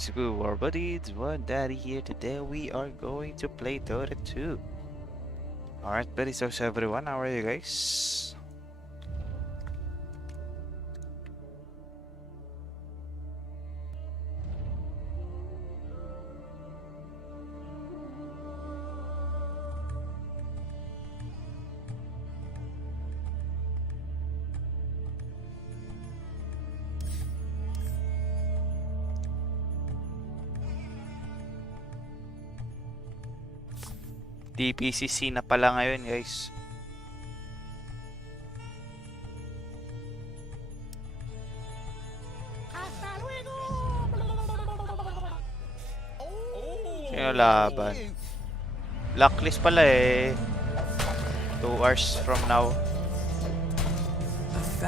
What's good, WarBuddies? WarDaddy here. Today we are going to play Dota 2. Alright, buddies, how's everyone? How are you guys? DPCC na pala ngayon, guys. Sino laban? Blacklist pala eh. 2 hours from now.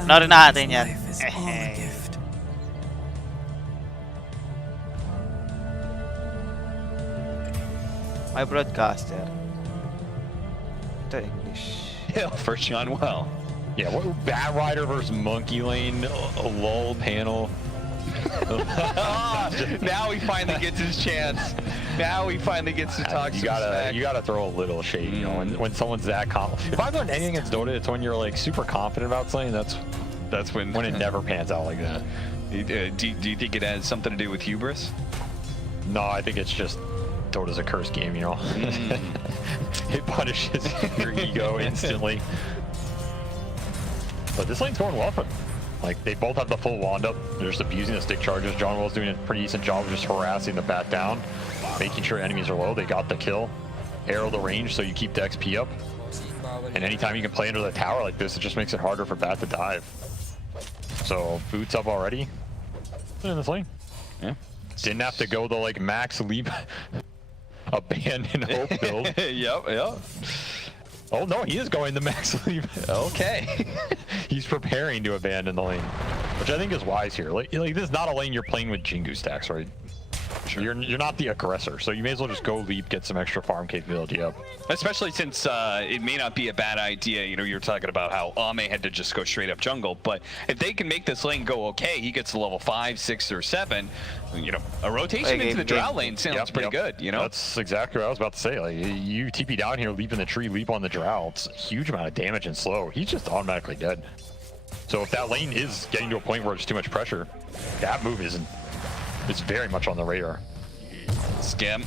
Narin natin yan. My broadcaster. To English. Yeah, first John well. Yeah, what Bat Rider versus Monkey Lane, a lull panel. Now he finally gets his chance. Now he finally gets to talk. You gotta throw a little shade, you know, when someone's that confident. If I've done anything against Dota, it's when you're like super confident about something. That's when it never pans out like that. Do you think it has something to do with hubris? No, I think it's just Dota's a cursed game, you know. It punishes your ego instantly. But this lane's going well for them. Like, they both have the full wand up. They're just abusing the stick charges. John Will's doing a pretty decent job of just harassing the bat down, making sure enemies are low. They got the kill. Arrow the range so you keep the XP up. And anytime you can play under the tower like this, it just makes it harder for bat to dive. So, boots up already. In this lane. Yeah. Didn't have to go the like max leap abandon hope build. Yep. Oh no, he is going the max leap. Okay. He's preparing to abandon the lane, which I think is wise here. Like this is not a lane you're playing with Jingu stacks, right? Sure. You're not the aggressor, so you may as well just go leap, get some extra farm capability up. Especially since it may not be a bad idea. You know, you're talking about how Ame had to just go straight up jungle, but if they can make this lane go okay, he gets to level 5, 6, or 7. You know, a rotation into the drow lane sounds pretty good. You know, that's exactly what I was about to say. Like you TP down here, leap in the tree, leap on the drow. It's a huge amount of damage and slow. He's just automatically dead. So if that lane is getting to a point where it's too much pressure, that move isn't. It's very much on the radar. Scam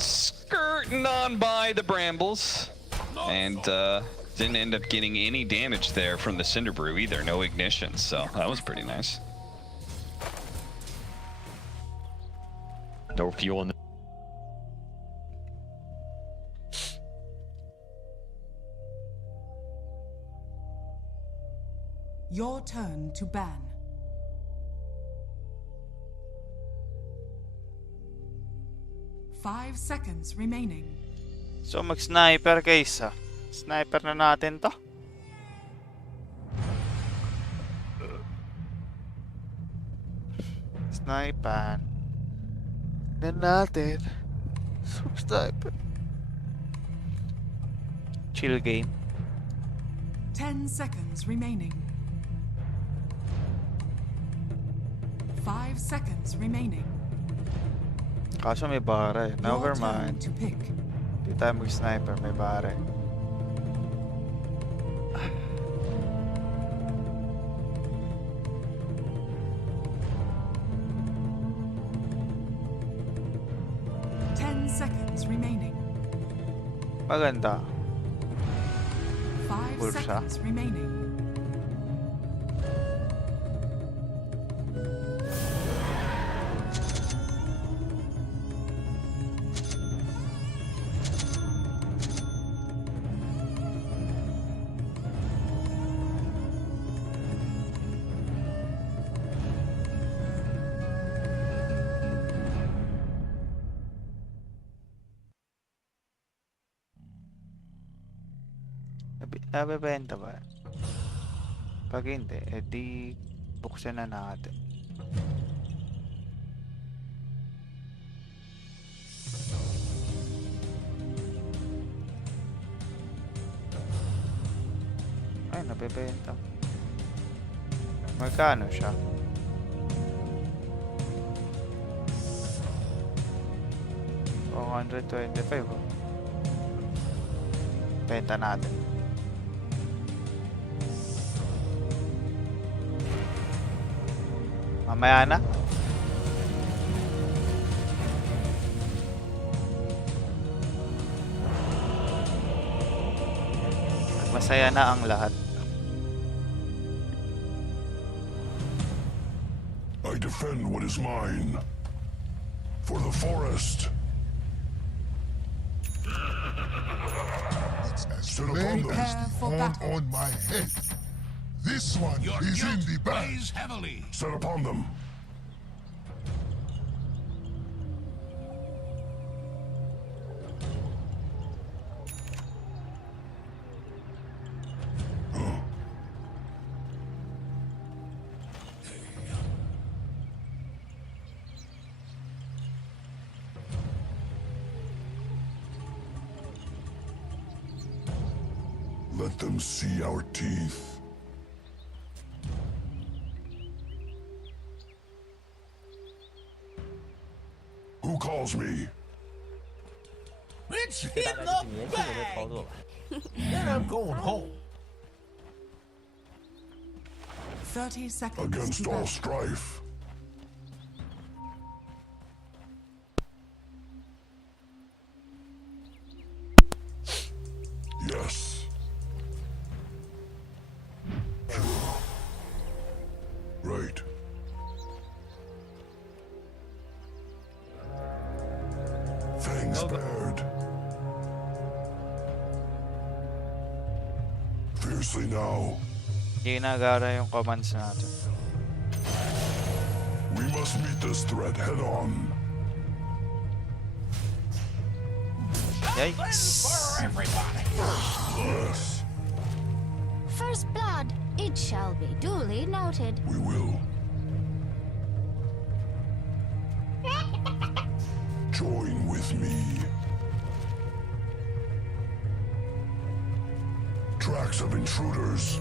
skirting on by the brambles, and didn't end up getting any damage there from the Cinder Brew either. No ignition, so that was pretty nice. No fuel in the Your turn to ban. Five seconds remaining. So mag-sniper guys. Sniper na natin to. Sniper na natin. So sniper. Chill game. 10 seconds remaining. 5 seconds remaining. Kaso may bara eh. Never Your turn mind. to pick. Di tayo mag-sniper, may bara eh. Seconds remaining. Maganda. 5 Wolf siya. seconds remaining. Nabibenta ba? Pag hindi, edi buksan na natin. Ay, nabibenta. Magkano siya? 225 oh. Benta natin. Mamaya na. Masaya na ang lahat. I defend what is mine. For the forest. Sit upon them. Prepare for battle. On my head. This one is in the bag. Heavily. Set upon them. Let them see our teeth. Who calls me? It's in the bag. Then I'm going home. 30 seconds Against to all battle. strife. Yes. Right. Fangs bared. Fiercely now. Ginagara yung commands natin. We must meet this threat head on. Yikes! Yes, First blood, it shall be duly noted. we will. Join with me. Tracks of intruders.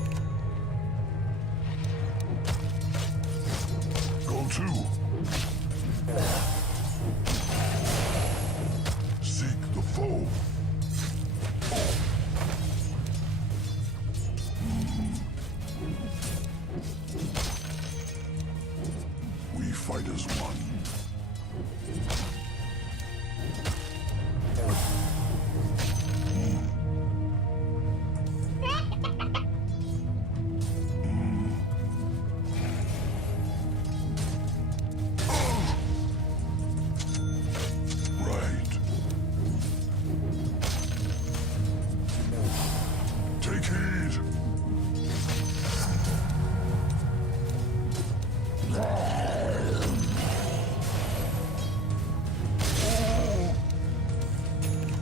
Go to. Seek the foe. We fight as one. Right. Take heed.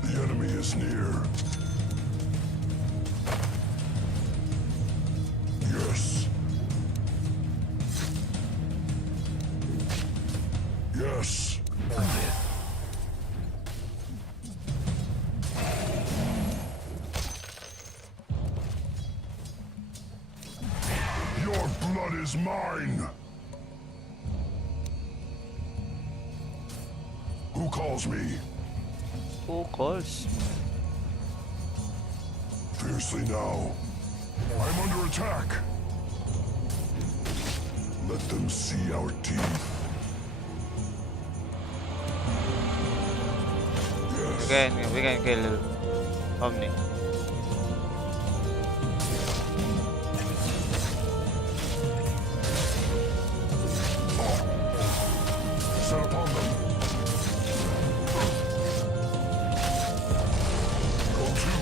The enemy is near. Yes. Yes. Your blood is mine. Who calls me? Who calls? Fiercely now. I'm under attack. Let them see our teeth. Yes. We can kill Omni. Set upon them. Go to.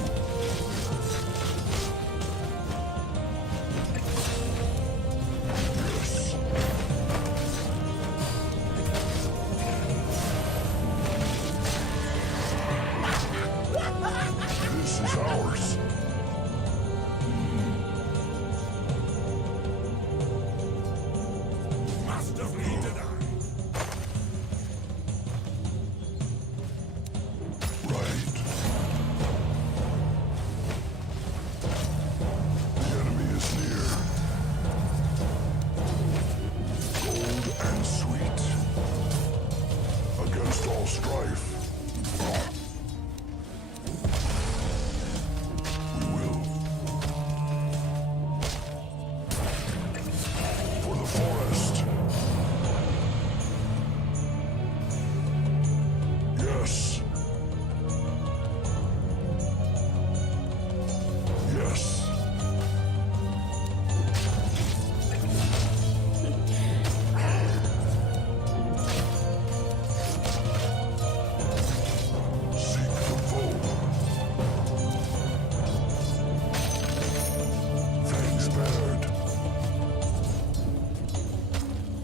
Yes. This is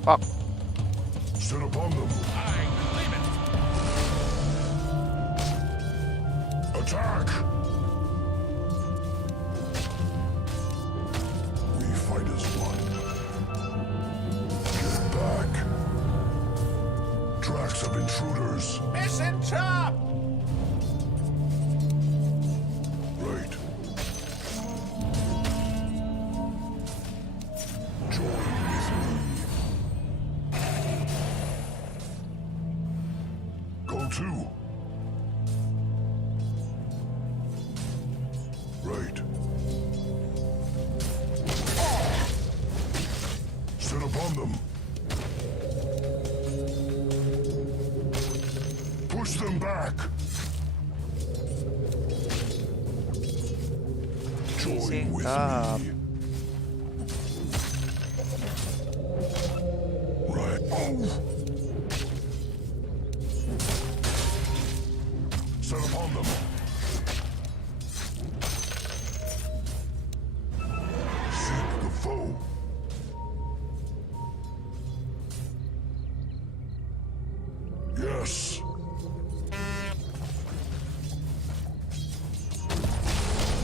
Fuck. Set upon them. Attack! We fight as one. Get back. Tracks of intruders. Mission top! Right. Join with me. Go to. Right. Set upon them. Push them back. Join with up. me. Right. Oh. Set upon them. Seek the foe. Yes.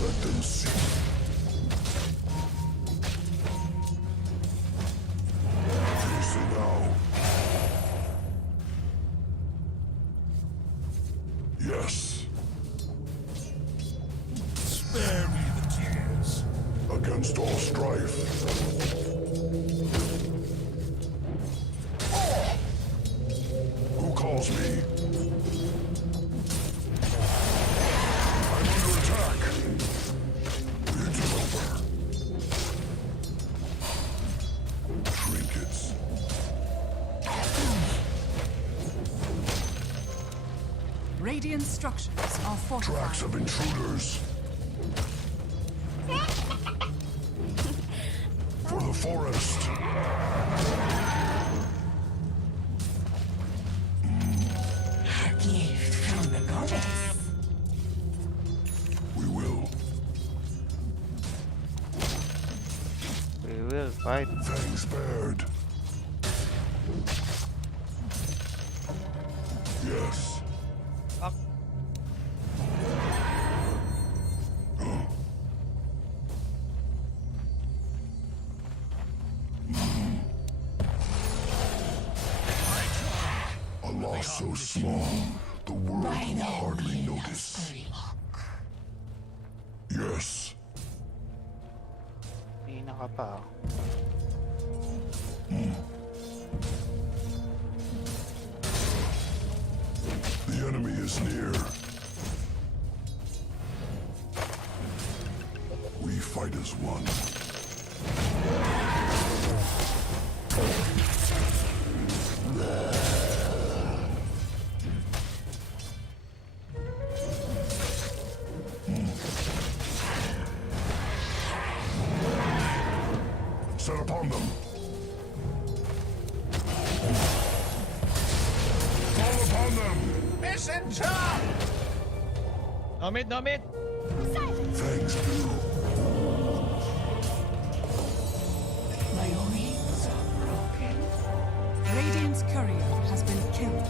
Let them see. Face it now. Yes. Spare me the tears. Against all strife. Who calls me? I'm under attack. It's over. Trinkets. Radiant structures are fortified. Tracks of intruders. For the forest. A gift from the goddess. We will. We will fight. Fangs bared. Yes. Fuck. A loss so small, the world will hardly notice. Yes. Hina ka pa. The enemy is near. We fight as one. Set upon them. Fall upon them. Mission top! No mid, no mid. Thanks, Bill. My wings are broken. Radiant's courier has been killed.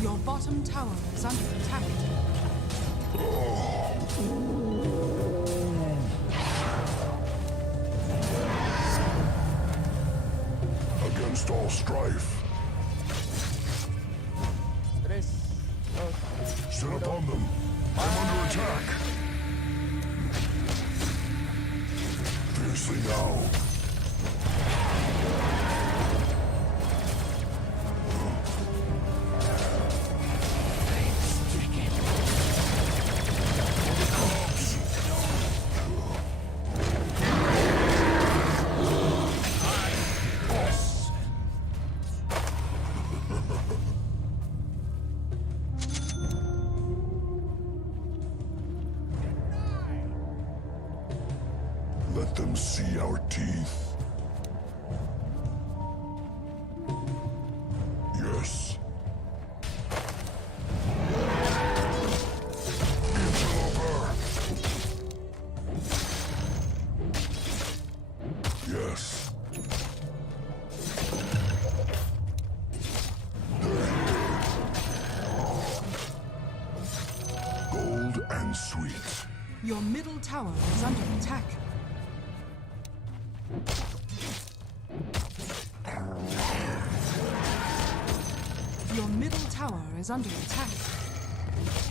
Your bottom tower is under attack. Against all strife. Tres. Dos. Set upon them. I'm under attack. Fiercely now. Let them see our teeth. Yes. Your middle tower is under attack. Your middle tower is under attack.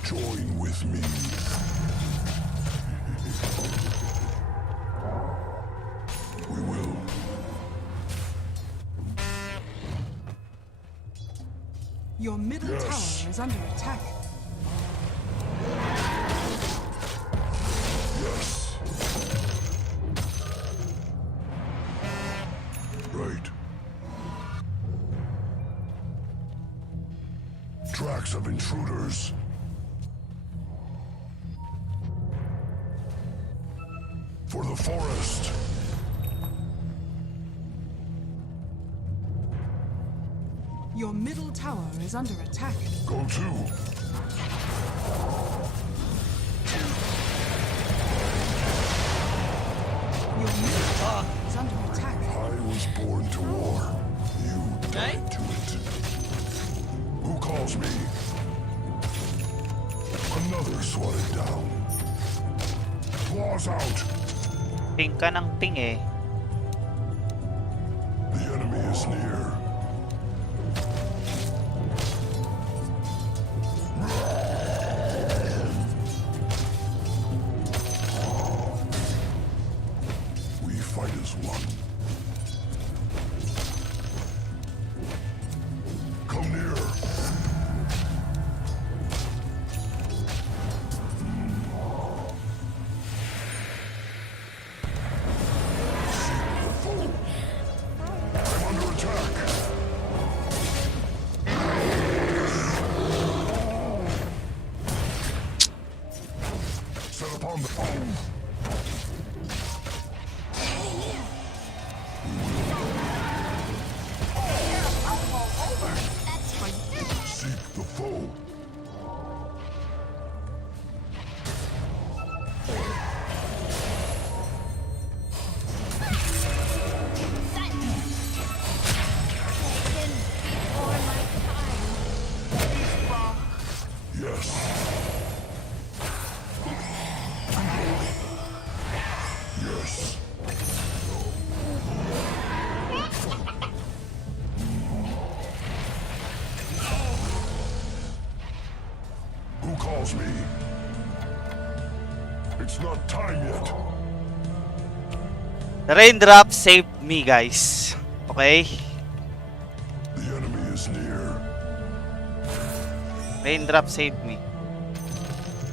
Join with me. We will. Your middle Yes. tower is under attack. Yes. Right. Tracks of intruders. For the forest. Your middle tower is under attack. Go to. Your middle tower is under attack. I was born to war. You died to it. Who calls me? Another swatted down. Claws out. Ping ka ng ping eh. The enemy is near. We fight as one. Come near. Seek the foe. I'm under attack. Set upon the foe. Seek the foe. Yes. Yes. Who calls me? It's not time yet. The raindrop saved me, guys. Okay? The enemy is near. Raindrop saved me.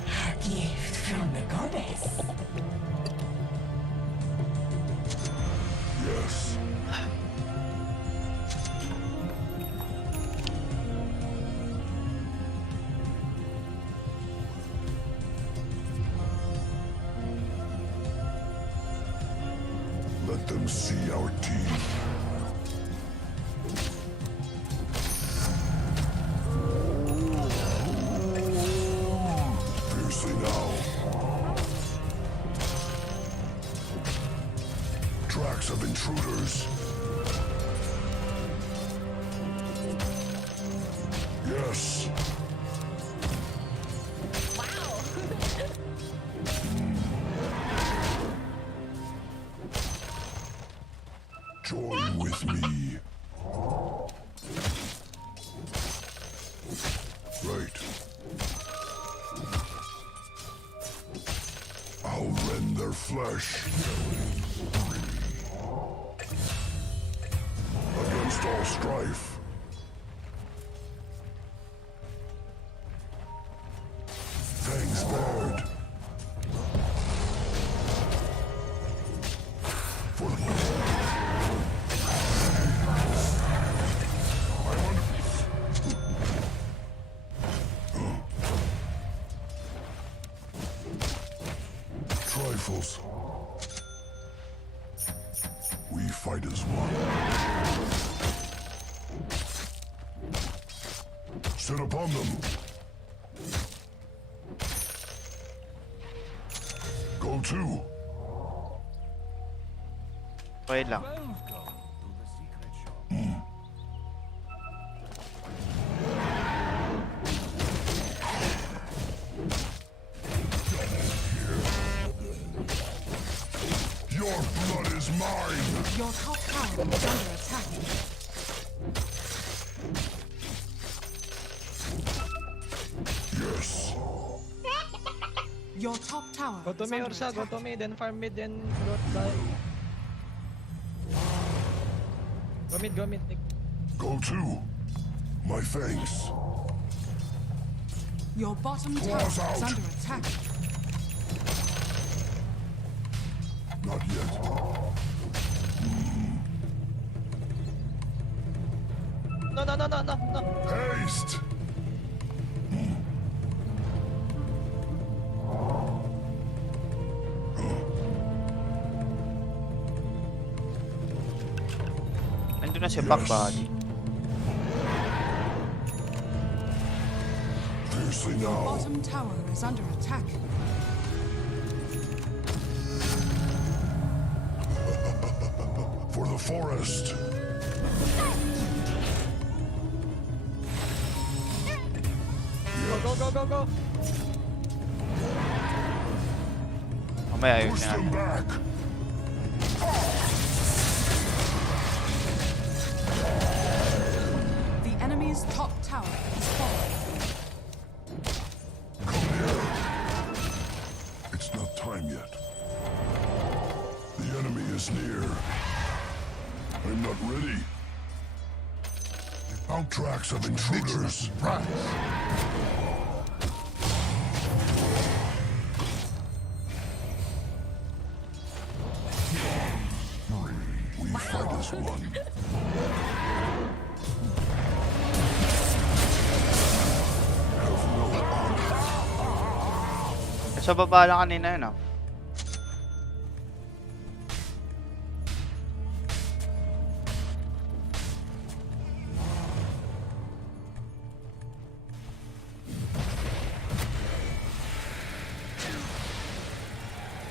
A gift from the goddess. Yes. Let them see our teeth. Fiercely now. Tracks of intruders. Yes. Join with me. Right. I'll rend their flesh. Against all strife. Fangs bared. For the trifles. We fight as one. Sit upon them. Go to. Okay lang. Your blood is mine. Your top tower is under attack. Yes. Your top tower Go to is me, under Ursa. Go attack. to me, then farm mid, then go die. Go mid, Nick. Go to. My thanks. Your bottom tower Claws is out. under attack. Not yet. No. Haste. Nandun na si WarBuddy. Fiercely Your now. bottom tower is under attack. For the forest. Go. Mamaya ayun Push na. them back. The enemy's top tower is fallen. Come here. It's not time yet. The enemy is near. I'm not ready. Out tracks of intruders. We fight as one. Sa baba lang kanina yun, ah.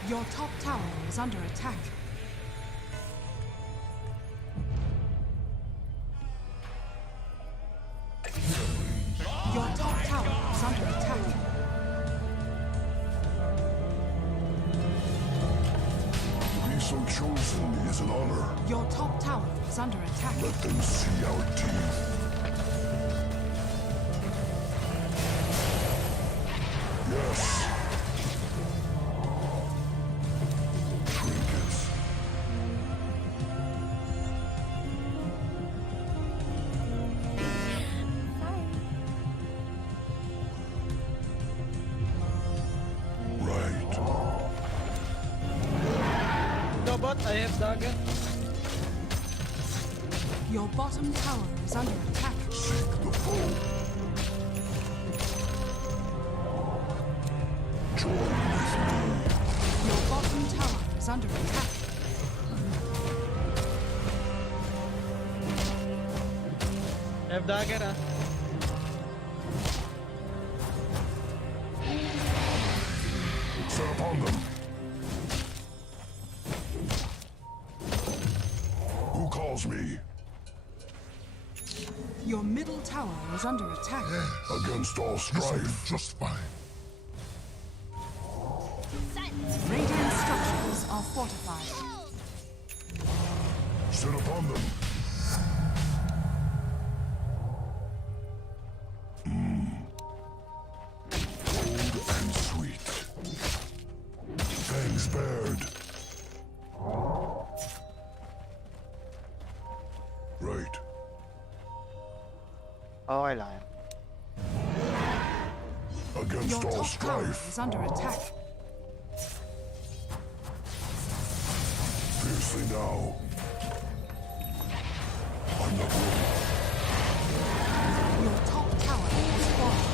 Your top tower is under attack. Your top tower is under attack. To be so chosen is an honor. Your top tower is under attack. Let them see our teeth. Yes. Trinkets. Right. No bot, I have dagger. Your bottom tower is under attack. Seek the foe. Join with me. Your bottom tower is under attack. I have dagger, ah. Set upon them. Who calls me? Your middle tower is under attack. Against all strife. Just fine. Radiant structures are fortified. Sit upon them. Cold and sweet. Fangs bared. Right. Okay lang yan. Against Your all top tower strife. is under attack. Fiercely now. I'm not ready. Your top tower is fallen.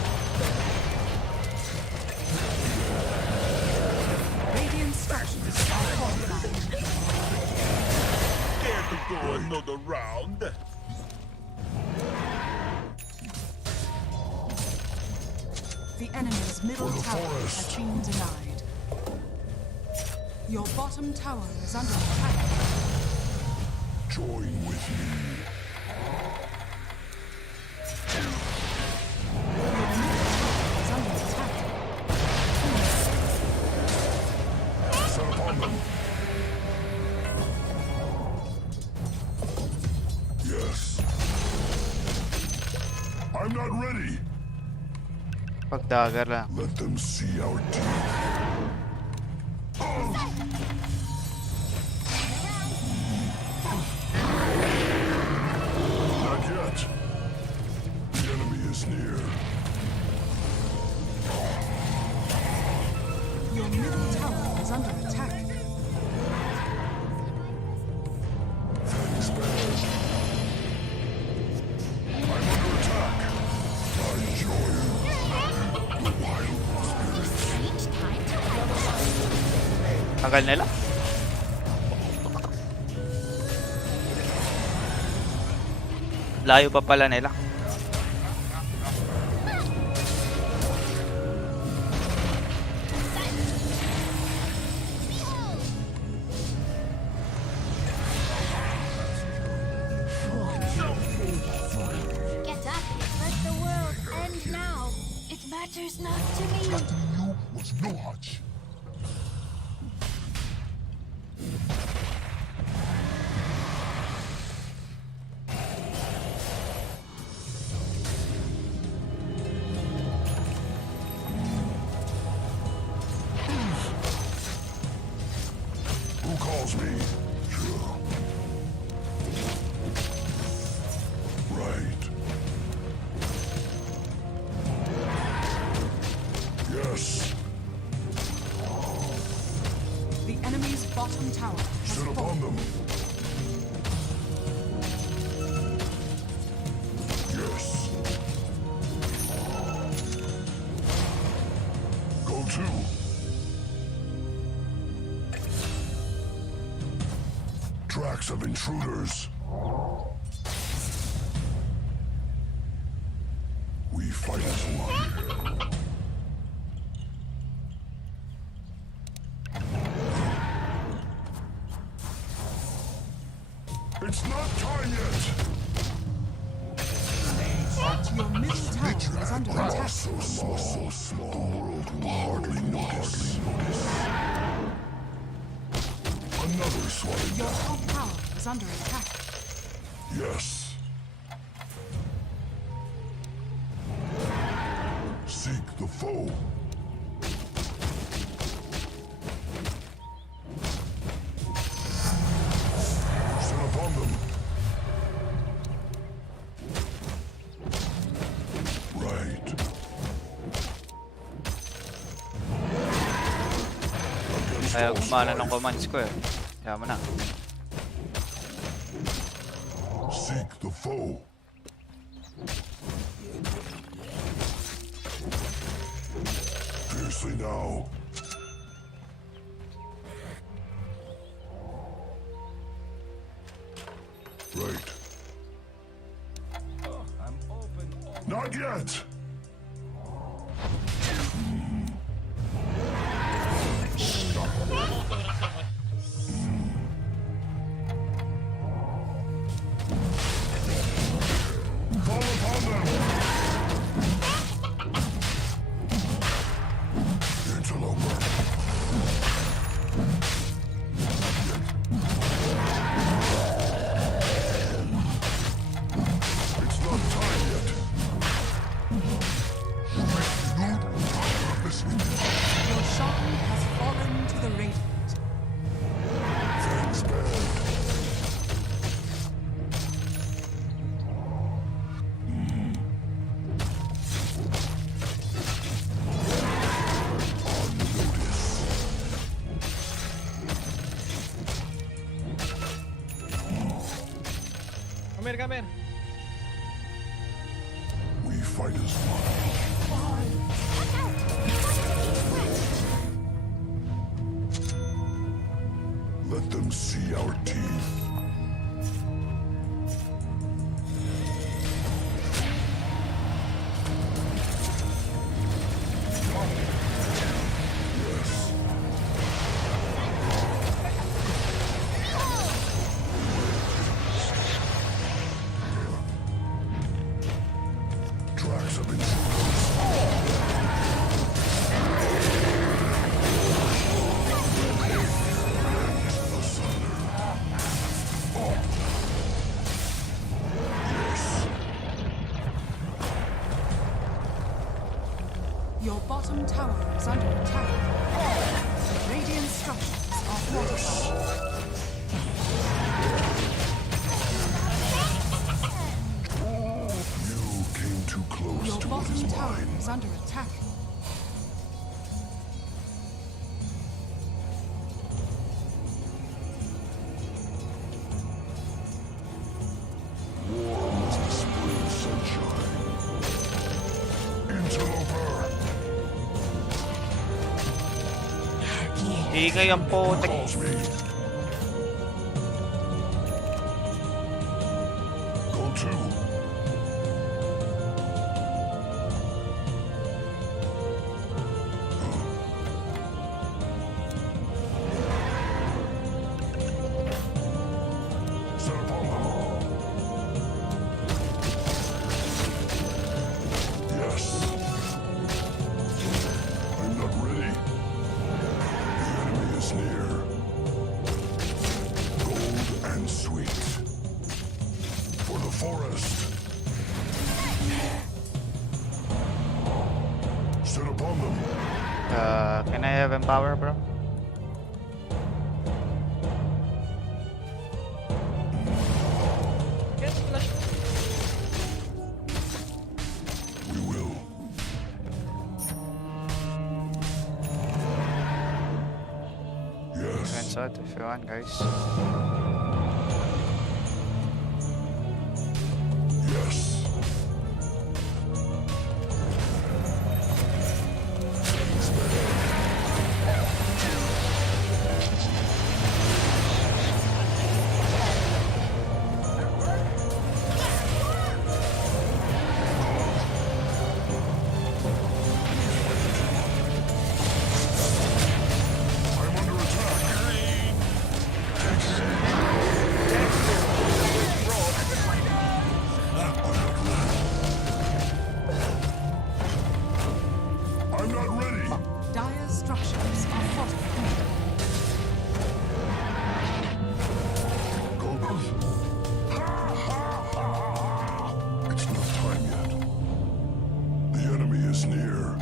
Radiant structures are fortified. Dare to go another round? The enemy's middle For the tower forest. has been denied. Your bottom tower is under attack. Join with me. Your middle tower is under attack. Set upon them. Pag-dagger lang. Let them see our teeth. Not yet. The enemy is near. Your middle tower is under attack. Thanks, man. I'm under attack. I join the wild spirits. Tagal nila. Layo pa pala nila. Get up. Let the world end now. It matters not to me. Threatening you was no hutch. Who calls me? Sure. Right. Yes. The enemy's bottom tower has Sit upon fallen. them. Yes. Go to. Tracks of intruders. We fight as one. It's not time yet. Your middle tower is under attack. So small, so small. The world will hardly notice. Another swatted Your down. top tower is under attack. Yes. Seek the foe. Sit upon them. Right. Against Kaya all gumana ng strife. commands ko eh. Kaya mo na. Seek the foe. Fiercely now. Right. Not yet. Fall upon them. Interloper. It's not time yet. Listening. Your shrine has fallen to the radiant. Thanks, band. On notice. Come here, come here. We fight as one. Let them see our teeth. Yes. Tracks have been bottom tower is under attack. Radiant structures are fortified. You came too close Your to what bottom is tower mine. is under attack. War must spread sunshine. Interloper! Ingay ang putik. Calls me. Go to. Set upon them. Yes. I'm not ready. The enemy is near. Gold and sweet. For the forest. Set upon them. Can I have empower, bro? We will. Yes. Hands out if you want, guys. Yes. I'm under attack. I'm not ready. Dire structures are fortified. Go. It's not time yet. The enemy is near.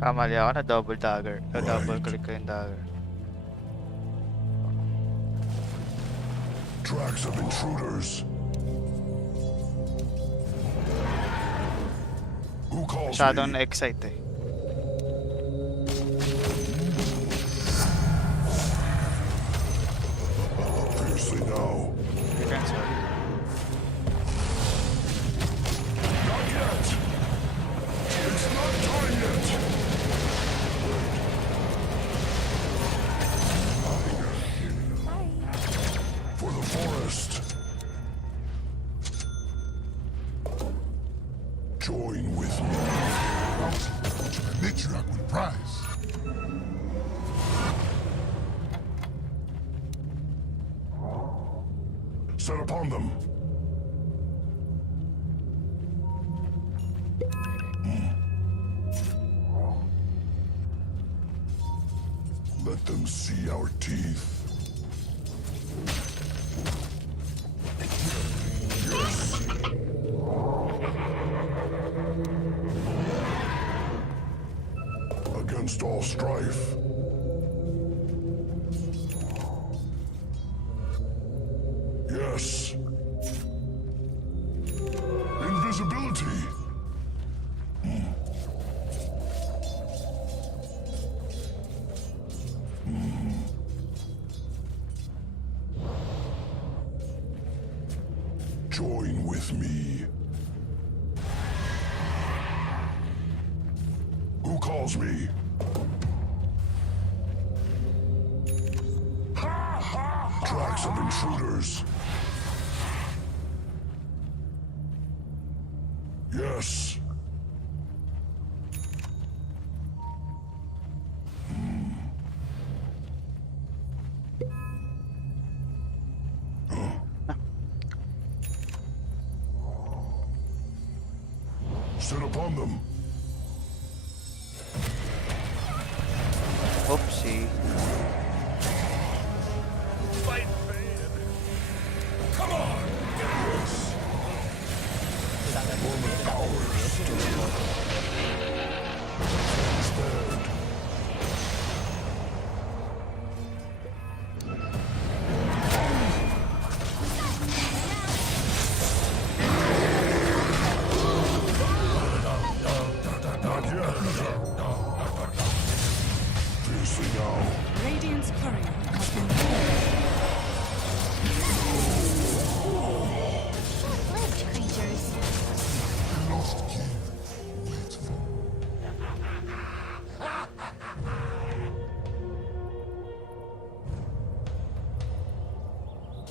Kamali ako na double dagger. Double click ko yung dagger. Tracks of intruders. Who calls Masyadong me? na-excite eh. Fiercely now. You can sorry. Not yet. It's not time yet. For the forest. Join with me. Matriarch with prize. Set upon them. Let them see our teeth. Yes. Against all strife. Yes. Invisibility. Join with me. Who calls me? Tracks of intruders. Yes. Sit upon them. Oopsie. Fight, man. Come on.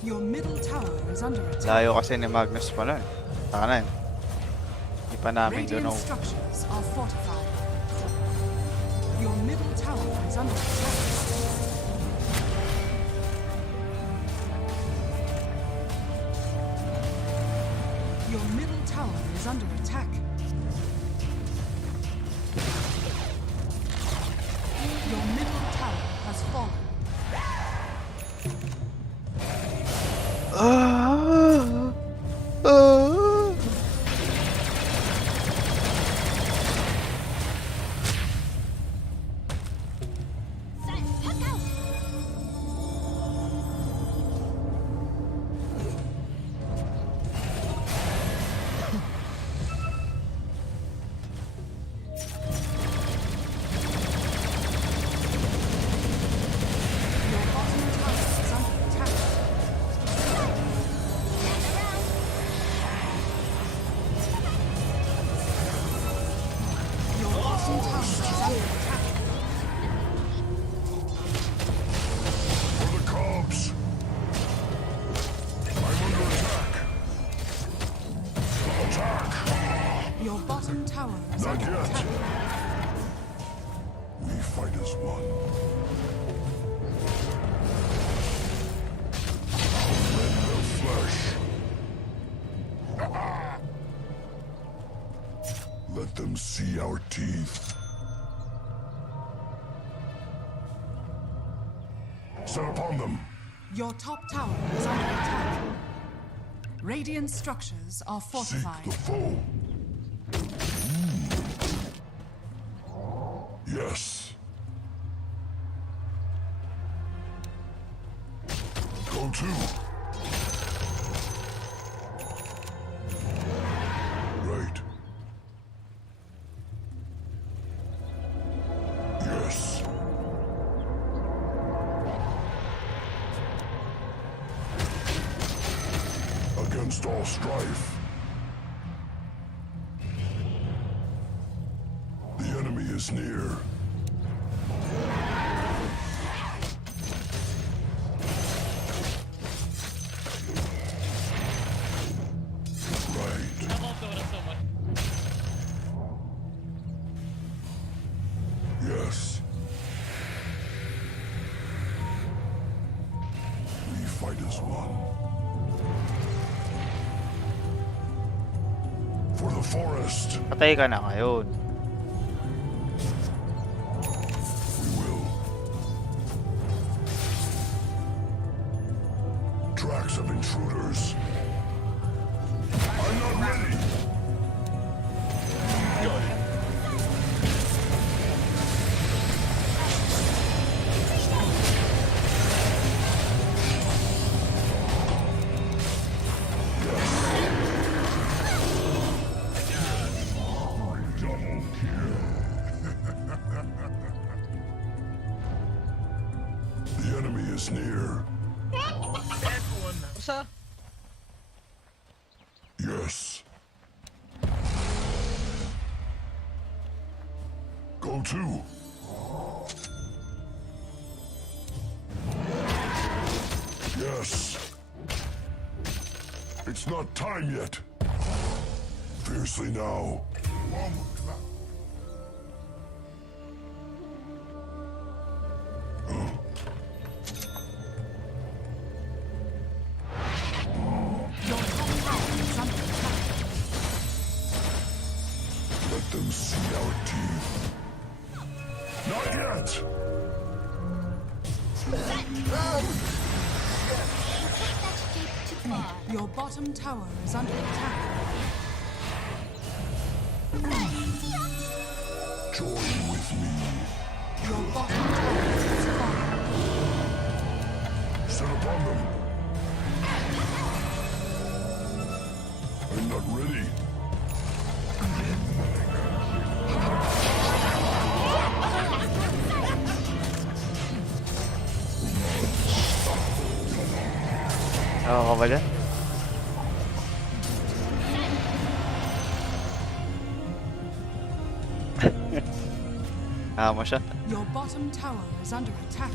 Your middle tower is under attack. Layo kasi ni Magnus pa nun. Kanan. Hindi pa namin Radiant doon. structures are fortified. Your middle tower is under attack. Your middle tower is under attack. Your middle tower has fallen. Your bottom tower is under attack. Your bottom tower is under attack. For the Cubs. I'm under attack. Attack. Your bottom tower is Not under yet. attack. We fight as one. I'll rend their flesh. Let them see our teeth. Set upon them. Your top tower is under attack. Radiant structures are Seek fortified. the foe. Yes. Go to. Right. Yes. Against all strife. The enemy is near. Right. Yes. We fight as one. For the forest. Patay ka na ngayon. We will. Tracks of intruders. I'm not ready. Double kill. The enemy is near. Usa. Yes. Go to. Yes. It's not time yet. Fiercely now. Your top tower is under attack. Let them see our teeth. Not yet. Your bottom tower is under attack. Join with me. Your bottom tower is fallen. Set upon them. I'm not ready. Oo ka ba dyan? Mo siya. Your bottom tower is under attack.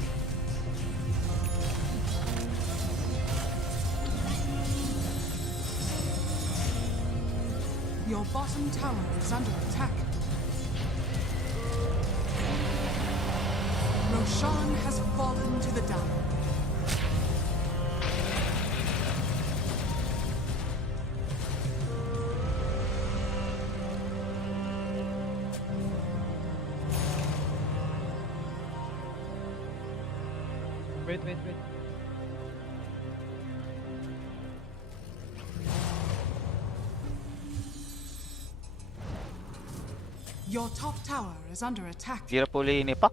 Your bottom tower is under attack. Roshan has fallen to the Dire. Wait. Your top tower is under attack. Hirap uli ni Pak.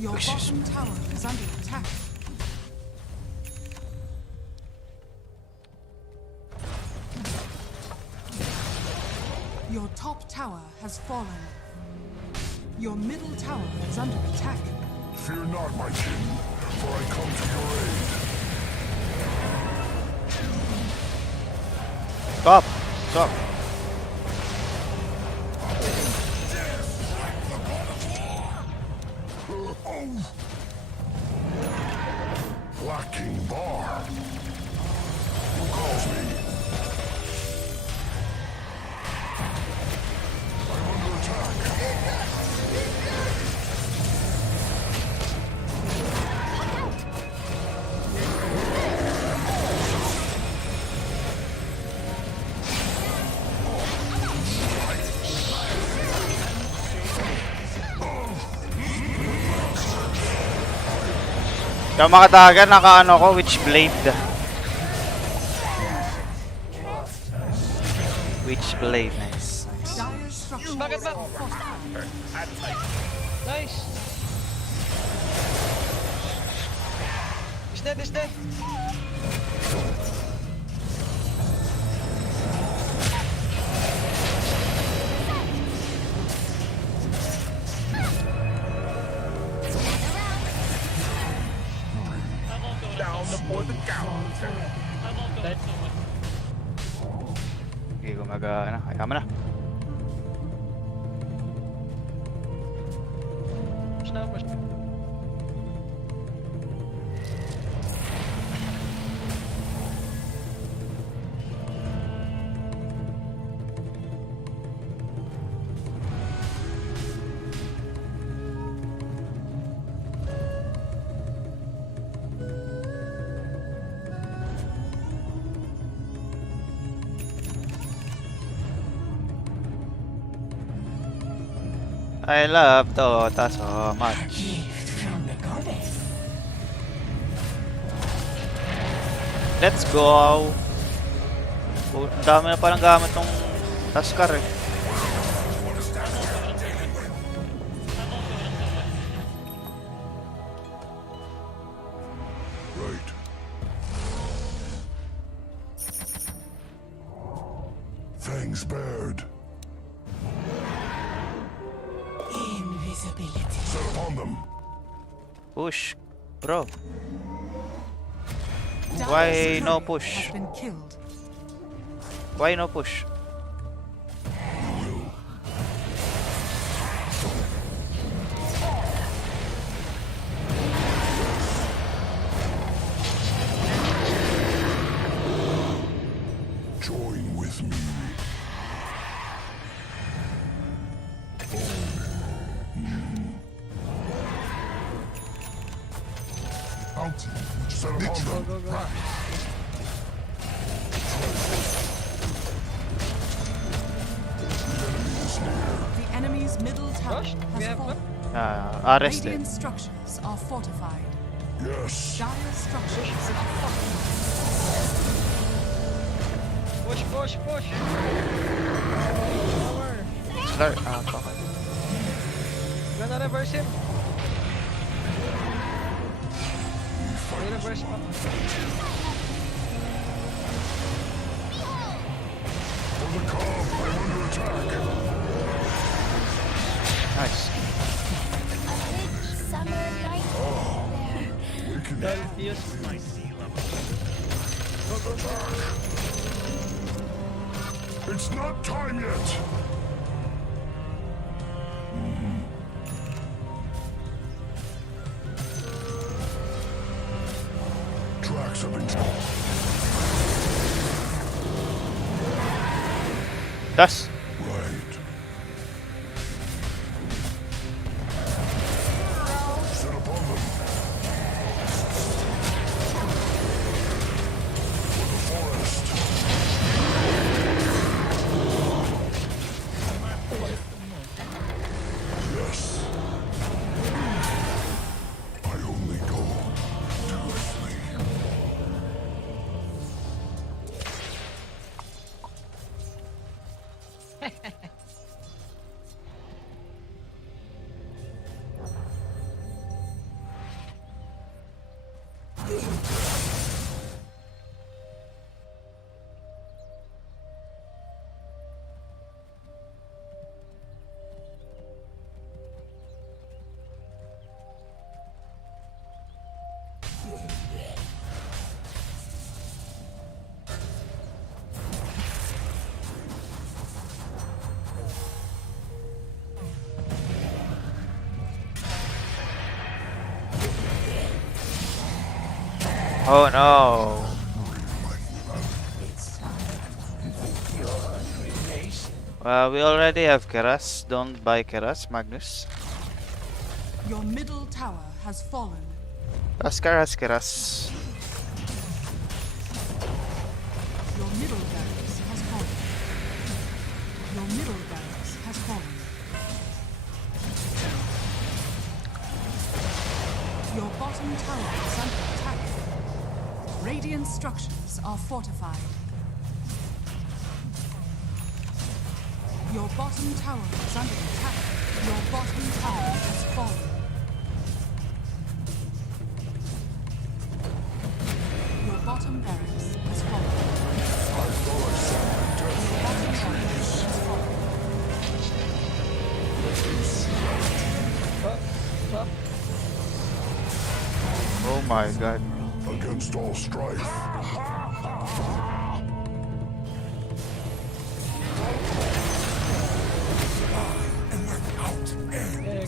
Your Excuse bottom tower is under attack. Your top tower has fallen. Your middle tower is under attack. Fear not, my king, for I come to your aid. Stop! Stop! Black King Bar. Who calls me? I'm under attack. Kaya makataga, naka-ano ko, Witchblade. Witchblade, nice. Dire structures Bakit ba? are fortified. Nice. He's dead. Okay, gumagana. Kaya mo na. Push na. I love Dota so much. Gift from the goddess. Let's go! Oh, ang dami na palang gamit tong Taskar eh. Right. Fangs bared. Invisibility. Set upon them. Push, bro. Dire's Why no turret push? has been killed. Why no push? Join with me. Out. Set upon them. Go. The enemy's middle tower Rush? We has have fallen. Arrested. Radiant structures are fortified. Yes. Dire structures are fortified. Push. Power. Start. Okay. Gonna reverse him. Reverse pa. For the calm, I'm under attack. Nice. Summer night. Dahil Fuse. It's not time yet. Track Dash. Right. Set upon them. For the forest. Yes. I only go to flee. Oh no. Well, we already have Keras. Don't buy Keras, Magnus. Your middle tower has fallen. Oscar has Keras. Your middle barracks has fallen. Your middle barracks has fallen. Your bottom tower is under attack. Radiant structures are fortified. Your bottom tower is under attack. Your bottom tower has fallen. Your bottom barracks has fallen. I thought I saw my death. Your bottom barracks has fallen. Oh my god. Against all strife.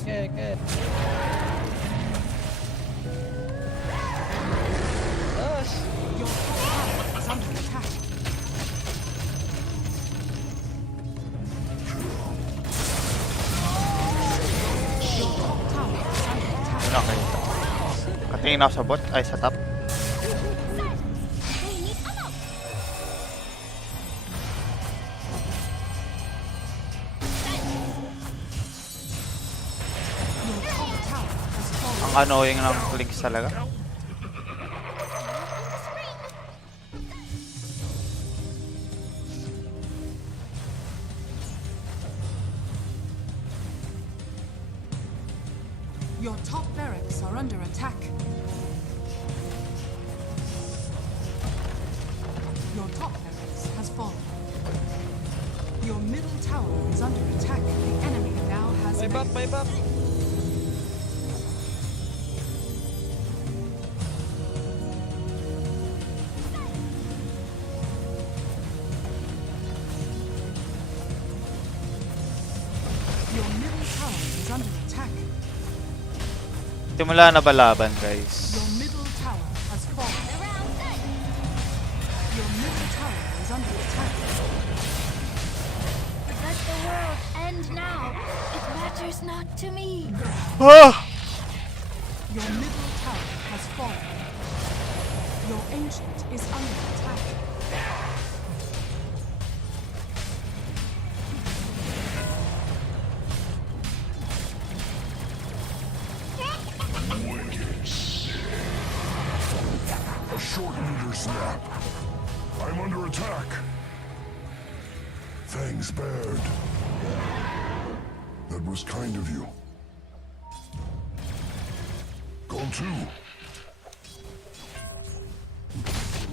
Okay. Dash. Your top tower is under attack. Your top tower is under attack. Ano nakita? Katingin ako sa bot. Ay, sa top. Your top tower has fallen. Ang annoying ng links talaga. Your top barracks are under attack. Your top barracks has fallen. Your middle tower is under attack. The enemy now has May buff, may buff. Your middle tower is under attack. Simula na ba laban, guys? Your middle tower has fallen. Your middle tower is under attack. Let the world end now. It matters not to me. Ah! Your middle tower has fallen. Your ancient is under attack. A short meter snap. I'm under attack. Fangs bared. That was kind of you. Go to.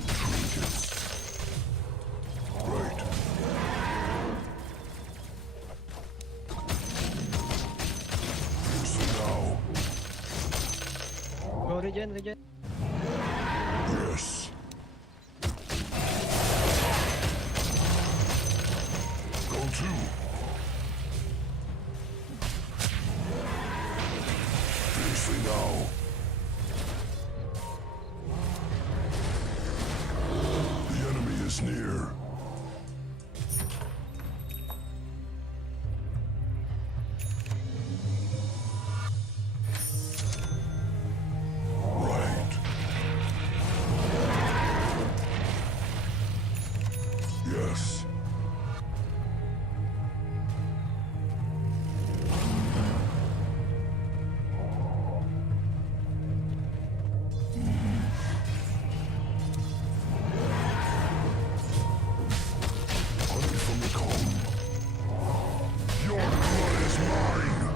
Trinkets. Right. Pierce now. Go regen. Yes. Go to. Fiercely now. The enemy is near. Yes. Honey from the comb. Your blood is mine.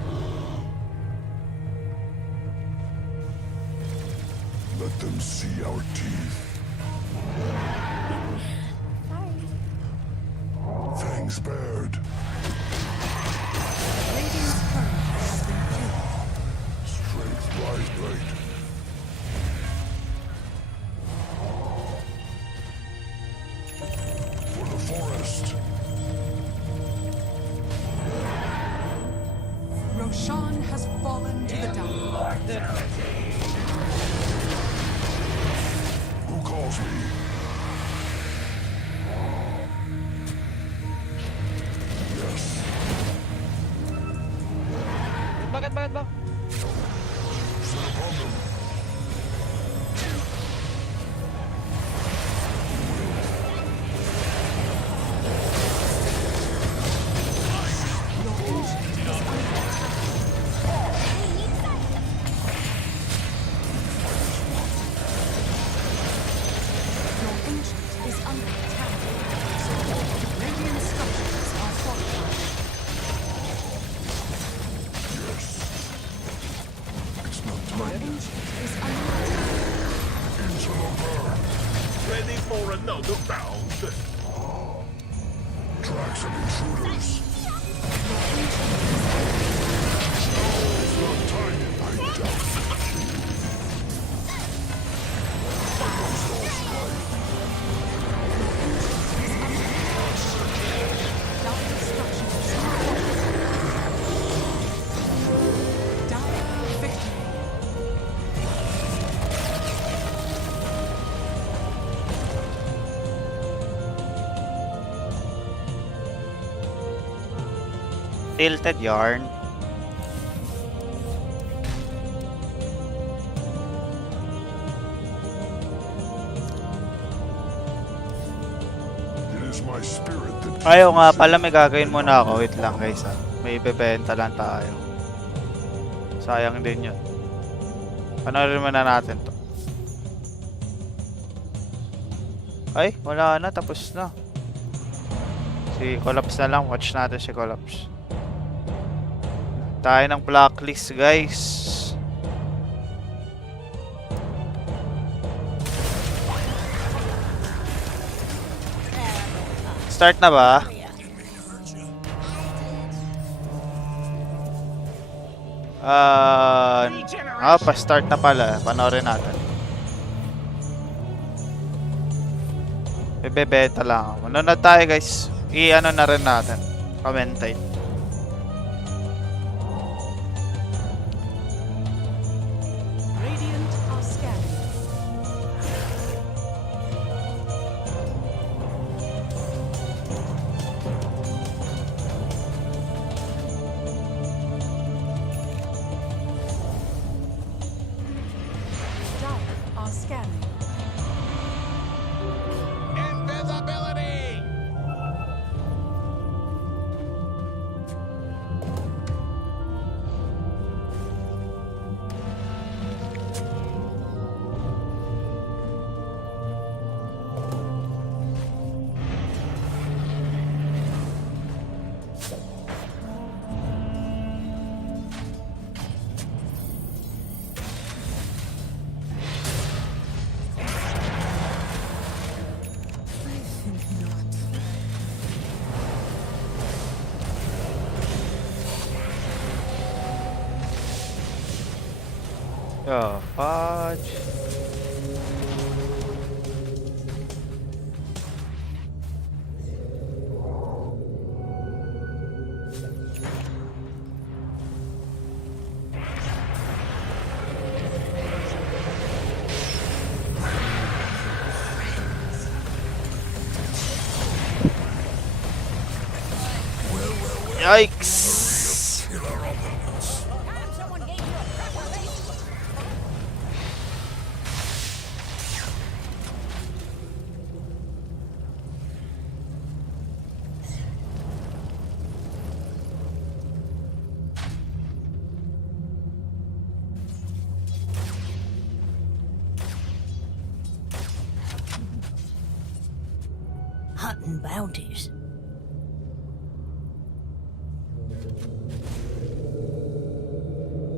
Let them see our teeth. Fangs bared. Radiant's turret has been killed. Strength rise blade. For the forest. Roshan has fallen to the dark. Who calls me? Yes. Bakit? Set upon them. Your ancient is under attack. Your ancient is under attack. Radiant structures are fortified. Yes. It's not Your time. ancient is under attack. Into the burn. Ready for another round? Tracks of intruders. Your ancient is It's not time. I doubt. Against all strife. Dire structures are fortified. Dire victory. Tilted yarn. It is my spirit that keeps Ayaw nga me pala, may gagawin muna ako. Wait lang guys ha. May ibebenta lang tayo. Sayang din yun. Panoorin muna natin to. Ay, wala na. Tapos na. Si Collapse na lang. Watch natin si Collapse. Tayo ng blacklist guys. Start na ba? Pa-start na pala. Panoorin natin. Bebenta lang ako. Manonood tayo guys. I-ano na rin natin. Commentate. Radiant are scanning. Dire are scanning. Invisibility! Oh, fudge. Yikes! hunting bounties.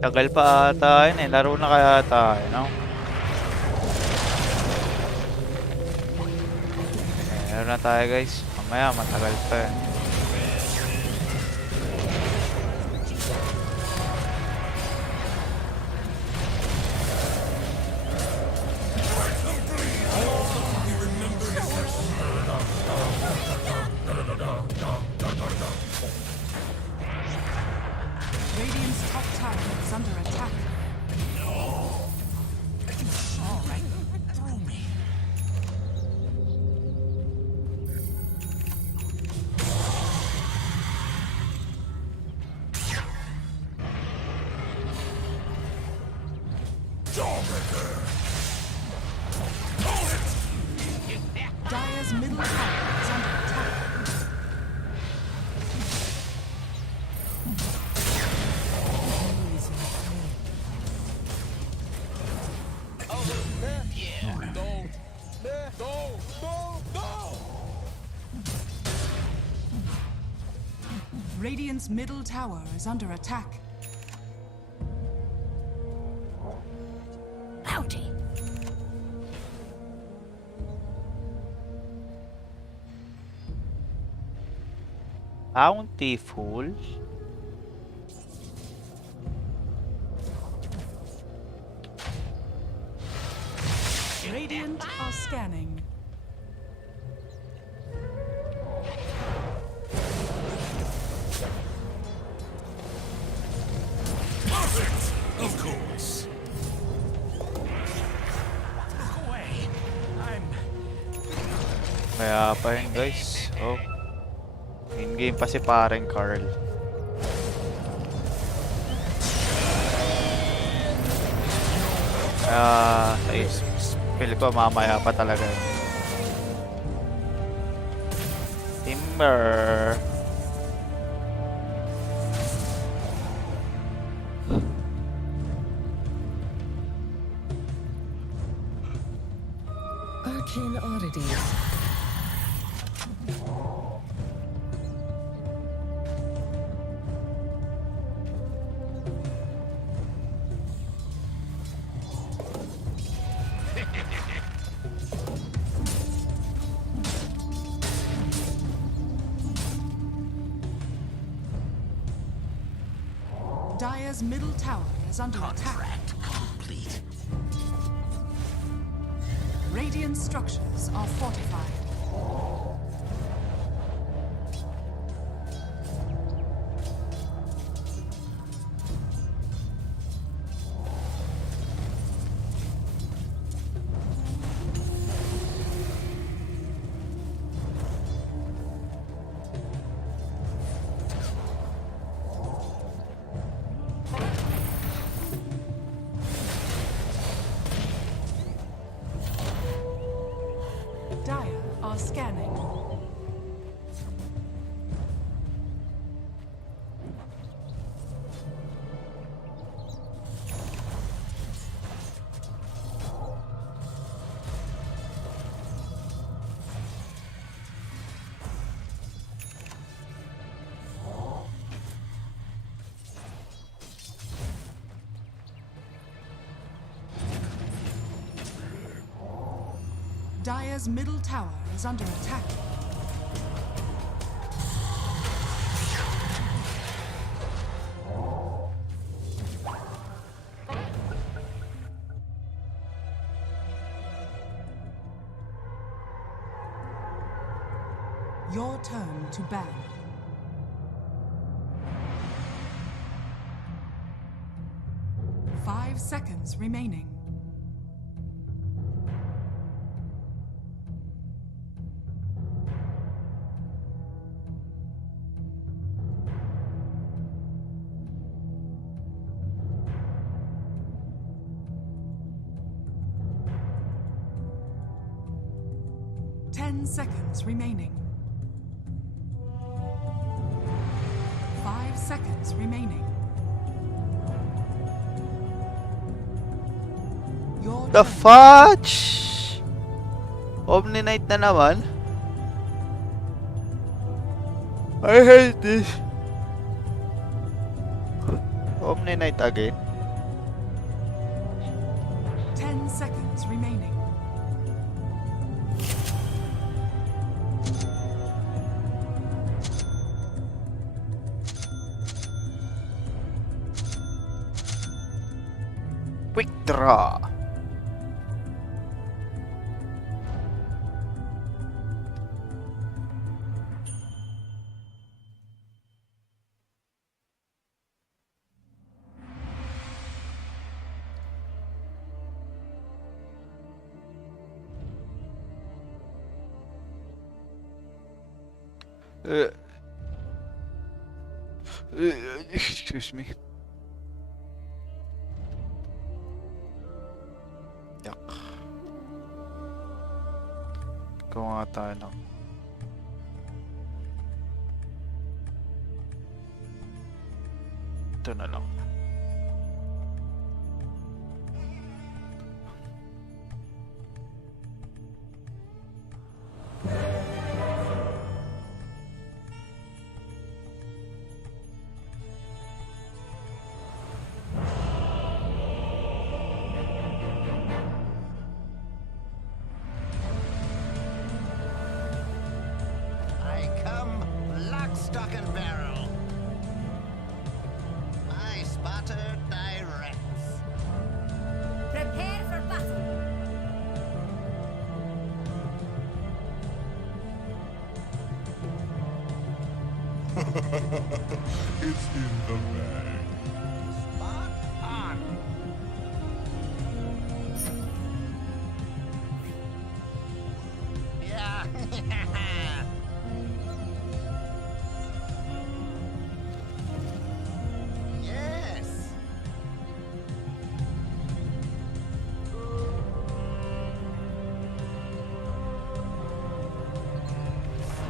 Tagal pa ata yun eh. Laro na kaya tayo, no? Laro na tayo guys. Mamaya matagal pa eh. Radiant's top tower is under attack. All right, throw me. Dire's middle tower is under attack. Radiant's middle tower is under attack. Bounty. Bountiful. Radiant are scanning. Of course. Look away. I'm Kaya pa yun guys. Oh. In-game pa si pareng Carl. Feel ko mamaya pa talaga yun. Timber. Arcane oddities. Dire's middle tower is under attack. Complete. Radiant structures are fortified. Dire are scanning. Dire's middle tower is under attack. Your turn to ban. Five seconds remaining. Seconds remaining. 5 seconds remaining. The fudge! Omni Knight na naman. I hate this. Omni Knight again. 10 seconds remaining. Quick draw. Excuse me. Yuck. Gawa nga tayo ng ito na lang. I come lock, stock, and barrel. My spotter directs. Prepare for battle. It's in the bag. Spot on. Yeah. Yes.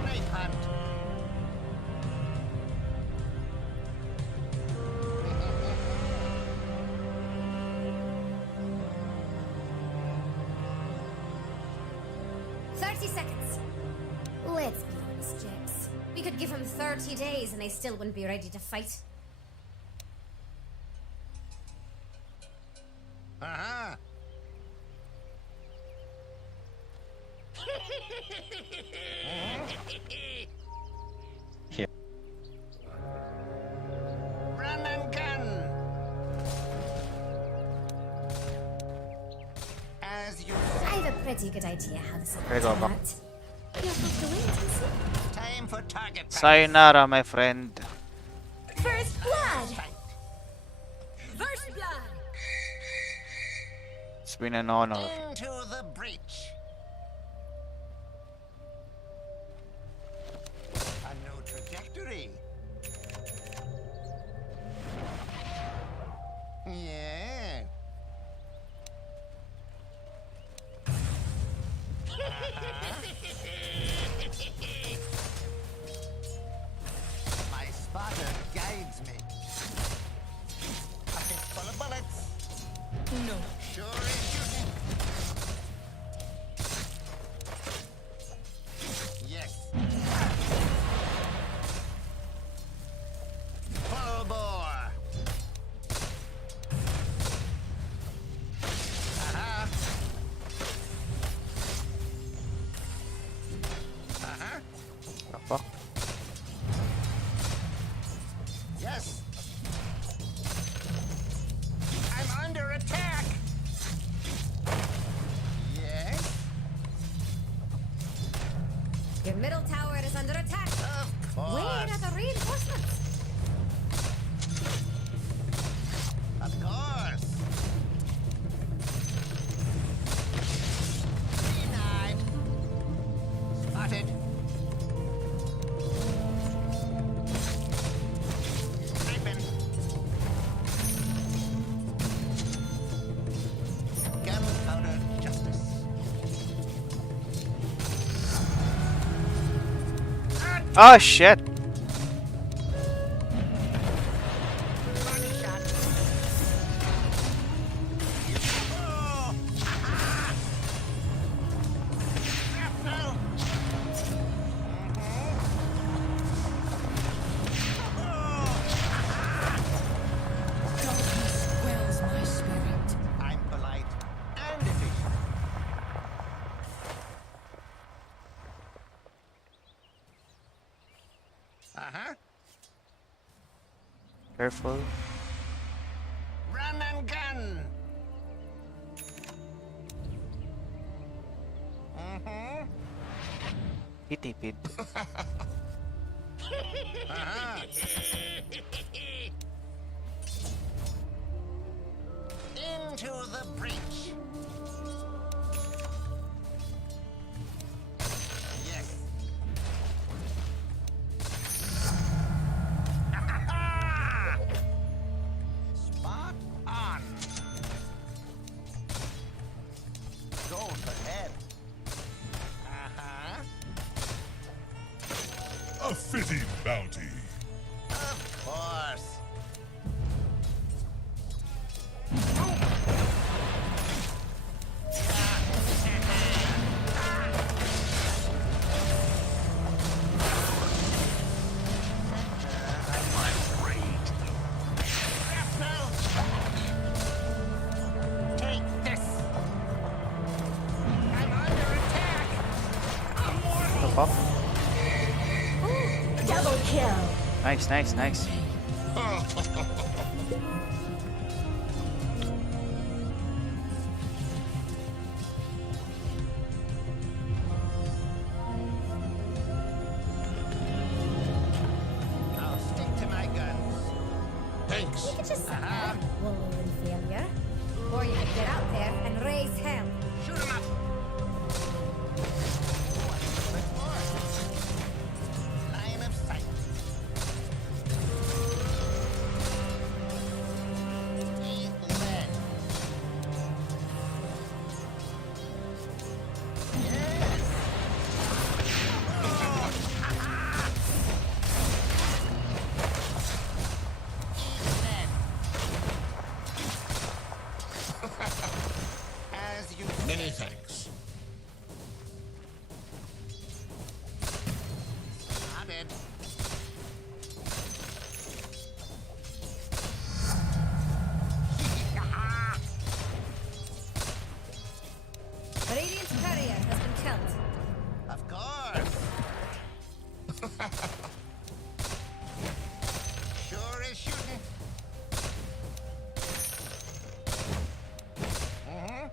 Snake hunt. 30 seconds. Let's be honest, Jax. We could give him 30 days and they still wouldn't be ready to fight. Uh-huh. Run and gun. As you I have a pretty good idea how this will Okay, go turn back. out. You'll have to wait and see. time for target practice. Sayonara, my friend. First blood! First blood! It's been an honor. Into the breach. A new trajectory. Yeah. My spotter guides me. Pocket full of bullets. No. Sure is shooting. Yes. Full bore. Uh-huh. Uh-huh. The fuck? Yes. I'm under attack. Yes. Your middle tower is under attack. Of course. Where are the reinforcements? Of course. Denied. Spotted. Sniping. Gunpowder justice. Oh shit! Body shot. Oh. Shrapnel. Uh-huh. Careful. Run and gun. Mm-hmm. He TP'd. Uh-huh. Into the breach. Yes. Spot on. Go ahead. Uh-huh. A fitting bounty. Of course. Take this. I'm under attack. What the fuck? Double kill. Nice, nice, nice. I'll stick to my guns. Thanks. You could just sit there, wallow in failure. Or you could get out there and raise hell. Shoot 'em up. Line of sight. Eat lead. Yes. Eat lead. As you Many thanks. started. Radiant's courier has been killed. Of course. Sure is shooting. Mm-hmm.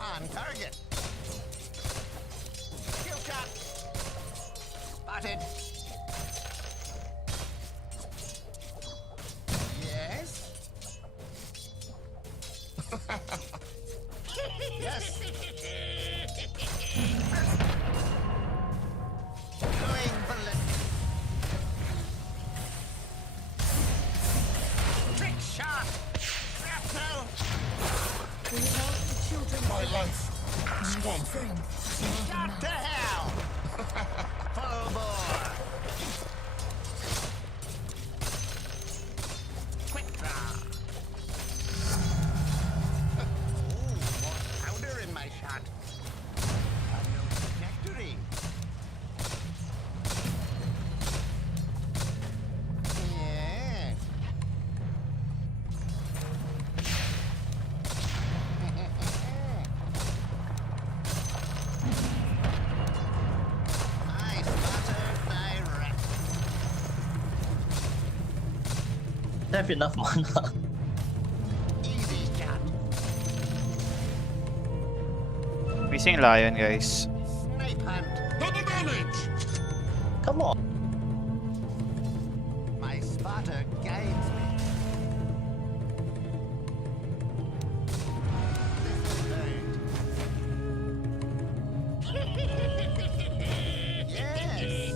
On target. Kill shot. Spotted. Yes. Yes. Going ballistic. Trick shot. Shrapnel. My life. Swamp. Shot to hell. Full bore. Quick draw. Ooh, more powder in my shot. A no trajectory. Yes. I spotted thy rat. Have enough mana. Easy shot. Missing lion, guys. Snipe hunt. Double damage. Come on. My spotter guides me. Yes.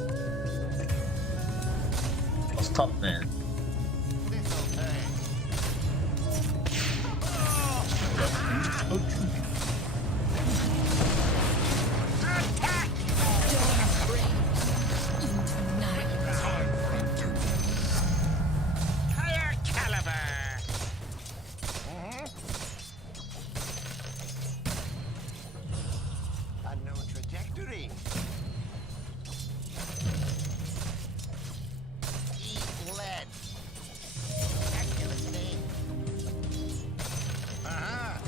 What's top, man? This'll turn. Attack! Higher caliber. A no trajectory. Eat lead. Accuracy. Uh-huh.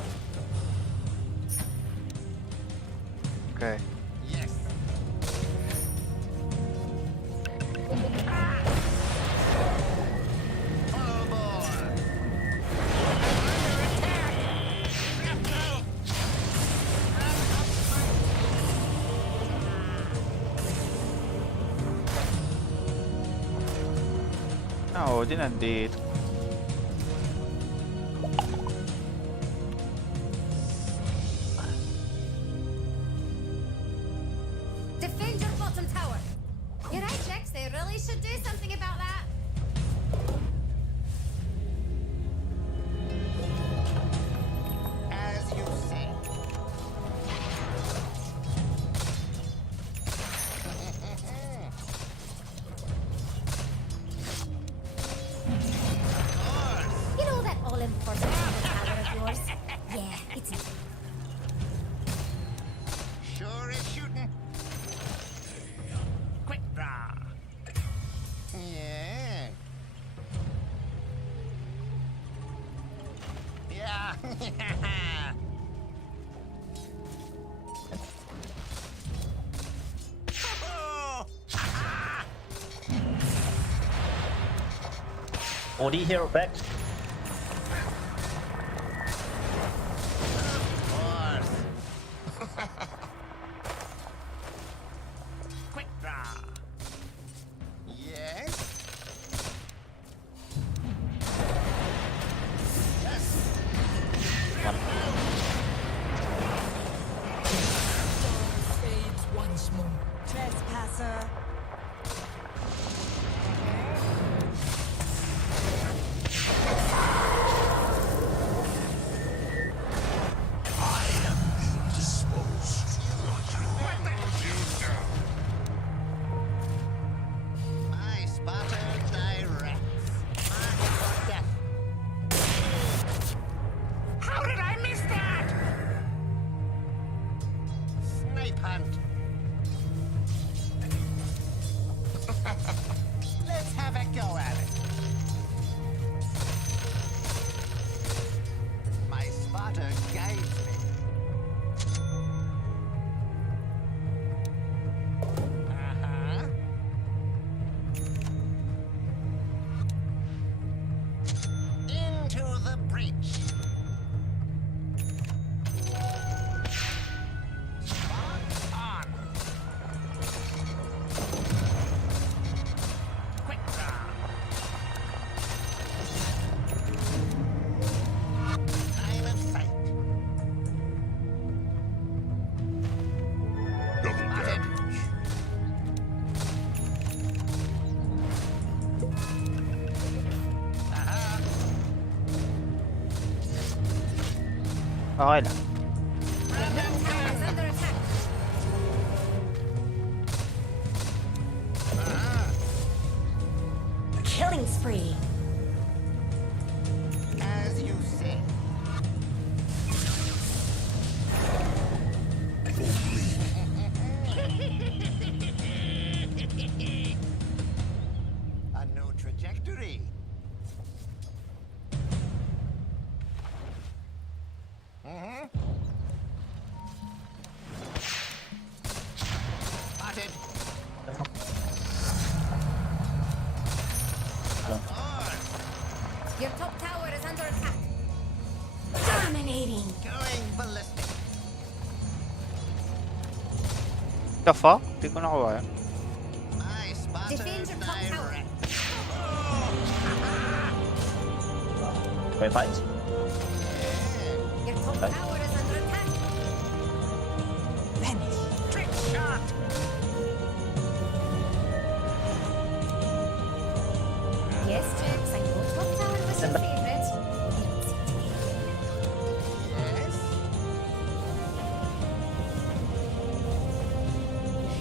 Okay. Yes. Odin nandito. Defend your bottom tower. You're right, Jax. They really should do something about that. As you say. You know that all-important tower of yours? Yeah, it's Sure is shooting. Quick draw. Yeah. Yeah. Oh! OD hero back. Of course. Quick draw. Yes. Yes. Fades once more. Trespasser. Disposed. My spotter directs. Mark for death. How did I miss that? Snipe hunt. Let's have a go at it. My spotter guides me. Uh-huh. Into the breach. Spot on. Quick draw. Line of sight. Double Spotted. damage. Uh-huh. Okay lang. Your middle tower is under attack. Killing spree. As you say. A new trajectory. Mm-hmm. Spotted. Of course. Your top tower is under attack. Dominating. Going ballistic. The fuck? Hindi ko nakuha yan. My spotter Defend your top tower. direct. Wait, fight. Your top tower is under attack. Vanish. Trick shot. Yes, Jax. I know top tower was your favorite. Yes.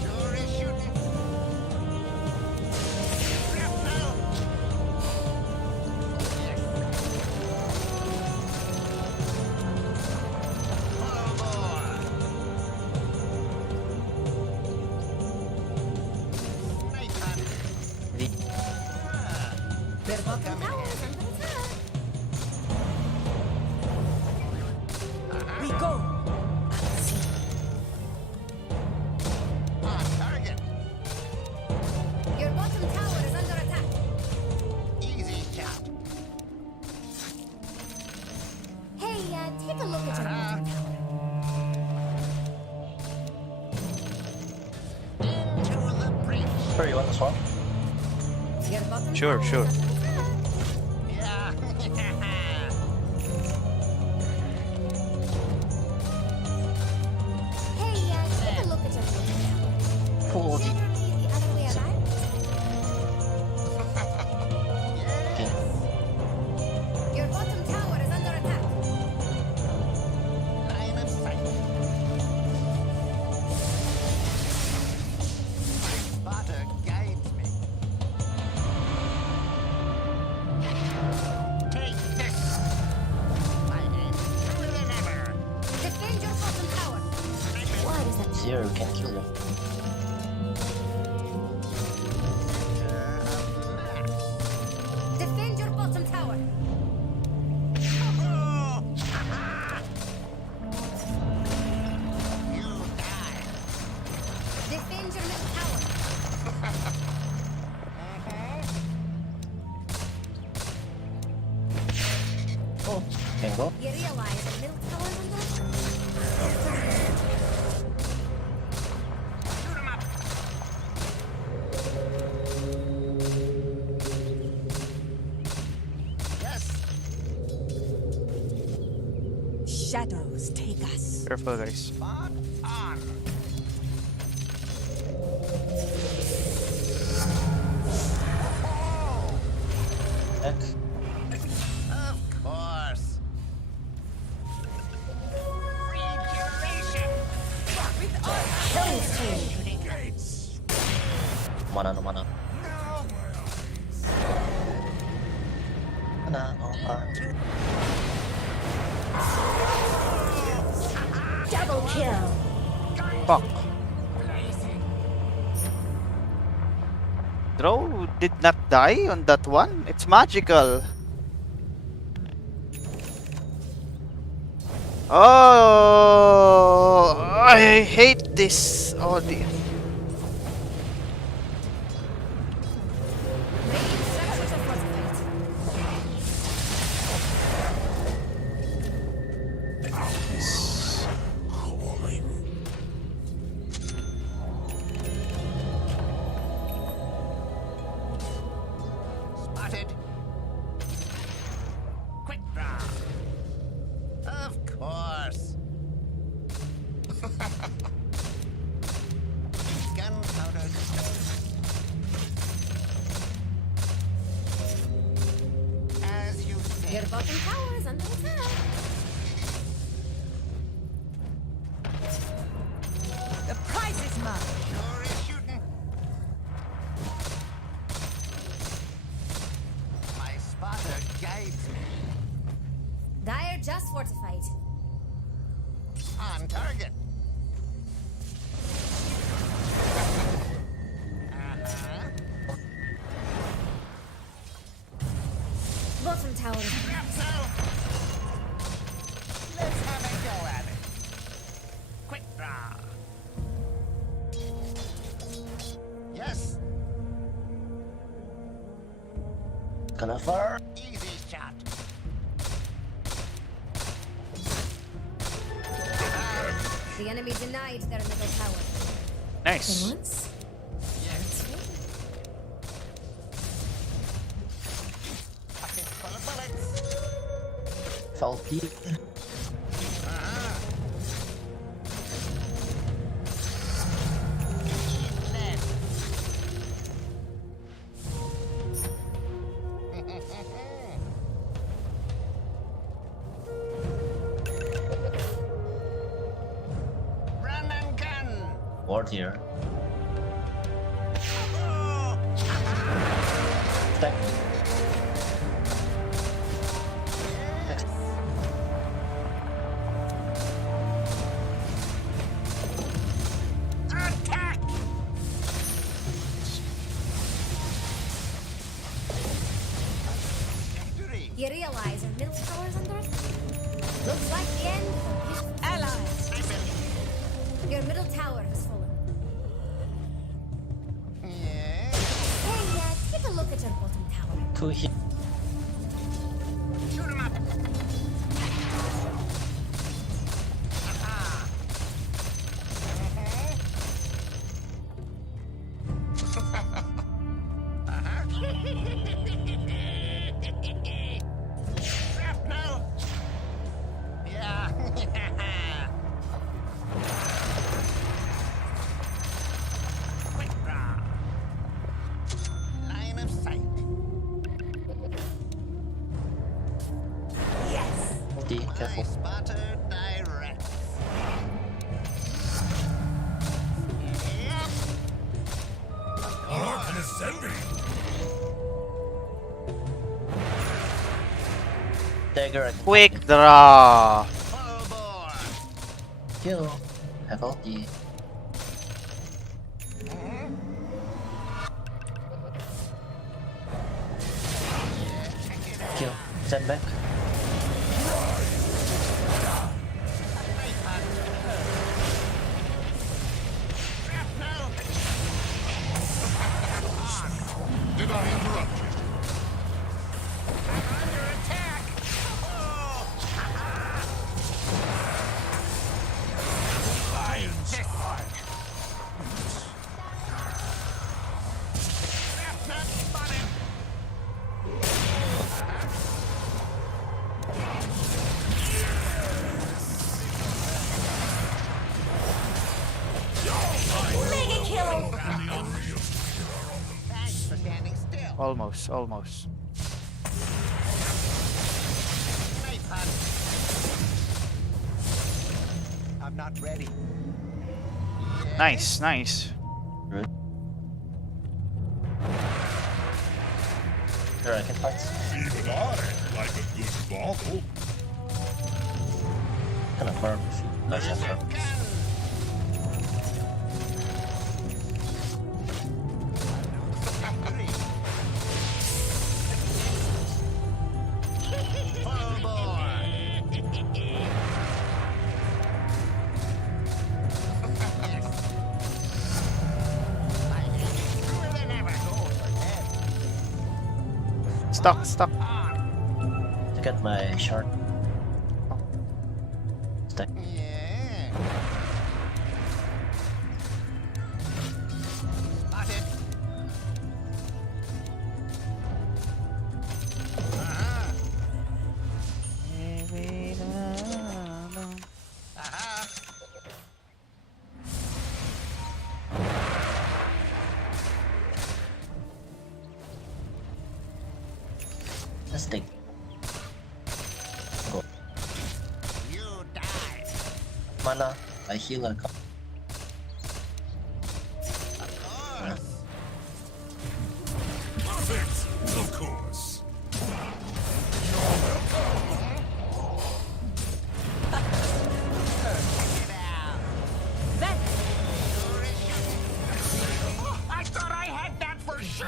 Sure is shooting. Shrapnel. Yes. Full bore. Snipe hunt. Your bottom Coming tower in. is under attack. We go. On target. Your bottom tower is under attack. Easy shot. Hey, take a look at your bottom tower. Into the breach. Sure, you want this one? Your bottom Sure, tower sure. is under attack. here, we can kill them. Defend your bottom tower. Defend your middle tower. Oh, can go. You realize the middle tower is under attack? Shoot him up. Yes. Shadows take us. Careful, guys. Spot on. Back. Of course. Regeneration. Shooting gates. Mana, no mana. Mana, no Double kill. Fuck. Drow did not die on that one. It's magical. Oh, I hate this. Oh dear. Radiant structures are fortified. Calling. Spotted. Quick draw. Of course. Gunpowder. As you Your said. bottom tower is under attack. The prize is mine. Sure is shooting. My spotter guides me. Dire just fortified. On target. Uh-huh. Bottom tower. Crap, so. Let's have a go at it. Quick draw. Yes. Gonna fire. Easy shot. The enemy denied their middle tower. Nice. For once, Yes. Pocket full of bullets. Faulty. Uh-huh. Lead. Run and gun. Ward here. Oh. Stack. Attack! Victory! you realize your middle tower is under attack. Looks like the end for beautiful Allies. I believe. Your middle tower has fallen. Yes. Hey, take a look at your bottom tower. 2 hit. Shoot him up. Aha. Shrapnel. Yeah. Quick draw. Line of sight. Multi, My careful. spotter directs. Yep. Arc ascending. Dagger at Quick draw. Full bore. kill. Have ulti. Kill. Send back. Did I interrupt you? Under attack! Lion's heart. Not spotted! Mega kill! Thanks for standing still. Almost, almost. Knife hunt. I'm not ready. Nice, nice. Sure, I can fight. Even I like a good bobble. Kind of farm if you guys have farm. Full bore. Truer than ever. Stuck, stuck. To get my shard. Stack. Yeah. Spotted. Aha. Let's take. Go. You died. Mana. I heal and come. Of course. Perfect, of course. I thought I had that for sure.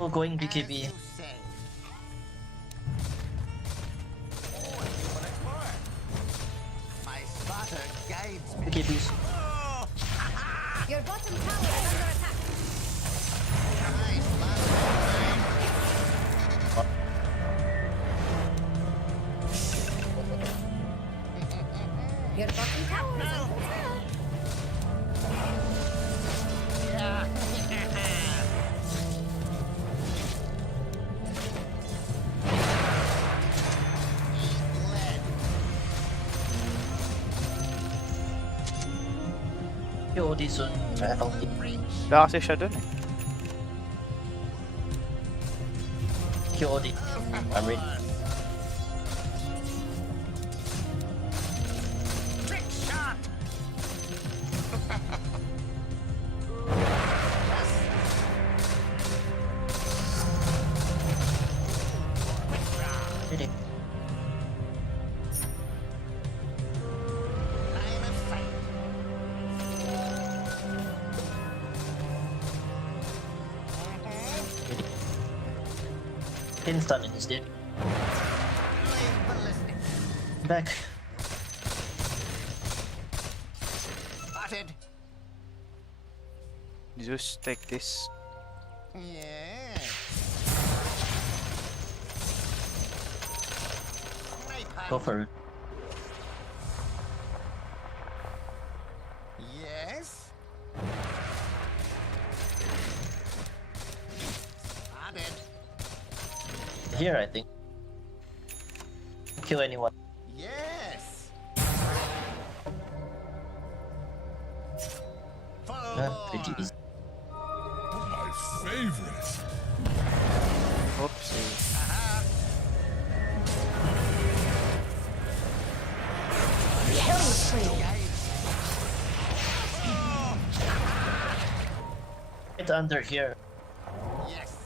Oh, going As BKB. you say. Oh, I see what it's for. My spotter guides me. BKB. Oh, Your bottom tower is under attack. nice Your bottom tower is under attack. Yeah. QOD soon. I have ulti. Wala kasi siya dun eh. QOD. I'm ready. Trick shot. Ready. Line of sight. Ready. Pin stun and he's dead. Laying ballistic. Back. Spotted. Just take this. Yeah. Knife Go hunt. for it. Yes. Spotted. Here, I think. Kill anyone. Yes. Full Pretty bore. easy. My favorite. Oopsie. Aha. Killing spree. It's under here. Yes.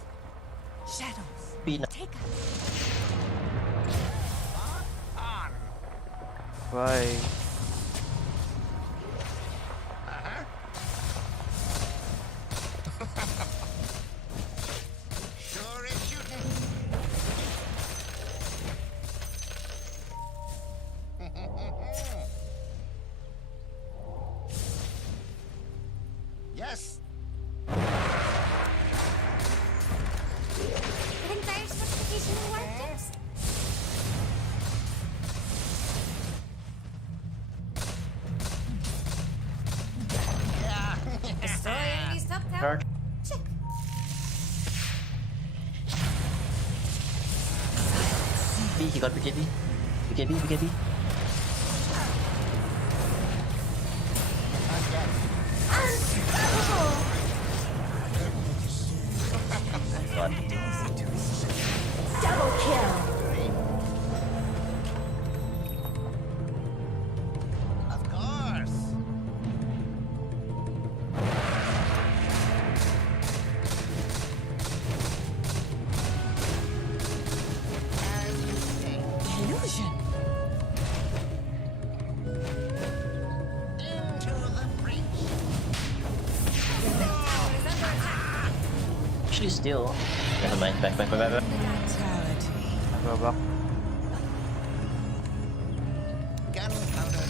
Shadows. Pina. Take us. On. Bye. Uh-huh. tower. Check. He got BKB. BKB. God. Double kill. Of course. As you say. Illusion. Into the breach. Actually, still. Never mind. Back. Fatality. Baba. Gunpowder.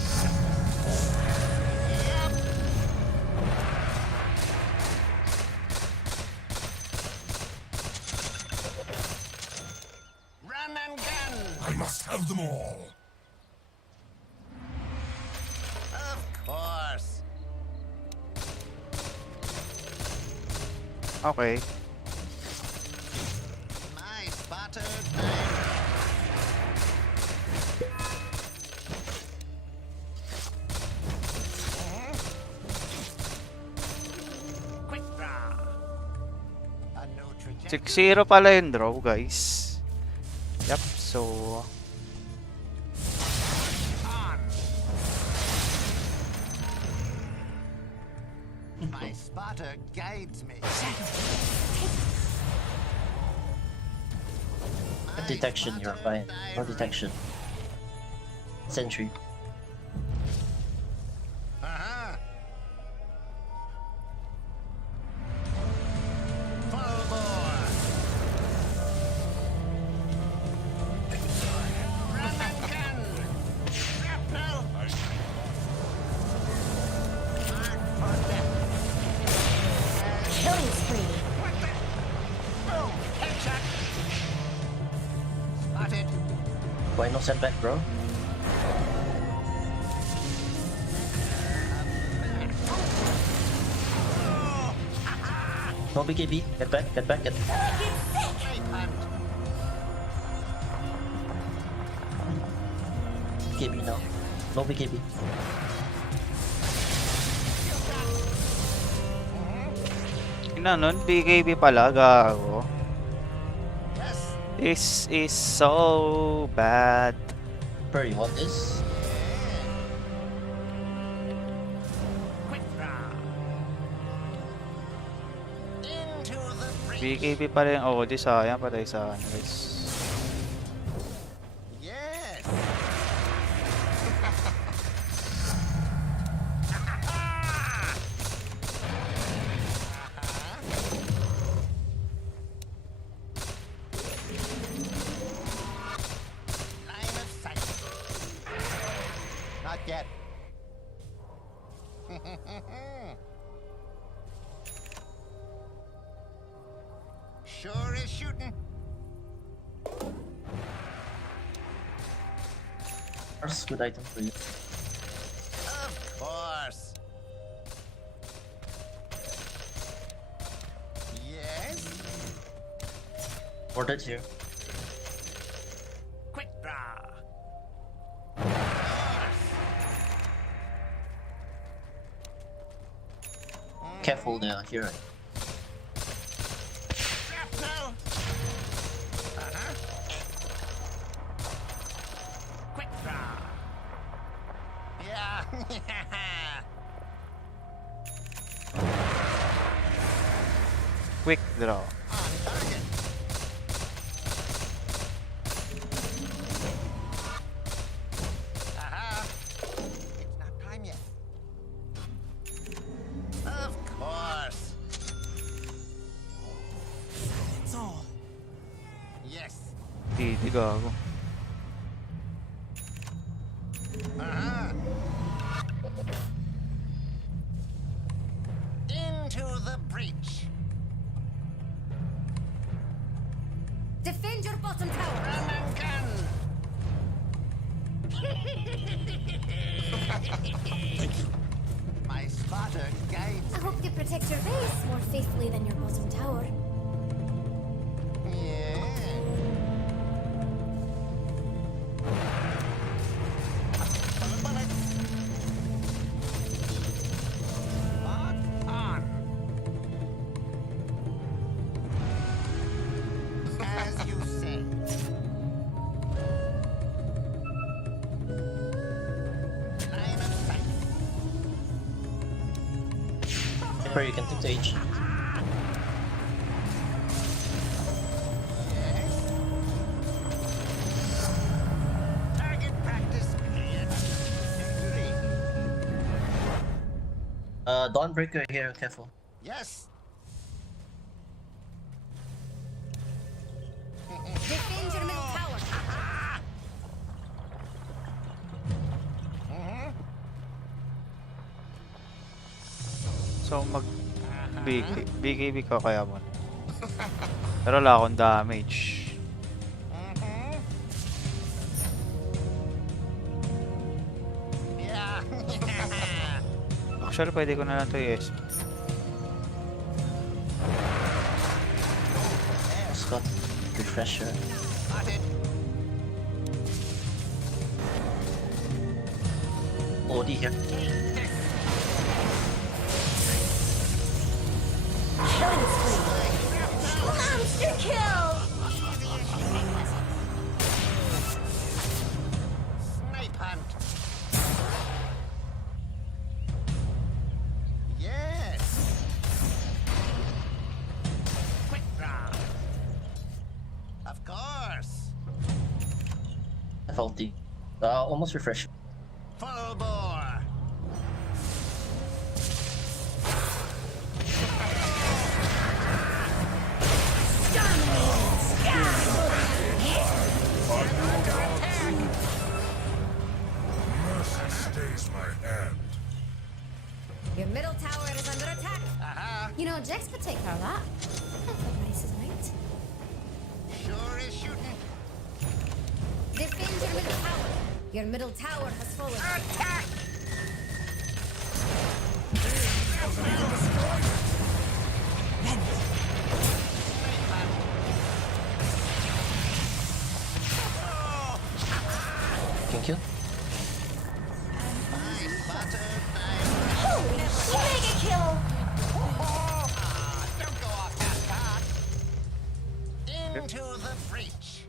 Run and gun. I must have them all. Of course. Okay. My spotter. Quick draw. A no trajectory. 6-0 pala yung draw, guys. Yep, so... On. My spotter guides me. My Detection, you're spotter fine. No detection. Sentry. Uh-huh. Full bore. Run and gun. Shrapnel. Mark for death. Killing spree. What the? Boom. Headshot. Spotted. Why no send back, bro? No BKB. Get back. I punt. BKB now. No BKB. Ina nun, BKB pala, gago. Yes. This is so bad. Per, you want this? Quick draw. Into the breach. BKB pala yung OD, sayang patay sa ano, guys. Yes. Line of sight. Not yet. Sure is shooting. First good item for you. Of course. Yes. Ordered here. Quick draw. Careful now, here. Shrapnel. Uh-huh. Quick draw. Yeah. Quick draw. On target. Aha. It's not time yet. Of course. Yes. Hindi, gago. Uh-huh. Into the breach. Defend your bottom tower. Run and gun. My spotter guides. I hope you protect your base more faithfully. Reaper, you can take the H. Target practice cleared. Victory. Dawnbreaker here, careful. Yes. Defend your middle tower. So BKB ka kaya mo. Pero wala akong damage. Yeah. Actually, pwede ko na lang to i-SP. Scott, refresher. Spotted. OD here. Monster kill! Snipe hunt. Yes. Quick draw. Of course. FLT. Almost refresh. Full bore. Mercy stays my hand. Your middle tower is under attack. Aha. You know, Jax could take care of that. That's what Rice is right. Sure is shooting. Defend your middle tower. Your middle tower has fallen. Attack. Thank you. Mega kill! Don't go off that path. Into the breach.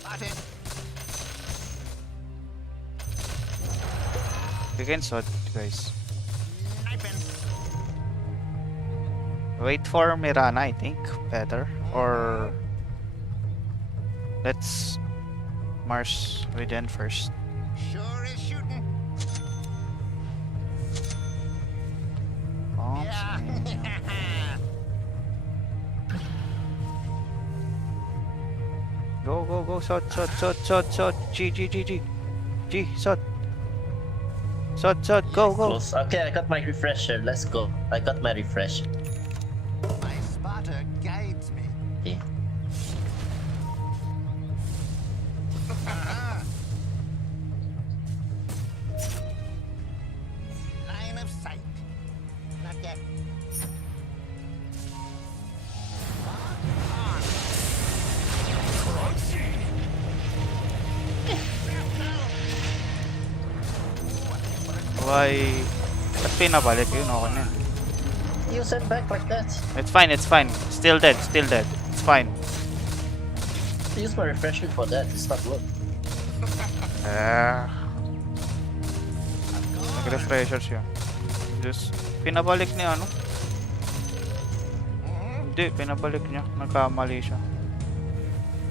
Spotted. We can sort, guys. Sniping. Wait for Mirana, I think. Better. Or... let's... Mars regen first. Sure is shooting. Bombs. Yeah. Go, go, go. Sot, sot, sot, sot, sot. G, G, G, G. G, sot. Sot, sot. Go, go. Close. Okay, I got my refresher. Let's go. I got my refresh. My spotter guides me. Okay. Line of sight. Not yet. Why? Ba't pinabalik yun? Okay na. You send back like that. It's fine, it's fine. Still dead, still dead. It's fine. I use my refresher for that. It's not good. Nag-refreshers yun. Just, pinabalik niya ano? Hindi, pinabalik niya. Nagkamali siya.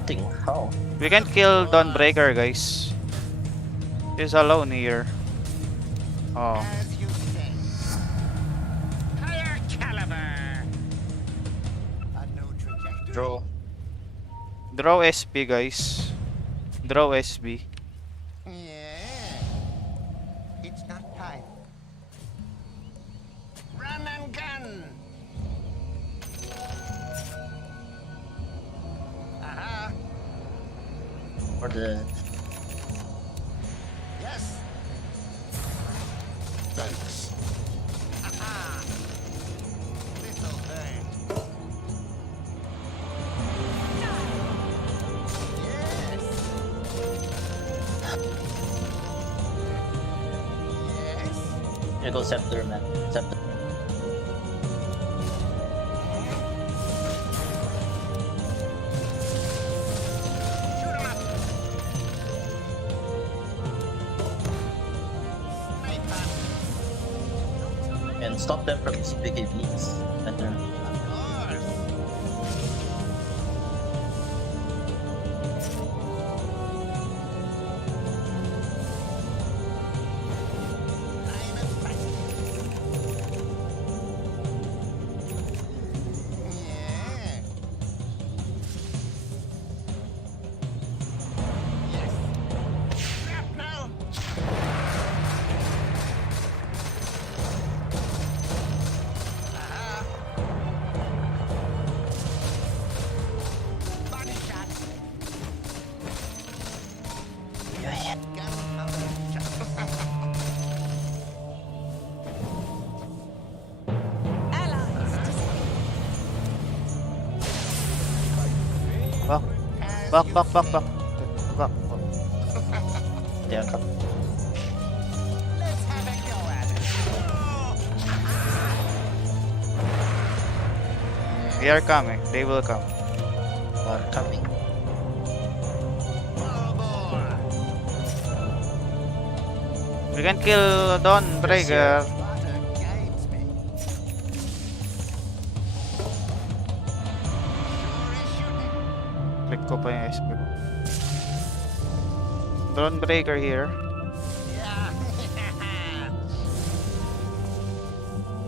Think how? We can kill Dawnbreaker, guys. He's alone here. Oh. As you say. Higher caliber. A new trajectory. Draw. Draw SB, guys. Draw SB. Yeah. It's not time. Run and gun. Aha. For the Yes. Thanks. Aha. This'll burn. Yes. Yes. here goes Scepter, man. Scepter. Sure can stop them from using BKBs. Better. Of course. I'm in sight. Yeah. Yes. Snap now. Uh-huh. Body shot. Gunpowder shot. Back. Back. They are coming. Let's have a go at it. They are coming. They will come. Are coming. Full bore. We can kill Dawnbreaker. Spotter guides me. Sure is shooting. Click ko pa yung SP ko. Dawnbreaker here. Yeah.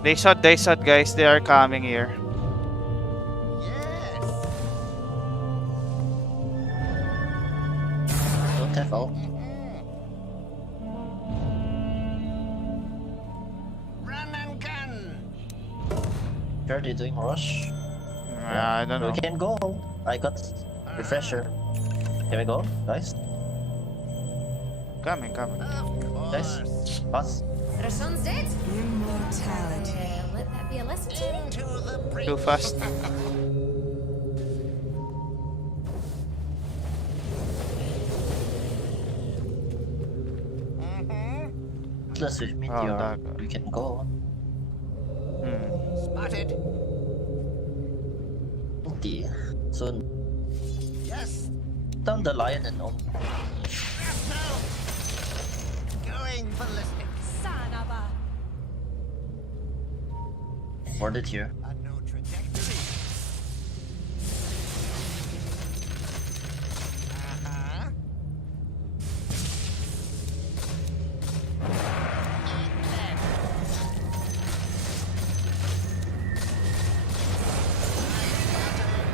They shot guys. They are coming here. Yes. Don't have ult. Run and gun. Sure, they're doing rush. I don't know. We can go. I got refresher. Can we go, guys? Coming. Of Guys, course. pass. Rashawn's dead. Immortality. Let that be a lesson to you. Into the breach. Too fast. Plus with Oh, meteor, that- we can go. Spotted. Ulti. Soon. Yes. Down the lion and on. Snap now. Going ballistic. Warded here. A new trajectory. Uh-huh. Eat that.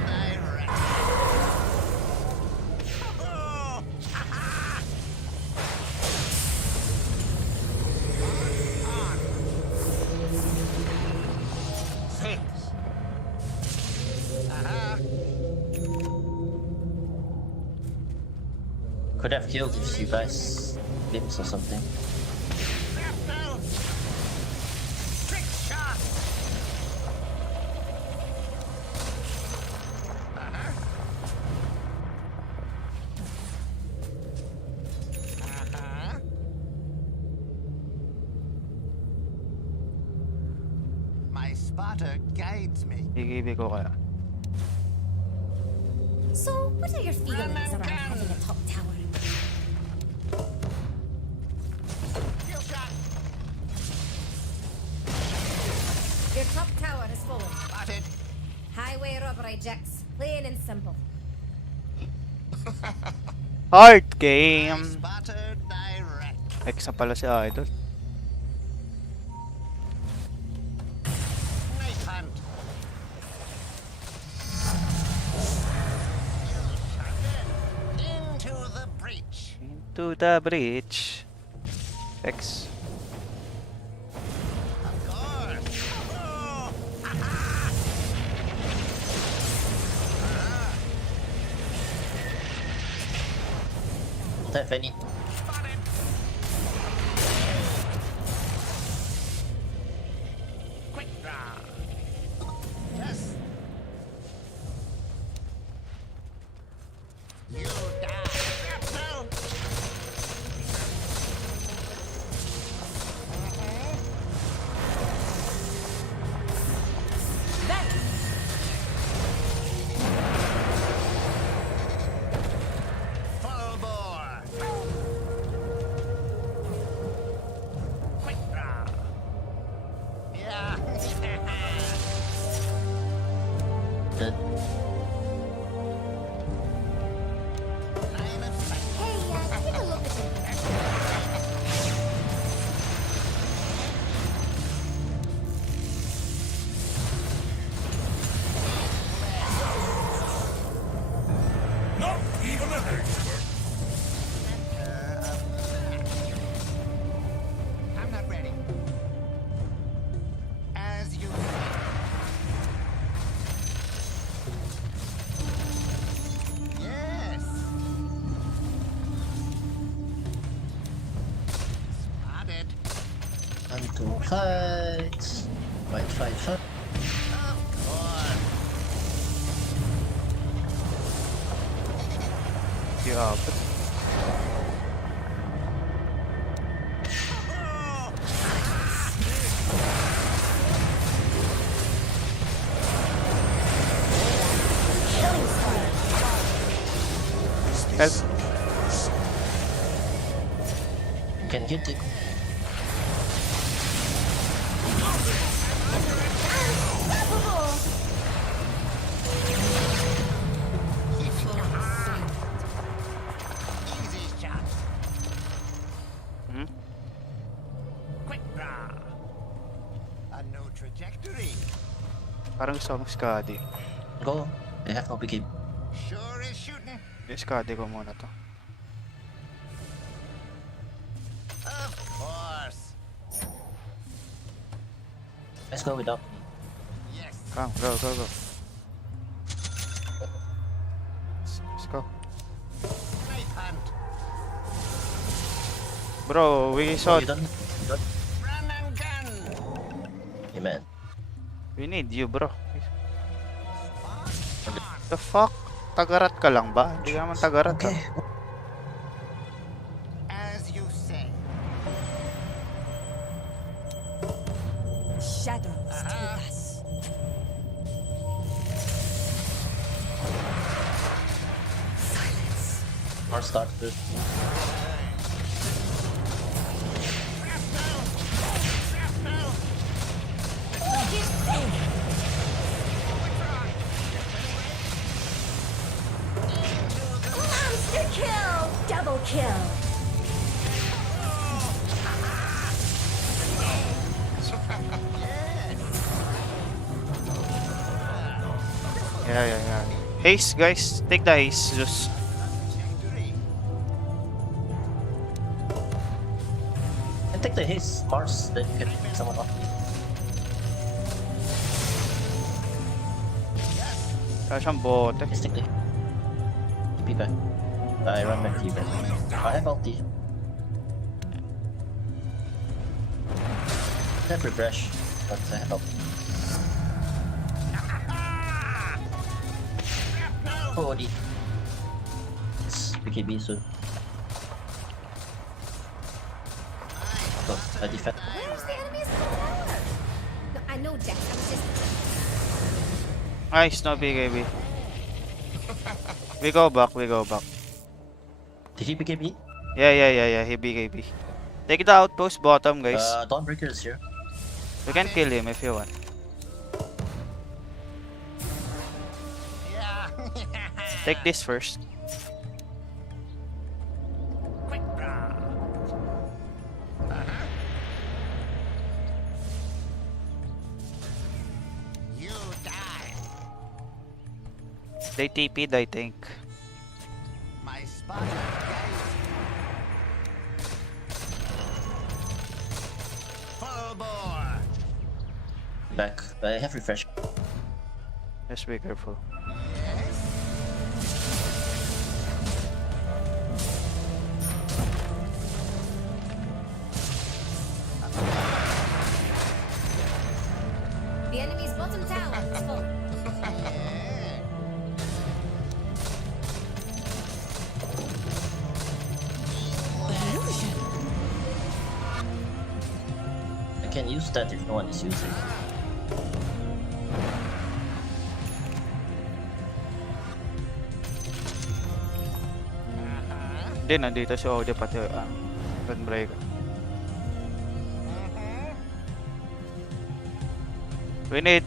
Direct. Oh, ha-ha. On. Six. Uh-huh. Could have killed if you guys glimpse or something. Snap now. Trick shot. Uh-huh. Uh-huh. My spotter guides me. Igibi ko kaya. So, what are your feelings and around gun. having a top tower? Kill shot. Your top tower is fallen. Spotted. Highway robbery, Jax. Plain and simple. Hard My game. spotter direct. X na pala si Idol. Knife hunt. Into the breach. Into the breach. X. Of course. Oh, Don't have any. spotted. Quick draw. Yes. You die. Snap now. Full bore. to fight. Fight. Yeah. Help. You can get it. Easy shot. Hmm? Quick draw. A no trajectory. Parang sa Skadi. Go. They have no big. Sure is shooting. Skadi ko muna to. Of course. Let's go without. Yes. Come, go. Let's go. Knife hunt. Bro, we So saw. you don't. Run and gun. Hey man. We need you, bro. The fuck? Tagarat ka lang ba? Hindi ka naman tagarat. Okay. As you say. Shadows take us. Our start first. Monster kill! Double kill! Yeah. Haste, guys. Take the haste. Just. And take the his Mars, then you can pick someone off. Kaya siyang bote. Just take the TP back. I run back TP. I have ulti. I have refresh, but I have ulti. Oh, OD. It's BKB soon. So, I defend. Where's the enemy's tower? No, I know, Jax. I was just... Nice, no BKB. We go back. Did he BKB? Yeah, he BKB. Take the outpost bottom, guys. Dawnbreaker is here. We can kill him if you want. Yeah. Take this first. Quick draw. You die. They TP'd, I think. My spot guides full bore. Back. I have refresh. Just be careful. The enemy's bottom tower is full. I can use that if no one is using. Hindi, nandito si Ode pati Gunbreaker. We need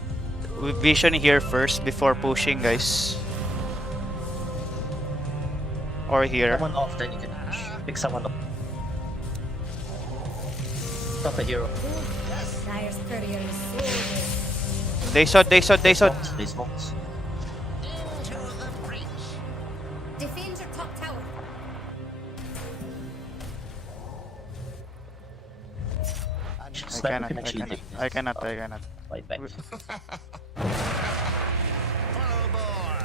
vision here first before pushing, guys. Or here. Someone off, then you can push. Pick someone up. Stop a hero. Dire's courier is soldiers. They shot. They smoked. Into the breach. Defend your top tower. I cannot. Fight back. Full bore.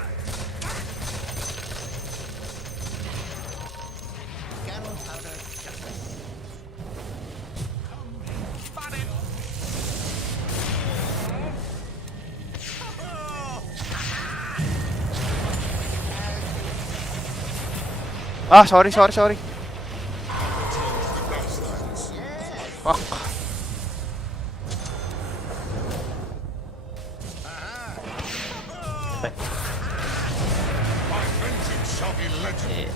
Gunpowder justice. Spotted. Ah, sorry. Fuck. My vengeance shall be legendary.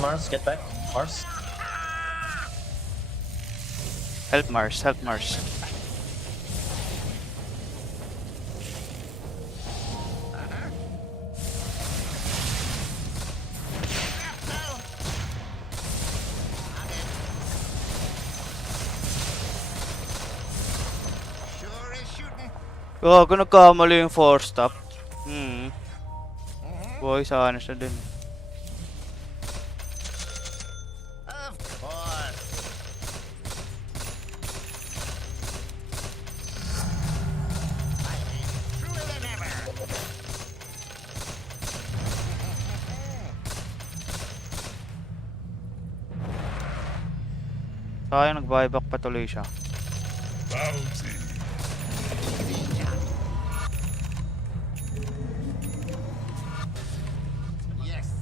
Mars, get back. Mars. Help Mars. Sure is shooting. Gago, nagkamali yung 4-stop. Boy, sana siya din. Of course. I aim truer than ever. Sayang, nag-buyback patuloy siya. Bounty. Yes.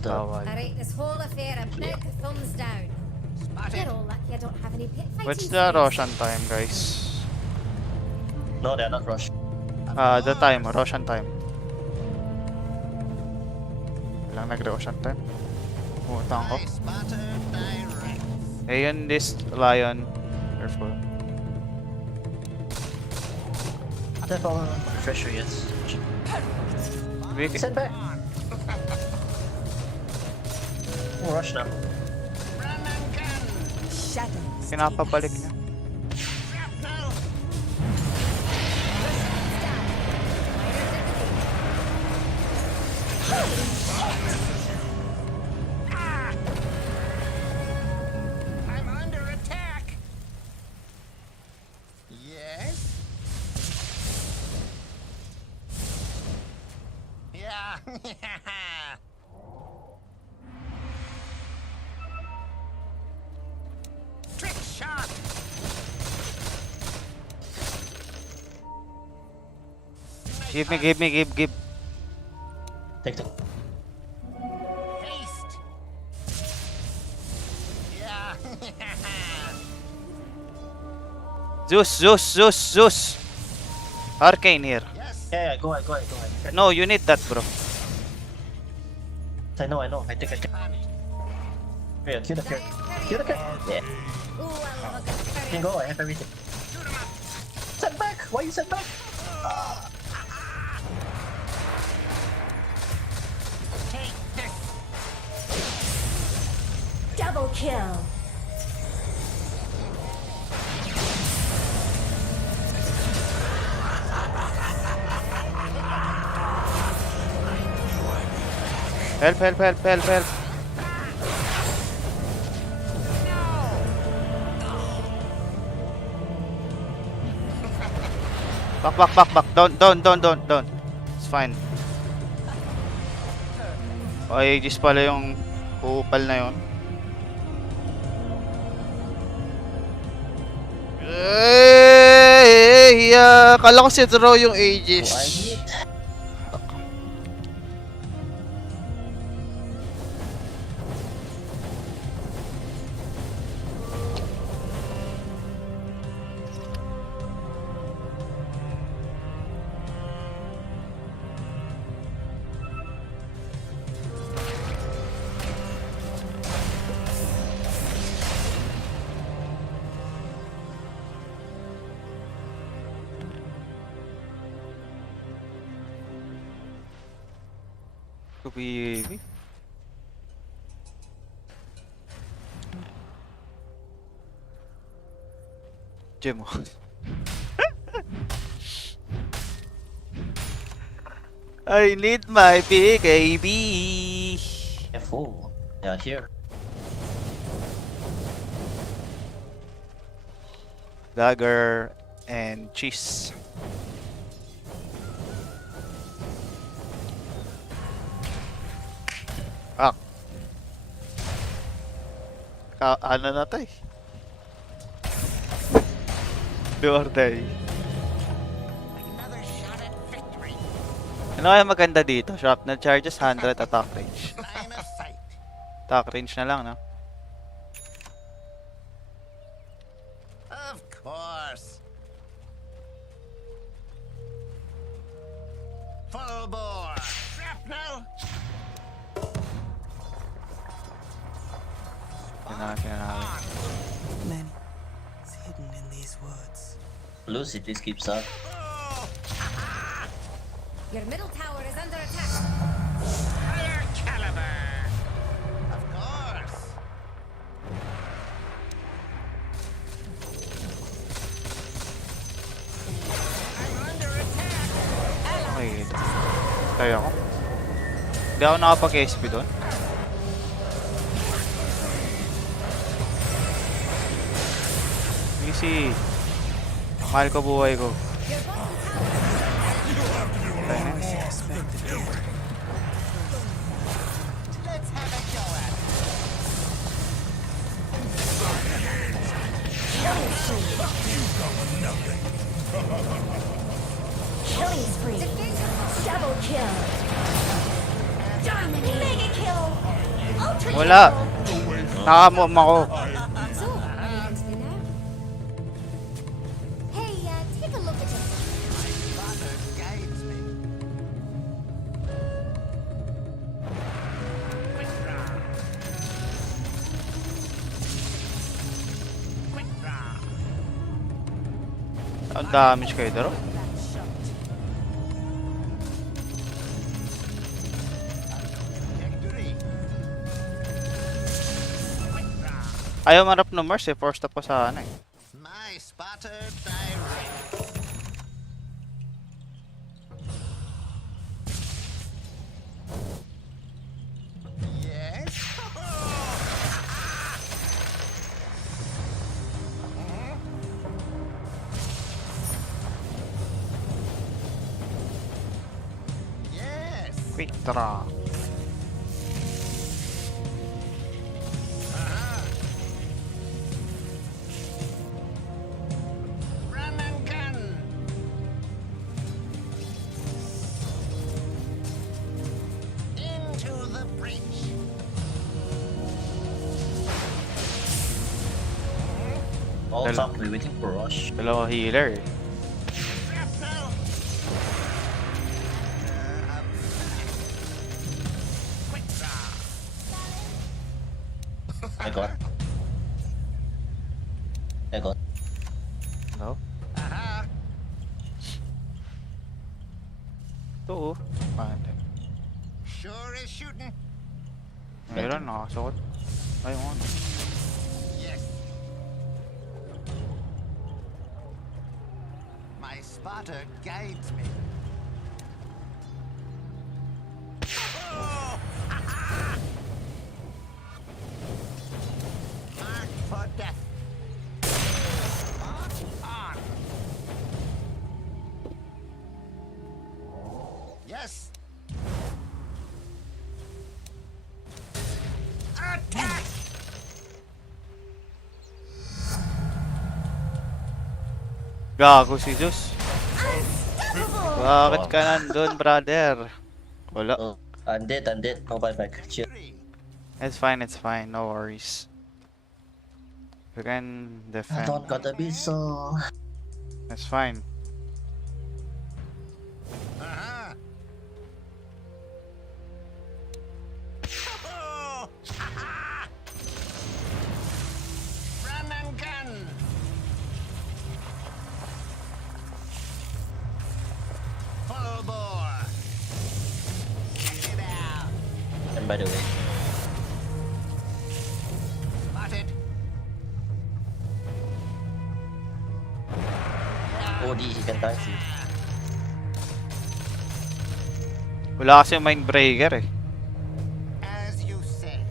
Bawal. Alright, this whole affair a big thumbs down. You're all lucky I don't have any pit fighting What's the skills. Roshan time, guys? No, they're not rushed. The time, Roshan time. Walang nag-Roshan time. Pumutang ko. My spotter direct. Ayun, this lion. Careful. Careful. Refresher, yes. Weak. Send back. Oh, rush now. Run and gun. Shadows. Pinapabalik niya. Shrapnel. Ah! I'm under attack. Yes. Yeah. Trick shot. Give. Take the. Haste. Yeah. Zeus. Arcane here. Yes. Yeah, go ahead. No, you need that, bro. I know. I think I can. Yeah, kill the carrot. Yeah. Ooh, I love a good You curry. can go, I have everything. Send back! Why you send back? Take this. Double kill. Help. Back. Don't. It's fine. Ay, Aegis pala yung upal na yun. Kala ko si Draw yung Aegis. Why need? Could be... Gemo. I need my big AB. Careful. Yeah, here. Dagger and cheese. Ah. Ano na tayo? Do or die. Another shot at victory. Ano kaya maganda dito? Shrapnel charges, 100 attack range. Line of sight. Attack range na lang, no? Of course. Full bore. Shrapnel. Many is hidden in these woods. Blue cities keeps up. Your middle tower is under attack. Higher caliber. Of course. I'm under attack. Okay. Kaya ko. Hindi ako nakapag-SP doon. Easy. Mahal ko buhay ko. Your bottom tower is under attack. Let's have a go at it. Killing spree. Double kill. Dominate. Mega kill. Ultra Wala. Nakamom ako. So, what are you going to do now? Hey, take a look at this. Father guides me. Quick draw. Quick draw. Ang damage kayo daro. Victory. Quick draw. Ayaw marap no Mars eh. Forced up ko sa ano eh. My spotter direct. Yes. Yes. Quick draw. Run and gun. Into the breach. All Hello. top, we're waiting for Rush. Dalawa healer eh. Shrapnel. Quick draw. I got. I got. No? Aha. Ito oh. Paano? Sure is shooting. Meron nakasukot. Ayun ano. Yes. My spotter guides me. Oh! Marked for death. Locked on. Yes. Attack! Gago si Zeus. Bakit ka nandun, brother? Wala. Oh, I'm dead. No buyback. Chill. It's fine, no worries. We can I defend. don't gotta be so. It's fine. Aha! Oh! Run and gun! Full bore! Check it out! And by the way, Spotted! OD he can dance it. Wala kasi mind breaker eh. As you say.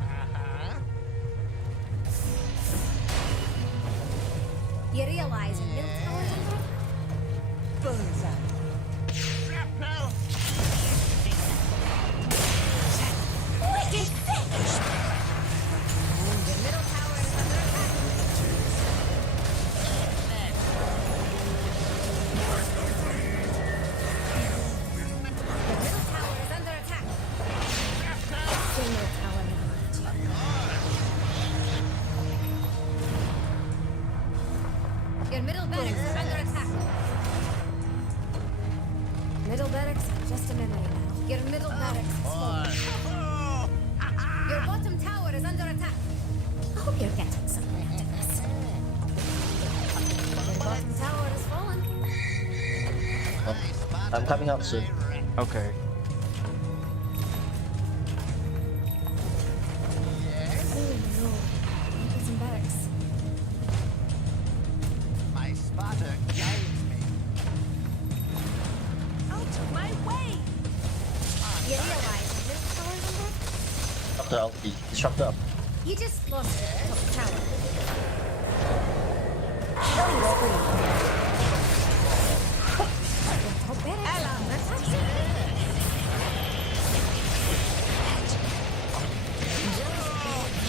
Uh-huh. You realize your middle tower is under attack? Bullseye. Shrapnel! Wicked sick! Your middle tower is under attack. Your middle barracks is under attack. Middle barracks, just a memory now. Your middle barracks is falling. Your bottom tower is under attack. I hope you're getting something out of this. Your bottom tower is fallen. Oh, I'm coming up soon. Okay. Oh no. Prison barracks. My spotter guides me. Out of my way! You realize the middle tower is under attack? Dr. LP. Disrupt up. You just lost the top tower. Killing spree. Your top barracks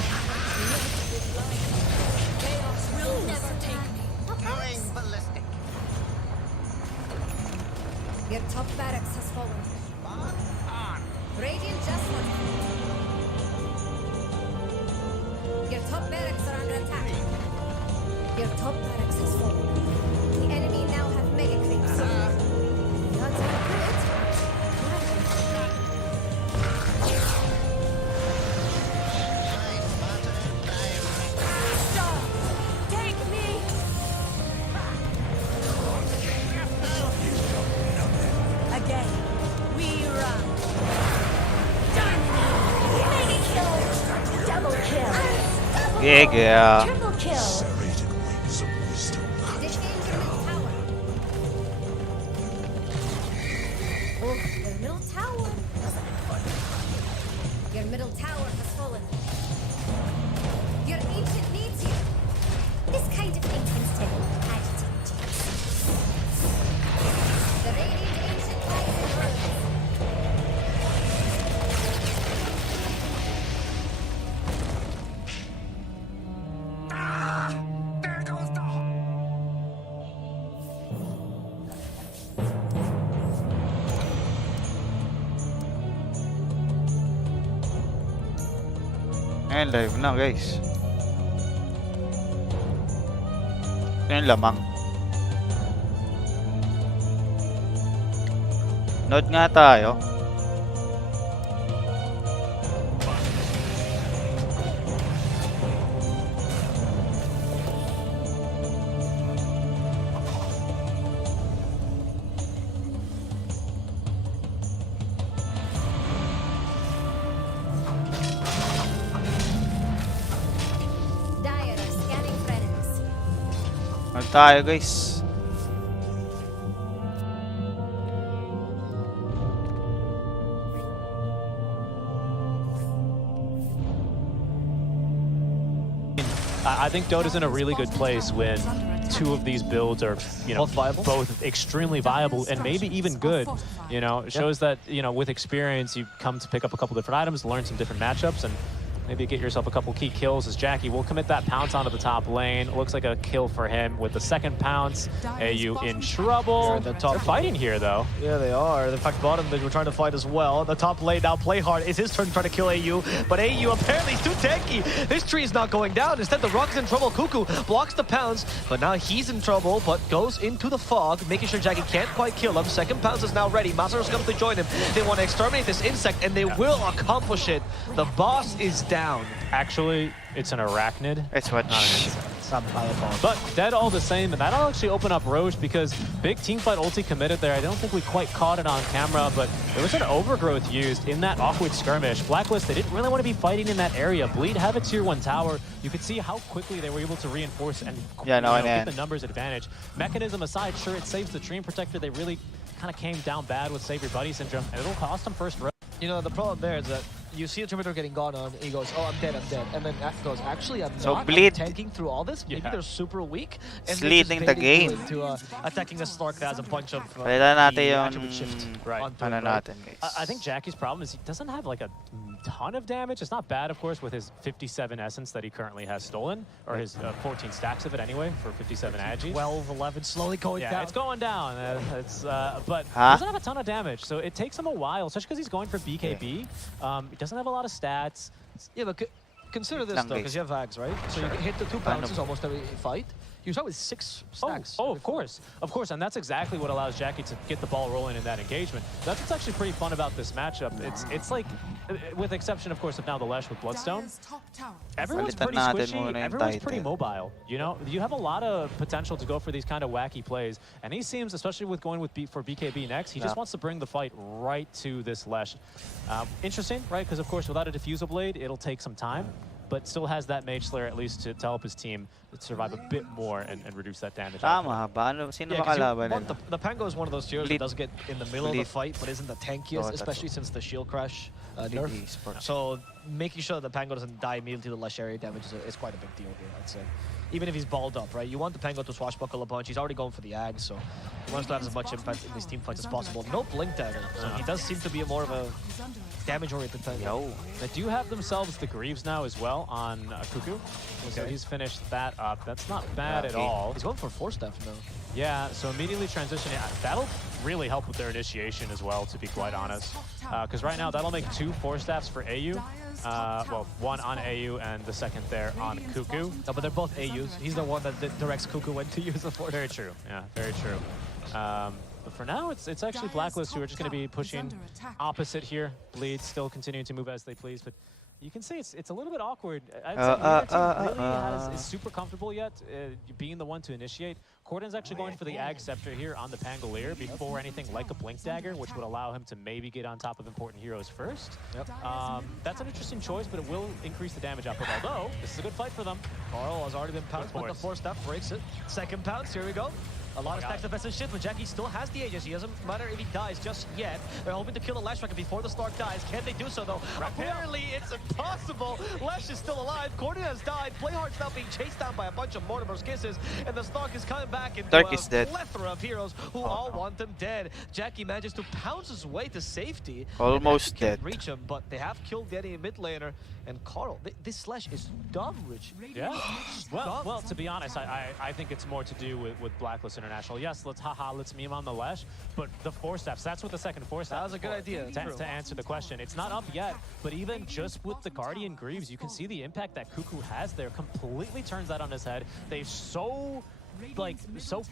is under attack. Chaos will never take me. Going ballistic. Your top barracks has fallen. Spot on. Radiant just won. Your top barracks are under attack. Your top barracks has fallen. The enemy now have mega creeps. Not so good. Stop! Take me! Again, we run. Double kill. Yeah. Triple kill. Serrated wings of wisdom. Defend your middle tower. Oh, your middle tower. Your middle tower has fallen. Your ancient needs you. This kind of thing tends to agitate you. The radiant ancient lies in ruins. There goes the Ayan, live na guys. Ito yung lamang. Note nga tayo. Dire are scanning friends. Note tayo guys. I think Dota's in a really good place when two of these builds are, you know, both extremely viable and maybe even good. You know, it shows that, you know, with experience, you come to pick up a couple different items, learn some different matchups, and maybe get yourself a couple key kills as Jackie will commit that pounce onto the top lane. Looks like a kill for him with the second pounce. AU in trouble. They're fighting here, though. Yeah, they are. In fact, bottom, they were trying to fight as well. The top lane now, play hard. It's his turn to try to kill AU, but AU apparently is too tanky. This tree is not going down. Instead, the Rock is in trouble. Cuckoo blocks the pounce, but now he's in trouble, but goes into the fog, making sure Jackie can't quite kill him. Second pounce is now ready. Masaru's coming to join him. They want to exterminate this insect, and they will accomplish it. The boss is down. Actually, it's an arachnid. It's what? Not an insect. But dead all the same, and that'll actually open up Roche because big teamfight ulti committed there. I don't think we quite caught it on camera, but there was an overgrowth used in that awkward skirmish. Blacklist, they didn't really want to be fighting in that area. Bleed have a tier 1 tower. You could see how quickly they were able to reinforce and get the numbers advantage. Mechanism aside, sure, it saves the Dream Protector. They really kind of came down bad with Save Your Buddy syndrome, and it'll cost them first row. You know, the problem there is that you see a Terminator getting gone on, he goes, oh, I'm dead. And then Act goes, actually, I'm not. Bleed. I'm tanking through all this. Maybe they're super weak. And It's leading the game. To, attacking the Slark that has a bunch of attribute shift. I think Jackie's problem is he doesn't have like a ton of damage. It's not bad, of course, with his 57 essence that he currently has stolen, or his 14 stacks of it anyway for 57 agi. 12, 11, slowly going down. Yeah, it's going down. But he doesn't have a ton of damage, so it takes him a while, especially because he's going for BKB. He doesn't have a lot of stats. Yeah, but consider this though, because you have Vags, right? So you hit the 2 pounces almost every fight. You start with 6 stacks. Oh, of course, and that's exactly what allows Jackie to get the ball rolling in that engagement. That's what's actually pretty fun about this matchup. It's like, with the exception, of course, of now the Lesh with Bloodstone, everyone's pretty squishy, everyone's pretty mobile. You know, you have a lot of potential to go for these kind of wacky plays, and he seems, especially with going with for BKB next, he just wants to bring the fight right to this Lesh. Interesting, right? Because of course, without a Diffusal Blade, it'll take some time, but still has that Mage Slayer at least to help his team survive a bit more and reduce that damage. Tama ba? Ano, sino ba kalaban nila? The Pango is one of those heroes that does get in the middle of the fight, but isn't the tankiest, especially since the shield crash nerf. So making sure that the Pango doesn't die immediately to the less area damage is quite a big deal here, I'd say. Even if he's balled up, right? You want the Pango to swashbuckle a bunch. He's already going for the Ag, so he wants to have as much impact in these team fights as possible. No Blink Dagger, so he does seem to be more of a damage-oriented Pango. They do have themselves the Greaves now as well on Cuckoo. So he's finished that up. That's not bad at all. He's going for 4-staff now. Yeah, so immediately transitioning. That'll really help with their initiation as well, to be quite honest. Because right now, that'll make 2 4-staffs for AU. Well, 1 on AU and the second there on Cuckoo. No, but they're both AUs. He's the one that directs Cuckoo when to use the 4. Very true. Yeah, very true. But for now, it's actually Blacklist who are just going to be pushing opposite here. Bleed still continuing to move as they please, but you can see it's a little bit awkward. I'd say really is super comfortable yet, being the one to initiate. Corden's actually going for the Ag Scepter here on the Pangolier before anything like a Blink Dagger, which would allow him to maybe get on top of important heroes first. That's an interesting choice, but it will increase the damage output, although this is a good fight for them. Carl has already been pounced, but the 4-staff breaks it. Second pounce, here we go. A lot of stacks defensive shit, but Jackie still has the agency. Doesn't matter if he dies just yet. They're hoping to kill the Lash Rocket before the Stark dies. Can they do so, though? Apparently, it's impossible. Lash is still alive. Corden has died. Playhard's now being chased down by a bunch of Mortimer's Kisses, and the Stark is coming back into a plethora of heroes who all want them dead. Jackie manages to pounce his way to safety. Almost dead. Can't reach him, but they have killed the enemy mid laner. And Carl, this Slash is dumb, Rich. Yeah. Well, to be honest, I think it's more to do with Blacklist International. Yes, let's meme on the Lesh, but the 4-staffs, that's what the second 4-staff. That was a good idea. To answer the question. It's not up yet, but even just with the Guardian Greaves, you can see the impact that Cuckoo has there. Completely turns that on his head. They've so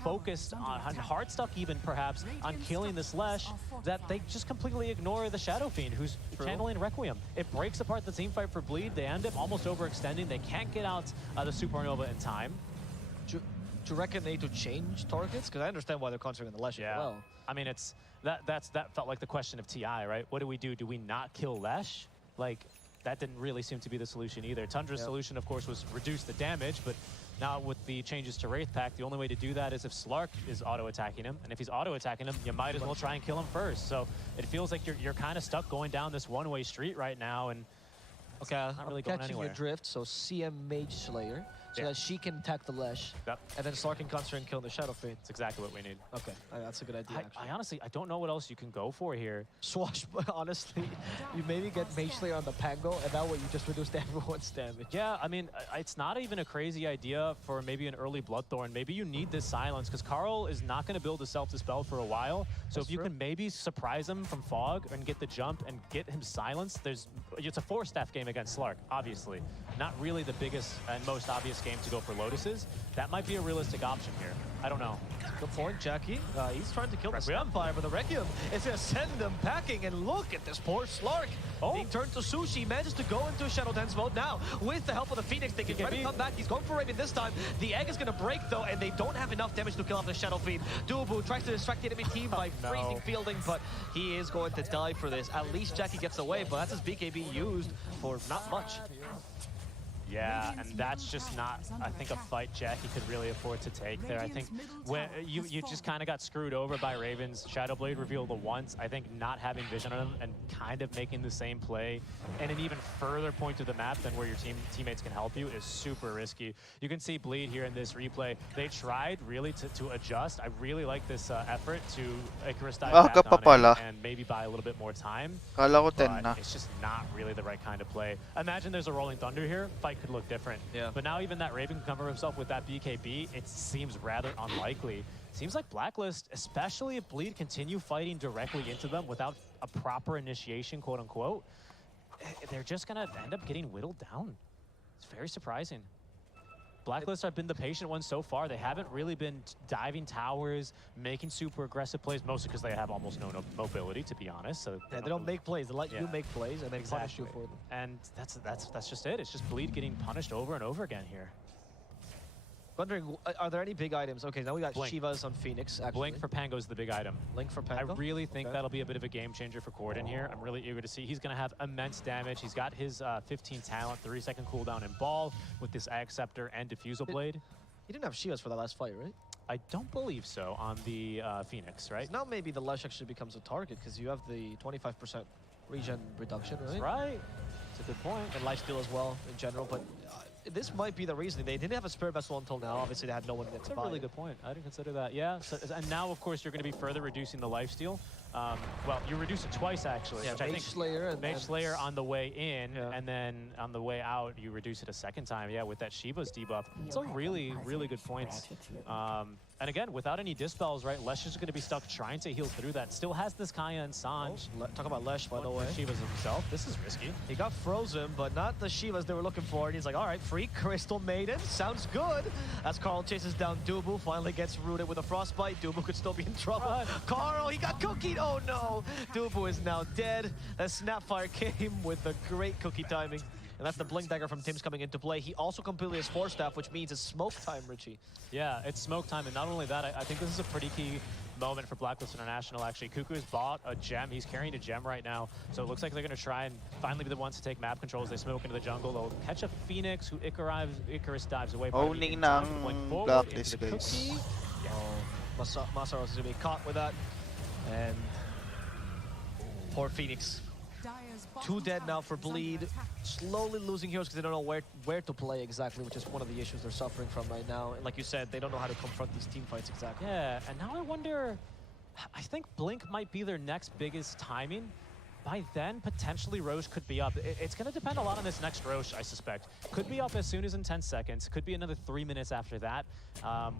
focused on hard stuck even perhaps on killing this Lesh that they just completely ignore the Shadow Fiend who's channeling Requiem. It breaks apart the team fight for Bleed. They end up almost overextending. They can't get out the Supernova in time. Do you reckon they need to change targets? Because I understand why they're concentrating on the Lesh as well. I mean, that felt like the question of TI, right? What do? Do we not kill Lesh? Like, that didn't really seem to be the solution either. Tundra's solution, of course, was reduce the damage, but now with the changes to Wraith Pact, the only way to do that is if Slark is auto-attacking him, and if he's auto-attacking him, you might as well try and kill him first. So it feels like you're kind of stuck going down this one-way street right now, and okay, not really going catching anywhere. your drift, so CM Mage Slayer, so that she can attack the Lesh, and then Slark can concentrate and kill the Shadow Fiend. That's exactly what we need. Okay, that's a good idea, I honestly, I don't know what else you can go for here. Swash, honestly, you maybe get Mage Slayer on the Pango, and that way you just reduce everyone's damage. Yeah, I mean, it's not even a crazy idea for maybe an early Bloodthorn. Maybe you need this silence, because Carl is not going to build a Self-Dispel for a while, so if you can maybe surprise him from Fog and get the jump and get him silenced, it's a 4-staff game against Slark, obviously. Not really the biggest and most obvious game to go for Lotuses. That might be a realistic option here. I don't know. Good point, Jackie. He's trying to kill the Vampire, but the Requiem is going to send them packing. And look at this poor Slark. Being turned to Sushi, manages to go into a Shadow Dance mode. Now, with the help of the Phoenix, they can try to come back. He's going for Raven this time. The Egg is going to break, though, and they don't have enough damage to kill off the Shadow Fiend. Dubu tries to distract the enemy team by freezing fielding, but he is going to die for this. At least Jackie gets away, but that's his BKB used for not much. Yeah, and that's just not, I think, a fight Jackie could really afford to take there. I think when you just kind of got screwed over by Raven's Shadow Blade reveal the once. I think not having vision on him and kind of making the same play and an even further point to the map than where your teammates can help you is super risky. You can see Bleed here in this replay. They tried really to adjust. I really like this effort to Icarus dive on it and maybe buy a little bit more time. But it's just not really the right kind of play. Imagine there's a Rolling Thunder here. Fight could look different. But now even that Raven can cover himself with that BKB, it seems rather unlikely. Seems like Blacklist, especially if Bleed continue fighting directly into them without a proper initiation, quote unquote, they're just gonna end up getting whittled down. It's very surprising. Blacklist have been the patient ones so far. They haven't really been diving towers, making super aggressive plays, mostly because they have almost no mobility, to be honest. So they don't make plays. They let you make plays and then punish you for them. And that's just it. It's just Bleed getting punished over and over again here. Wondering, are there any big items? Okay, now we got Blink. Shivas on Phoenix, actually. Blink for Pango is the big item. Blink for Pango? I really think that'll be a bit of a game changer for Corden here. I'm really eager to see. He's going to have immense damage. He's got his 15 talent, 3-second cooldown in ball with this Ag Scepter and Diffusal Blade. He didn't have Shivas for that last fight, right? I don't believe so on the Phoenix, right? Now maybe the Lesh actually becomes a target because you have the 25% regen reduction, right? That's right. It's a good point. And lifesteal as well in general, but this might be the reason. They didn't have a Spirit Vessel until now. Obviously, they had no one to buy. That's a really good point. I didn't consider that. Yeah. So, and now, of course, you're going to be further reducing the lifesteal. Well, you reduce it twice, actually. Yeah, which I Mage think Slayer. Mage Slayer on the way in, and then on the way out, you reduce it a second time. Yeah, with that Shiva's debuff. It's a really, really good points. And again, without any dispels, right, Lesh is going to be stuck trying to heal through that. Still has this Kaya and Sanj. Talk about Lesh, by the way. Shivas himself. This is risky. He got frozen, but not the Shivas they were looking for. And he's like, all right, free Crystal Maiden. Sounds good. As Carl chases down Dubu, finally gets rooted with a Frostbite. Dubu could still be in trouble. Carl, he got cookied. Oh, no. Dubu is now dead. The Snapfire came with the great cookie timing. And that's the Blink Dagger from Tim's coming into play. He also completely has Force Staff, which means it's smoke time, Richie. Yeah, it's smoke time. And not only that, I think this is a pretty key moment for Blacklist International, actually. Kuku's bought a gem. He's carrying a gem right now. So it looks like they're going to try and finally be the ones to take map controls. They smoke into the jungle. They'll catch a Phoenix who Icarus dives away. Owning ng Blacklist, guys. Yeah. Masaros is going to be caught with that. And poor Phoenix. 2 dead now for Bleed. Slowly losing heroes because they don't know where to play exactly, which is one of the issues they're suffering from right now. And like you said, they don't know how to confront these team fights exactly. Yeah, and now I wonder, I think Blink might be their next biggest timing. By then, potentially Roche could be up. It's going to depend a lot on this next Roche, I suspect. Could be up as soon as in 10 seconds. Could be another 3 minutes after that.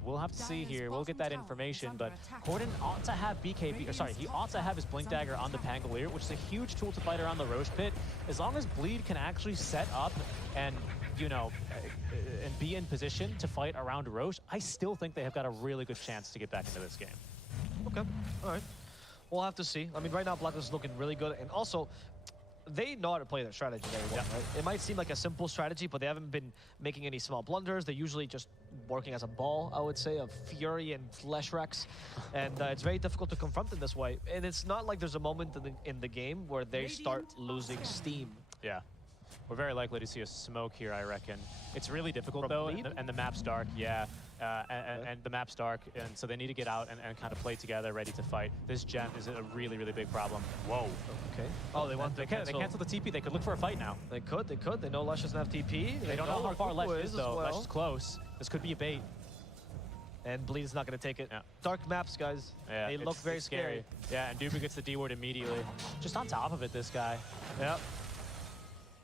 We'll have to see here. We'll get that information. But Corden ought to have BKB, or sorry, he ought to have his Blink Dagger on the Pangolier, which is a huge tool to fight around the Roche pit. As long as Bleed can actually set up and, you know, and be in position to fight around Roche, I still think they have got a really good chance to get back into this game. Okay, all right. We'll have to see. I mean, right now, Blacklist is looking really good. And also, they know how to play their strategy very well, right? It might seem like a simple strategy, but they haven't been making any small blunders. They're usually just working as a ball, I would say, of Fury and Flesh Rex. And it's very difficult to confront them this way. And it's not like there's a moment in the game where they start losing steam. Yeah. We're very likely to see a smoke here, I reckon. It's really difficult, though, and the map's dark, yeah. And the map's dark, and so they need to get out and kind of play together, ready to fight. This gem is a really, really big problem. Whoa. Okay. Oh, they want to cancel. They cancel the TP. They could look for a fight now. They could. They know Lesh doesn't have TP. They don't know how far Lesh is, though. Lesh is close. This could be a bait. And Bleed is not going to take it. Yeah. Dark maps, guys. Yeah, they look very scary. Yeah, and Dubu gets the D word immediately. Just on top of it, this guy. Yep.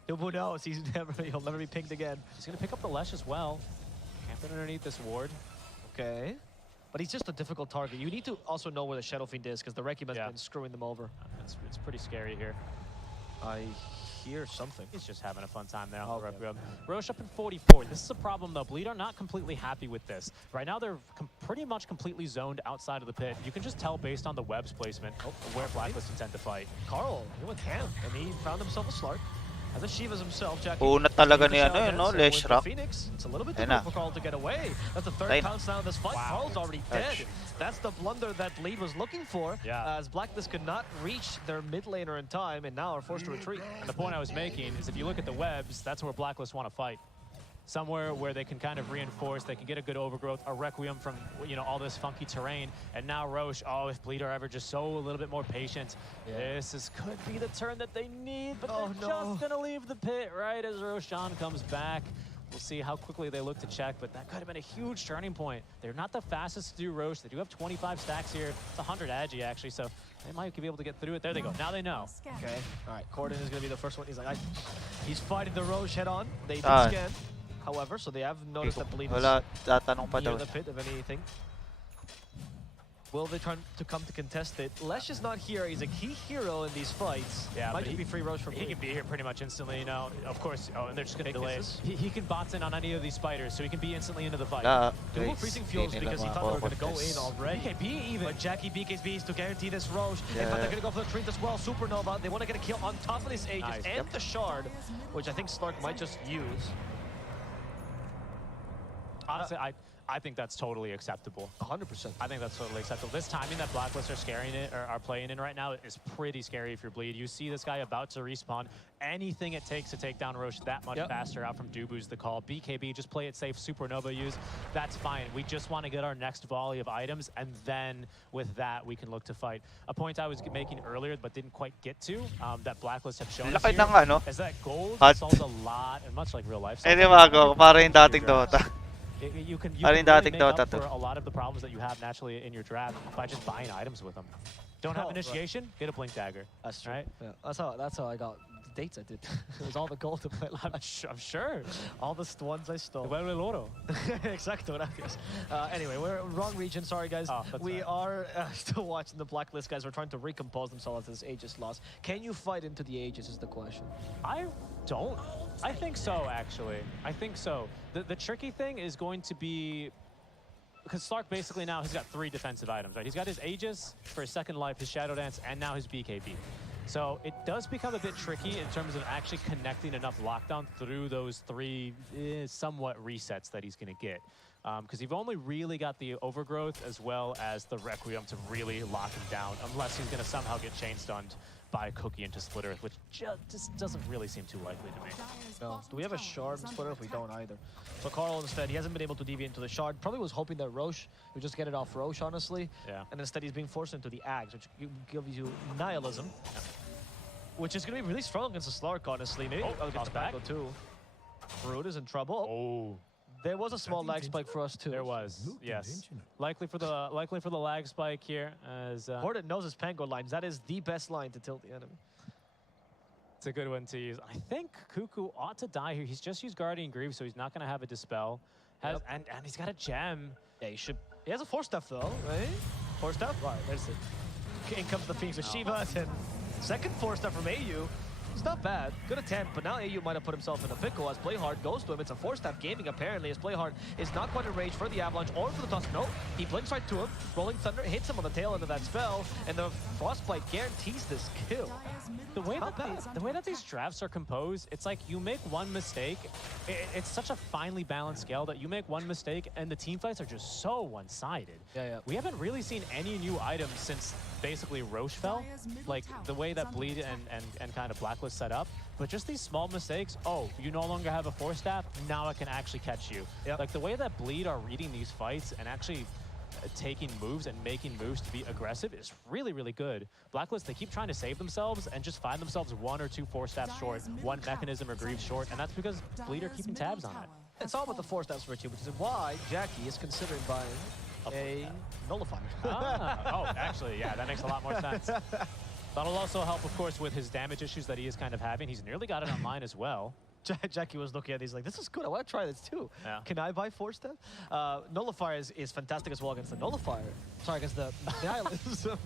Dubu knows he'll never be pinged again. He's going to pick up the Lesh as well. Camping underneath this ward. Okay. But he's just a difficult target. You need to also know where the Shadow Fiend is, because the Requiem has been screwing them over. It's pretty scary here. I hear something. He's just having a fun time there on the Requiem. Roche up in 44. This is a problem, though. Bleed are not completely happy with this. Right now, they're pretty much completely zoned outside of the pit. You can just tell based on the web's placement where Blacklist intend to fight. Carl, he went ham, and he found himself a Slark. As a Shivas himself, Jackie. Una talaga ni ano yun, no? Lesh Rock. Phoenix. It's a little bit difficult for Carl to get away. That's the third pounce now in this fight. Wow. Carl's already dead. That's the blunder that Bleed was looking for. Yeah. As Blacklist could not reach their mid laner in time, and now are forced to retreat. And the point I was making is if you look at the webs, that's where Blacklist want to fight. Somewhere where they can kind of reinforce, they can get a good overgrowth, a Requiem from, you know, all this funky terrain. And now Roche, oh, if Bleed are ever just so a little bit more patient, this could be the turn that they need, but they're just going to leave the pit right as Roshan comes back. We'll see how quickly they look to check, but that could have been a huge turning point. They're not the fastest to do Roche. They do have 25 stacks here. It's 100 agi, actually, so they might be able to get through it. There they go. Now they know. Okay. All right. Corden is going to be the first one. He's like, he's fighting the Roche head on. They did scan. However, so they have noticed that Bleed is near the pit, if anything. Will they try to come to contest it? Lesh is not here. He's a key hero in these fights. Yeah, might but just be free Roche from he can be here pretty much instantly, you know. Of course, and they're just gonna Big delay. misses. He can bots in on any of these spiders, so he can be instantly into the fight. Dual freezing fuels because he thought they were going to go in already. BKB even. But Jackie BKB is to guarantee this Roche. In fact, they're going to go for the treat as well. Supernova. They want to get a kill on top of this Aegis and the Shard, which I think Slark might just use. Honestly, I think that's totally acceptable. 100%. I think that's totally acceptable. This timing that Blacklist are scaring it or are playing in right now is pretty scary if you're Bleed. You see this guy about to respawn. Anything it takes to take down Roche that much faster out from Dubu's the call. BKB, just play it safe. Supernova use. That's fine. We just want to get our next volley of items, and then with that, we can look to fight. A point I was making earlier but didn't quite get to, that Blacklist have shown us here, is that gold solves a lot, and much like real life. Para yung dating Dota. You can Parang really dating make Dota up to. for a lot of the problems that you have naturally in your draft by just buying items with them. Don't have initiation, get a blink dagger. That's true. Right? Yeah. That's how I got the dates I did. It was all the gold to play. I'm sure. All the ones I stole. Vuelve el oro. Exacto, gracias. Anyway, we're wrong region. Sorry, guys. We are still watching the Blacklist guys. We're trying to recompose themselves after this Aegis loss. Can you fight into the Aegis is the question. I don't. I think so, actually. I think so. The tricky thing is going to be... Because Slark basically now has got 3 defensive items, right? He's got his Aegis for his second life, his Shadow Dance, and now his BKB. So it does become a bit tricky in terms of actually connecting enough lockdown through those 3 somewhat resets that he's going to get. Because you've only really got the Overgrowth as well as the Requiem to really lock him down, unless he's going to somehow get chain stunned by a Cookie into Split Earth, which just doesn't really seem too likely to me. No. Do we have a Shard in Split Earth? We don't either. So Carl instead, he hasn't been able to deviate into the Shard. Probably was hoping that Roche would just get it off Roche, honestly. Yeah. And instead he's being forced into the Ags, which gives you Nihilism. Which is going to be really strong against the Slark, honestly. Maybe against the back too. Brood is in trouble. Oh. There was a small lag spike for us too. There was, yes. Likely for the lag spike here, as Gordon knows his Pango lines. That is the best line to tilt the enemy. It's a good one to use. I think Cuckoo ought to die here. He's just used Guardian Greaves, so he's not going to have a Dispel. And he's got a gem. Yeah, he should. He has a Force Staff though, right? Force Staff? Right, there's it. In comes the Phoenix with Shiva, and second Force Staff from AU. It's not bad. Good attempt, but now AU might have put himself in a pickle as Playhard goes to him. It's a 4-staff gaming, apparently, as Playhard is not quite in range for the Avalanche or for the toss. No, he blinks right to him. Rolling Thunder hits him on the tail end of that spell, and the Frostbite guarantees this kill. The way that these drafts are composed, it's like you make one mistake. It's such a finely balanced scale that you make one mistake, and the team fights are just so one-sided. Yeah. We haven't really seen any new items since basically Roche fell. Like, the way that Bleed and kind of Blacklist set up, but just these small mistakes. Oh, you no longer have a 4-staff, now I can actually catch you. Like the way that Bleed are reading these fights and actually taking moves and making moves to be aggressive is really, really good. Blacklist, they keep trying to save themselves and just find themselves 1 or 2 4-staffs short, 1 mechanism or Greaves short, and that's because Bleed are keeping tabs on it. It's all about the 4-staffs, Richie, which is why Jackie is considering buying a Nullifier. Oh, actually, yeah, that makes a lot more sense. That'll also help, of course, with his damage issues that he is kind of having. He's nearly got it online as well. Jackie was looking at it, he's like, this is good, I want to try this too. Yeah. Can I buy 4-step? Nullifier is fantastic as well against the Nullifier. Sorry, against the Nihilism.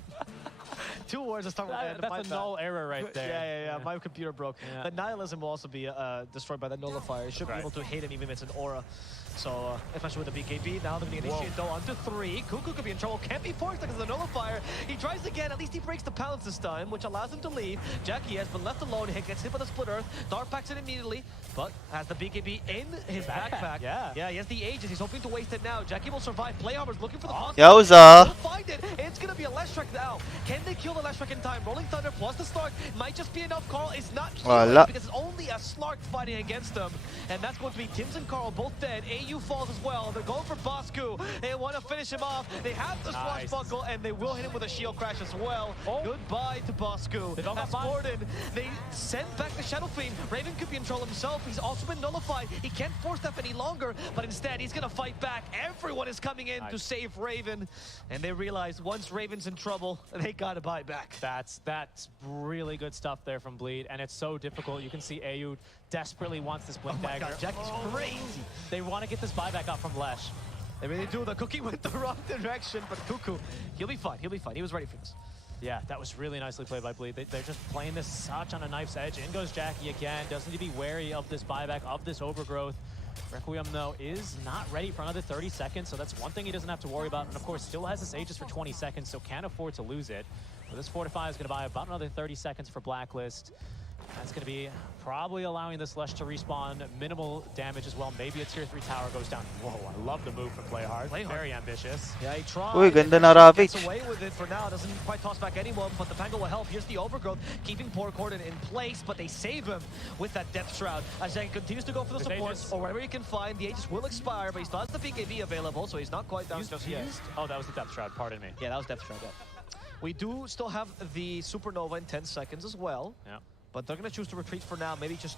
2 words that start with N. That's a null error right there. Yeah. My computer broke. Yeah. The Nihilism will also be destroyed by the Nullifier. It should be able to hit him even if it's an aura. So, especially with the BKB, now they're going to initiate though onto 3. Cuckoo could be in trouble, can't be forced because of the Nullifier. He tries again, at least he breaks the balance this time, which allows him to leave. Jackie has been left alone, he gets hit by the Split Earth. Dark packs it immediately, but has the BKB in his backpack. Yeah, he has the Aegis, he's hoping to waste it now. Jackie will survive, Playharmer's looking for the hospital. Yowza! He'll find it, it's going to be a Leshrac now. Can they kill the Leshrac in time? Rolling Thunder plus the Slark might just be enough. Carl is not healing because it's only a Slark fighting against them. And that's going to be Tims and Carl both dead. AU falls as well. They're going for Bosku. They want to finish him off. They have the swashbuckle and they will hit him with a shield crash as well. Goodbye to Bosku. That's Gordon. They send back the Shadow Fiend. Raven could be in trouble himself. He's also been nullified. He can't force that any longer, but instead he's going to fight back. Everyone is coming in to save Raven. And they realize once Raven's in trouble, they got to buy back. That's really good stuff there from Bleed, and it's so difficult. You can see AU desperately wants this Blink Dagger. God, Jackie's crazy. They want to get this buyback out from Lesh. They really do. The Cookie went the wrong direction, but Cuckoo, he'll be fine. He'll be fine. He was ready for this. Yeah, that was really nicely played by Bleed. They're just playing this such on a knife's edge. In goes Jackie again. Does need to be wary of this buyback, of this overgrowth. Requiem, though, is not ready for another 30 seconds, so that's one thing he doesn't have to worry about. And, of course, still has his Aegis for 20 seconds, so can't afford to lose it. But this Fortify is going to buy about another 30 seconds for Blacklist. That's going to be probably allowing this Lush to respawn. Minimal damage as well. Maybe a tier 3 tower goes down. Whoa, I love the move from Playhard. Very ambitious. Yeah, he tried. Uy, ganda na Ravage. Gets away with it for now. Doesn't quite toss back anyone, but the Pango will help. Here's the overgrowth, keeping poor Corden in place, but they save him with that Depth Shroud. As he continues to go for the supports, or wherever he can find. The Aegis will expire, but he still has the PKB available, so he's not quite down just yet. Oh, that was the Depth Shroud, pardon me. Yeah, that was Depth Shroud, yeah. We do still have the Supernova in 10 seconds as well. Yeah. But they're going to choose to retreat for now. Maybe just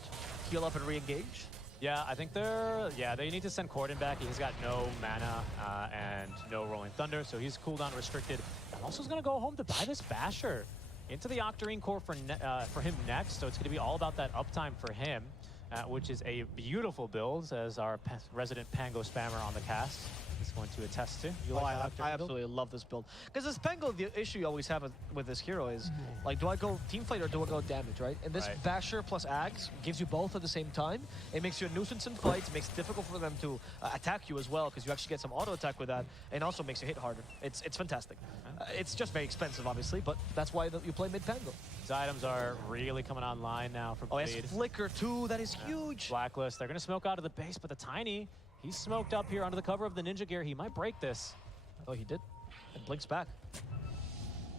heal up and re-engage. Yeah, I think they need to send Corden back. He's got no mana and no Rolling Thunder, so he's cooldown restricted. And also is going to go home to buy this Basher into the Octarine core for him next. So it's going to be all about that uptime for him, which is a beautiful build, as our resident Pango spammer on the cast is going to attest to. You like I absolutely love this build. Because this Pango, the issue you always have with this hero is, like, do I go teamfight or do I go damage, right? And this Basher plus Axe gives you both at the same time. It makes you a nuisance in fights. It makes it difficult for them to attack you as well, because you actually get some auto attack with that, and also makes you hit harder. It's fantastic. It's just very expensive, obviously, but that's why you play mid Pango. These items are really coming online now for Blade. Oh, yes, Flicker too. That is huge. Blacklist. They're going to smoke out of the base, but the Tiny, he's smoked up here under the cover of the Ninja Gear. He might break this. Oh, he did. And blinks back.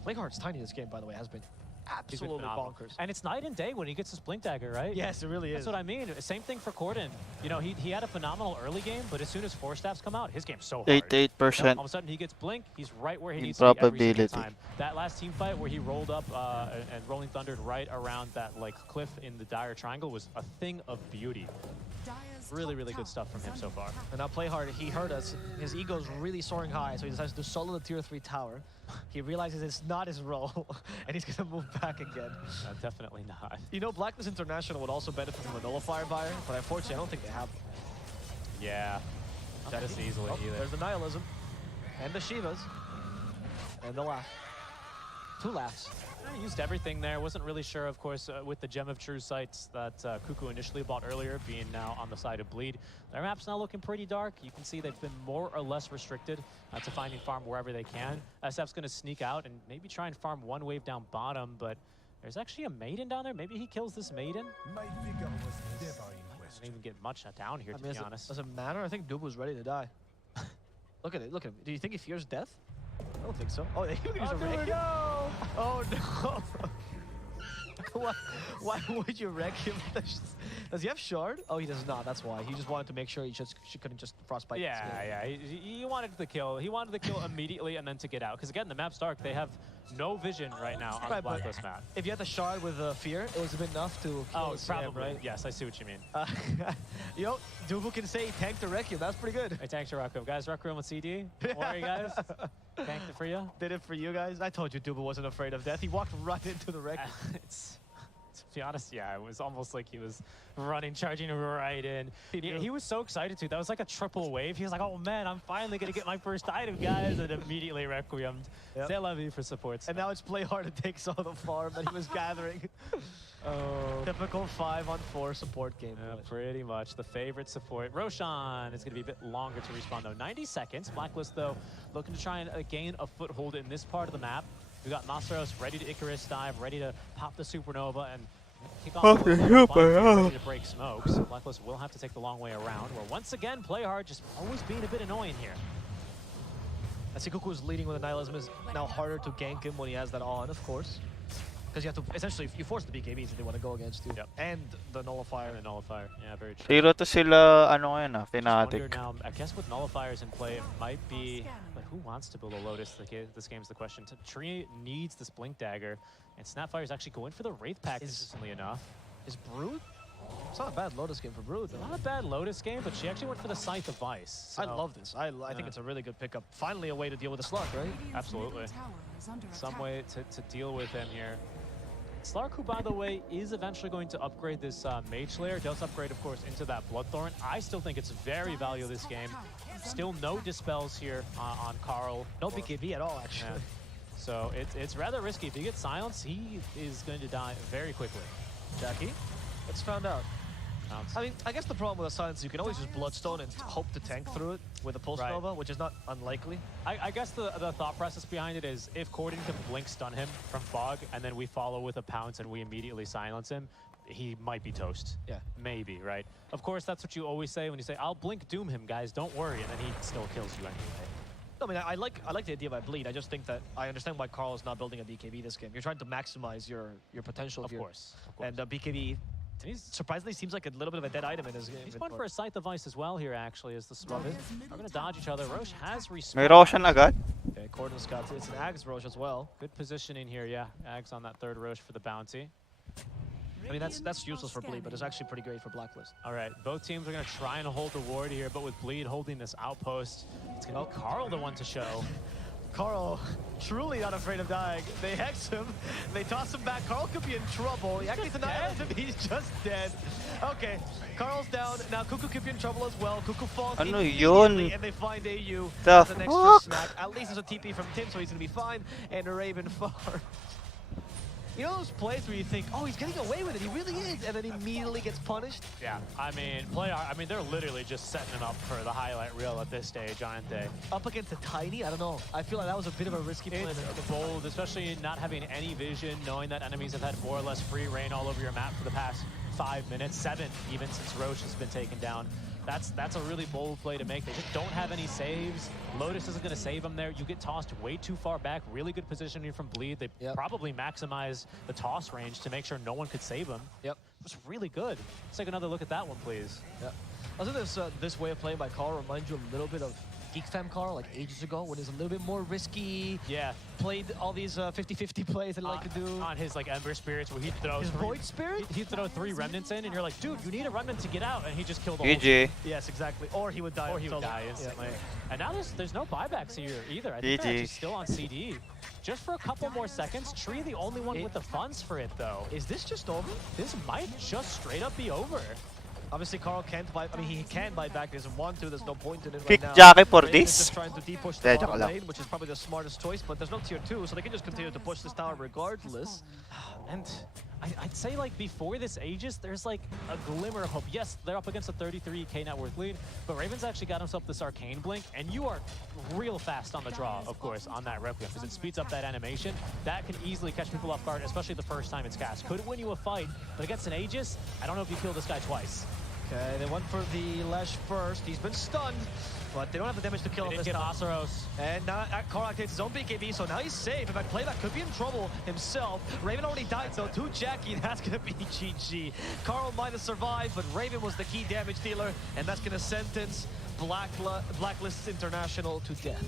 Playhard's Tiny this game, by the way, has been absolutely bonkers. And it's night and day when he gets his Blink Dagger, right? Yes, it really is. That's what I mean. Same thing for Corden. You know, he had a phenomenal early game, but as soon as Force Staffs come out, his game's so hard. 88%. All of a sudden, he gets Blink. He's right where he needs to be every single Probability. time. That last team fight where he rolled up and Rolling Thundered right around that like cliff in the Dire Triangle was a thing of beauty. Really, really good stuff from him so far. And now Playhard, he heard us. His ego's really soaring high, so he decides to solo the tier 3 tower. He realizes it's not his role, and he's gonna move back again. Definitely not. You know, Blacklist International would also benefit from a Nullifier buyer, but unfortunately, I don't think they have. Yeah, that is easily either. There's the Nihilism, and the Shivas, and the laugh. 2 laughs. I used everything there. Wasn't really sure, of course, with the Gem of True Sights that Cuckoo initially bought earlier, being now on the side of Bleed. Their map's now looking pretty dark. You can see they've been more or less restricted to finding farm wherever they can. SF's going to sneak out and maybe try and farm one wave down bottom, but there's actually a Maiden down there. Maybe he kills this Maiden. My vigor was never in question. Doesn't even get much down here, to be honest. Does it matter? I think Dub was ready to die. Look at it. Look at him. Do you think he fears death? I don't think so. Oh, he could use a wreck him. Oh no! Why would you wreck him? Does he have shard? Oh, he does not. That's why. He just wanted to make sure she couldn't just frostbite. Yeah. He wanted the kill. He wanted the kill immediately and then to get out. Because again, the map's dark. They have no vision right now on the Blacklist map. If you had the shard with fear, it was enough to kill probably. right? Yes, I see what you mean. Yo, Dubu can say he tanked the Requiem. That's pretty good. I tanked a Requiem. Guys, Requiem with CD. Don't worry, guys. Tanked it for you. Did it for you guys. I told you Dubu wasn't afraid of death. He walked right into the Requiem. To be honest, yeah, it was almost like he was running, charging right in. He was so excited too. That was like a triple wave. He was like, oh man, I'm finally gonna get my first item, guys, and immediately Requiemed. C'est la vie for supports. And now it's Playhard that takes all the farm that he was gathering. Typical 5-on-4 support game. Yeah, pretty much. The favorite support. Roshan is going to be a bit longer to respawn, though. 90 seconds. Blacklist, though, looking to try and gain a foothold in this part of the map. We got Masaros ready to Icarus dive, ready to pop the Supernova and kick off ready to break smokes. Blacklist will have to take the long way around, where once again, Playhard just always being a bit annoying here. I see Cuckoo's leading with the Nihilism is now harder to gank him when he has that on, of course. Because you have to, essentially, you force the BKBs if they want to go against you. Yep. And the Nullifier. Yeah, very true. Zero to sila, ano ngayon fanatic. Now, I guess with Nullifiers in play, it might be, like, who wants to build a Lotus? This game's the question. Tree needs this Blink Dagger, and Snapfire's actually going for the Wraith Pack, consistently enough. Is Brood? It's not a bad Lotus game for Brood, though. Not a bad Lotus game, but she actually went for the Scythe of Vice. So. I love this. I think it's a really good pickup. Finally a way to deal with the slug, right? Absolutely. Some way to deal with him here. Slark, who, by the way, is eventually going to upgrade this Mage Slayer, does upgrade, of course, into that Bloodthorn. I still think it's very valuable this game. Still no Dispels here on Carl. No BKB at all, actually. Yeah. So it's rather risky. If he gets silenced, he is going to die very quickly. Jackie, let's find out. I mean, I guess the problem with a silence is you can always use Bloodstone and hope to tank through it with a Pulse Nova, which is not unlikely. I guess the thought process behind it is if Corden can blink stun him from Fog, and then we follow with a Pounce and we immediately silence him, he might be toast. Yeah. Maybe, right? Of course, that's what you always say when you say, I'll blink doom him, guys, don't worry, and then he still kills you anyway. I mean, I like the idea of I bleed. I just think that I understand why Carl is not building a BKB this game. You're trying to maximize your potential Of course. And BKB surprisingly seems like a little bit of a dead item in his game. He's going for a Scythe device as well here, actually, as the Smurf. Are going to dodge each other. Roche has respawned. May Roshan agad. Okay, Corden's got it's an Ags Roche as well. Good positioning here, yeah. Ags on that third Roche for the bounty. I mean, that's useless for Bleed, but it's actually pretty great for Blacklist. All right, both teams are going to try and hold the ward here, but with Bleed holding this outpost, it's going to be Carl the one to show. Carl, truly not afraid of dying. They hex him, they toss him back. Carl could be in trouble. He actually denied him, he's just dead. Okay, Carl's down. Now Cuckoo could be in trouble as well. Cuckoo falls immediately, and they find AU as an extra snack. At least there's a TP from Tim, so he's going to be fine. And Raven far. You know those plays where you think, oh, he's getting away with it, he really is, and then he immediately gets punished? Yeah, I mean, they're literally just setting him up for the highlight reel at this stage, aren't they? Up against a Tiny? I don't know. I feel like that was a bit of a risky play. It's bold, especially not having any vision, knowing that enemies have had more or less free reign all over your map for the past 5 minutes, 7 even, since Roche has been taken down. That's a really bold play to make. They just don't have any saves. Lotus isn't going to save them there. You get tossed way too far back. Really good positioning from Bleed. They probably maximize the toss range to make sure no one could save him. Yep. It was really good. Let's take another look at that one, please. Yep. I think this way of playing by Carl reminds you a little bit of Geek Fam Carl, like ages ago, when he's a little bit more risky. Yeah. Played all these 50-50 plays that he liked to do. On his like Ember Spirits, where he'd throw Void Spirit? He'd throw 3 Remnants in, and you're like, dude, you need a Remnant to get out, and he just killed the GG. Yes, exactly. Or he would die. Or he would die instantly. Yeah. And now there's no buybacks here either. I think they're actually still on CD. Just for a couple more seconds. Tree the only one with the funds for it, though. Is this just over? This might just straight up be over. Obviously, Carl can't buy. I mean, he can buy back. He doesn't want to. There's no point in it Pick right now. Jackie for Raven is this. just trying to de-push the bottom lane, which is probably the smartest choice. But there's no tier 2, so they can just continue to push this tower regardless. And I'd say, like, before this Aegis, there's, like, a glimmer of hope. Yes, they're up against a 33k net worth lead, but Raven's actually got himself this Arcane Blink, and you are real fast on the draw, of course, on that Requiem, because it speeds up that animation. That can easily catch people off guard, especially the first time it's cast. Could win you a fight, but against an Aegis, I don't know if you kill this guy twice. Okay, they went for the Lash first. He's been stunned, but they don't have the damage to kill him this time. Masaros. And now Carl activates his own BKB, so now he's safe. If I play that, could be in trouble himself. Raven already died, so to Jackie, that's going to be GG. Carl might have survived, but Raven was the key damage dealer, and that's going to sentence Blacklist International to death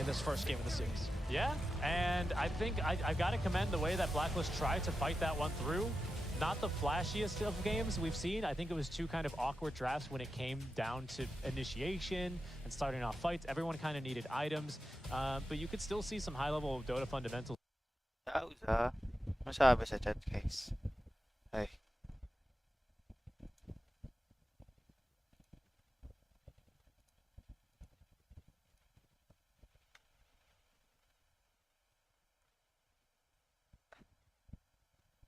in this first game of the series. Yeah, and I think I've got to commend the way that Blacklist tried to fight that one through. Not the flashiest of games we've seen. I think it was 2 kind of awkward drafts when it came down to initiation and starting off fights. Everyone kind of needed items, but you could still see some high-level Dota fundamentals. Masabi sa chat, guys. Ay.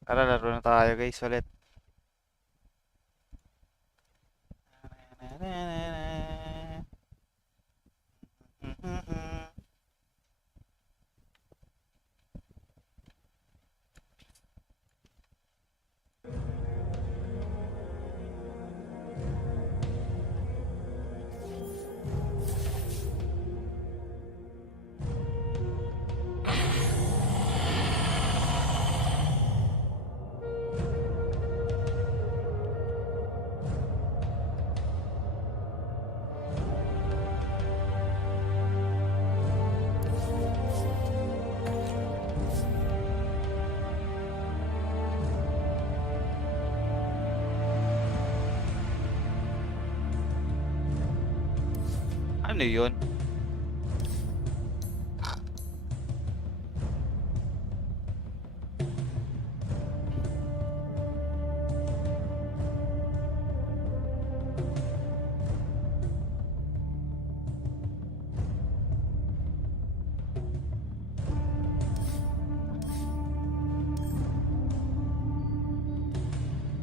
Tara, laro na tayo guys ulit. Ano yun?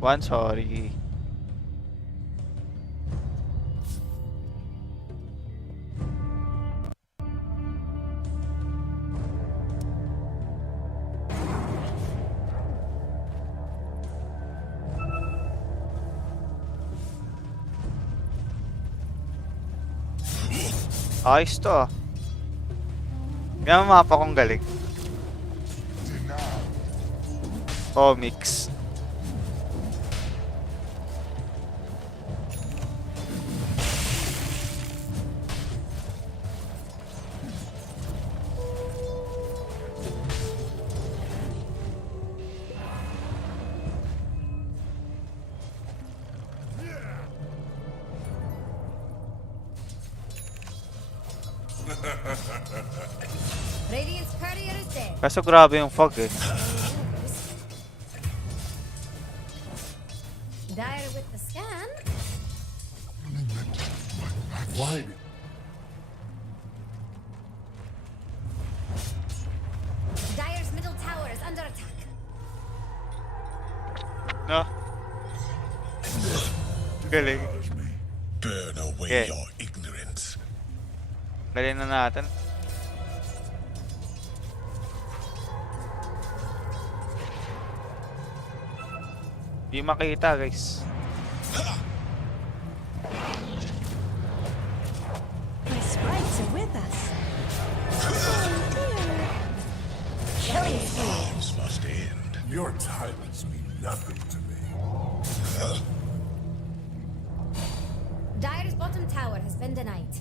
One, sorry. Ayos to ah. May mapa kong galing. Comics. Radiant's courier is dead. Kaso grabe yung fog eh. Dire with the scan. Why? Dire's middle tower is under attack. No? Galing. Burn away Okay. your ignorance. Galing na natin. Di makita guys. My sprites are with us. Arms must end. Your tyrants mean nothing to me. Dire's bottom tower has been denied.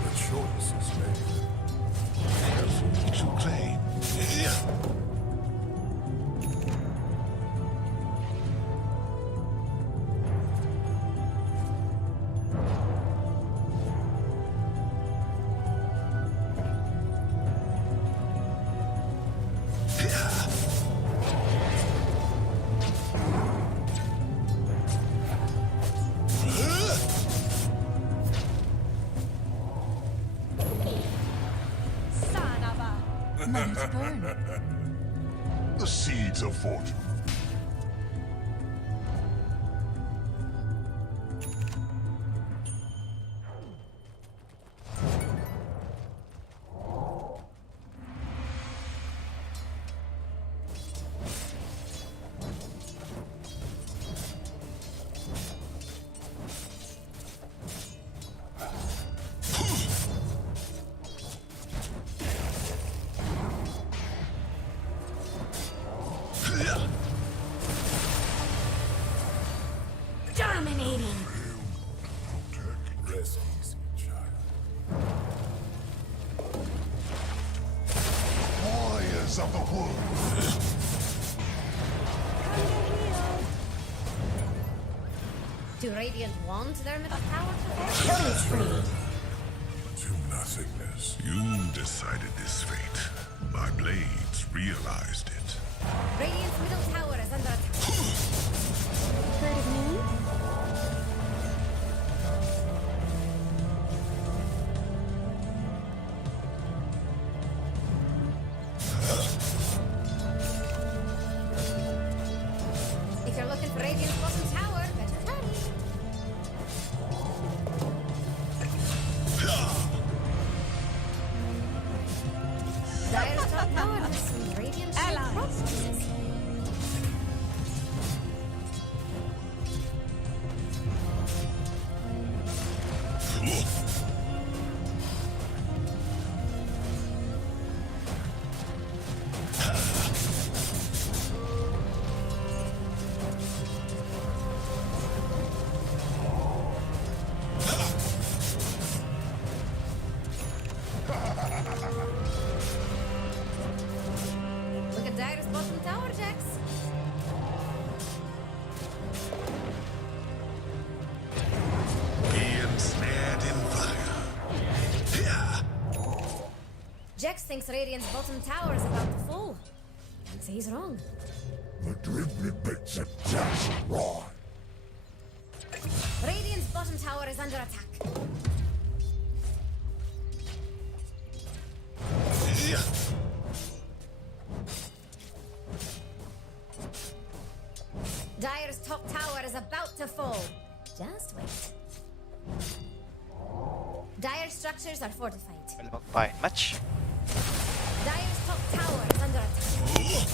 The choice is made. Careful what you claim. Let it burn. The seeds of fortune. Dominating. Rest easy, child. Warriors of the wood. Do Radiant want their middle tower to fall? Killing spree. To nothingness. You decided this fate. My blades realized it. Radiant's middle tower is under attack. Heard of me? If you're looking for Radiant's bottom tower, better hurry. Dire's top tower has some Radiant promises. Look at Dire's bottom tower, Jax. Be ensnared in fire. Jax thinks Radiant's bottom tower is about to fall. Can't say he's wrong. The dribbly bits of just raw. Radiant's bottom tower is under attack. Dire's top tower is about to fall. Just wait. Dire's structures are fortified. Well, mag-fine match. Dire's top tower is under attack.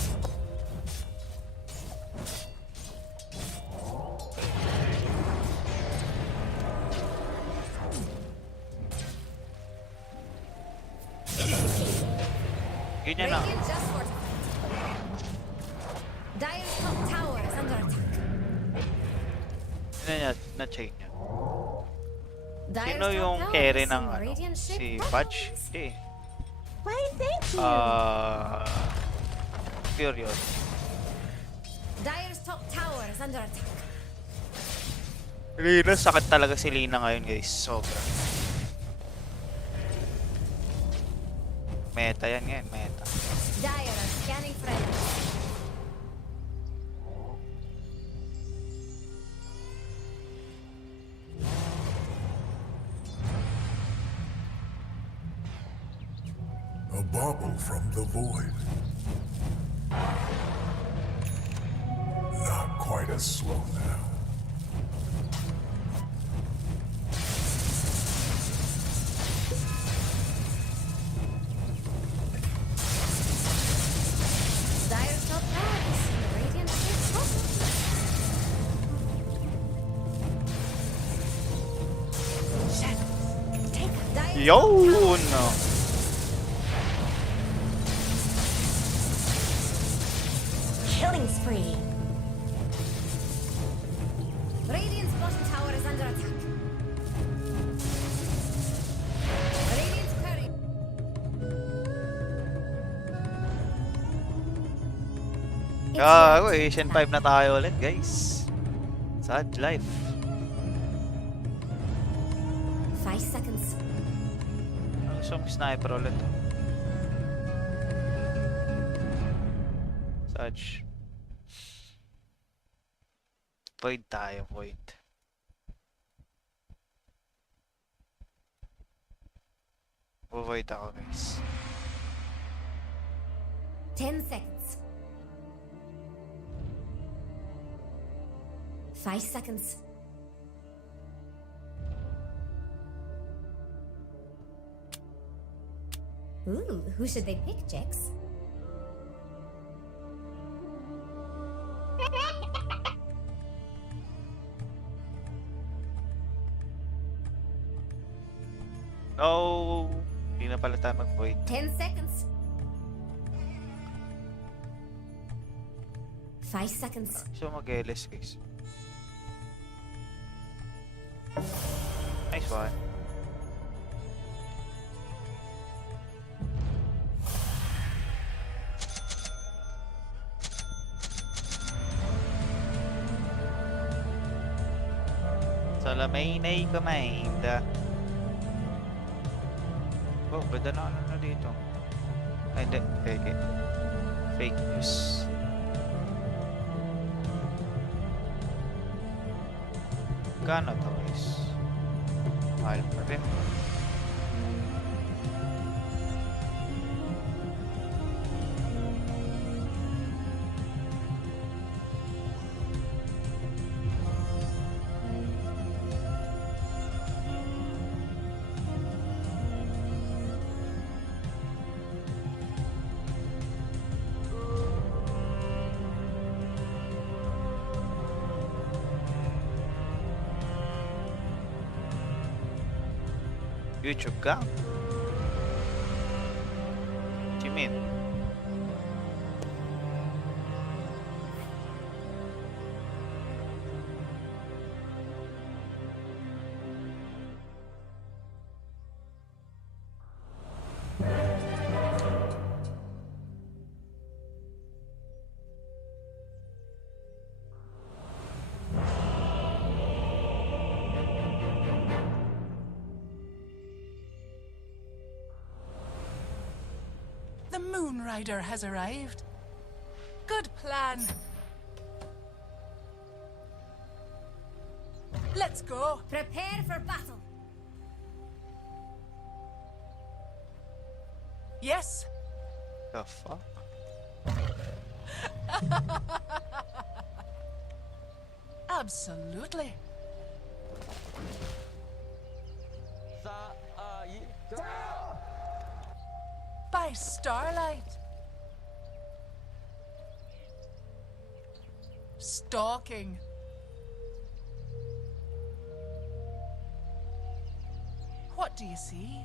Ganyan na. Radiant just fortified. Dire's top tower is under attack. Na-check niya. Dire's Sino top yung tower carry is ng in ano? radiant shape Si bubbles. Fudge? Hindi. Why, thank you. Furious. Dire's top tower is under attack. Lina, sakit talaga si Lina ngayon guys. Sobra. Meta yan ngayon, meta. Dire are scanning friends. A bauble from the void. Not quite as slow now. Dire's top tower is in radiant shape bubbles. Shadows. Take Dire's Yun! killing spree. Radiant's bottom tower is under attack. Radiant's curry. Gago, Asian 5 na tayo ulit guys. Sad life. 5 seconds. Gusto mong sniper ulit. Sad. Void tayo, void. Void ako guys. 10 seconds. 5 seconds. Ooh, who should they pick, Jax? No! Hindi na pala tayo mag-void. 10 seconds. 5 seconds. So mag-LS guys. Nice one. Salamay na i-command. Oh, ganda na ano na dito. Ay, hindi. Fake it. Fake news. Gano to guys? Mahal pa rin. YouTube ka? What do you mean? The Moon Rider has arrived. Good plan. Let's go. Prepare for battle. Yes. The fuck? Absolutely. By starlight. Stalking. What do you see?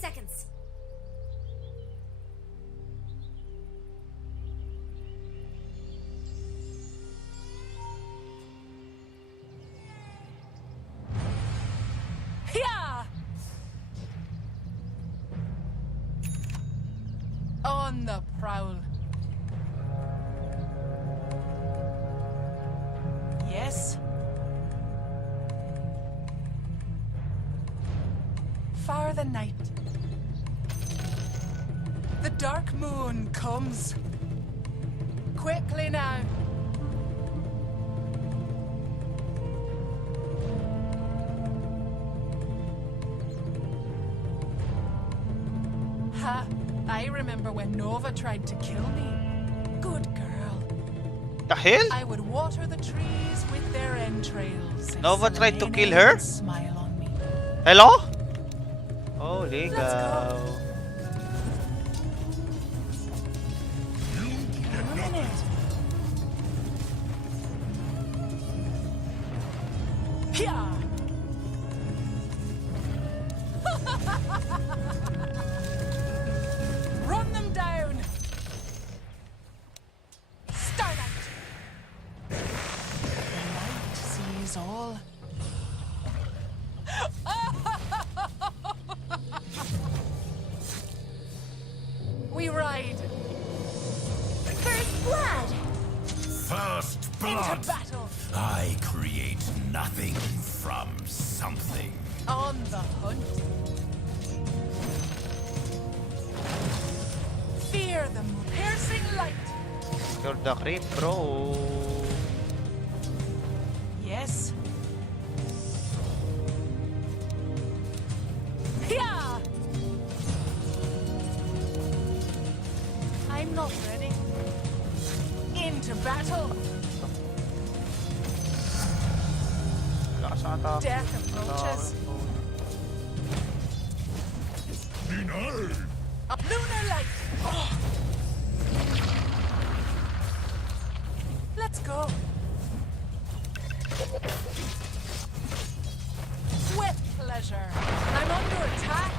Seconds. Yeah. On the prowl. Yes. Far the night. The dark moon comes. Quickly now. Ha! I remember when Nova tried to kill me. Good girl. The hell? I would water the trees with their entrails. Nova tried to kill Selene her? would smile on me. Hello? Holy Let's go. cow. Yeah. Run them down. Starlight. The light sees all. We ride. First blood. First blood. Into battle. I create nothing from something. On the hunt. Fear the piercing light. You're the creep, bro. Yes. Yeah. I'm not ready. Into battle. Death approaches. Denied. A lunar light. Let's go. With pleasure. I'm under attack.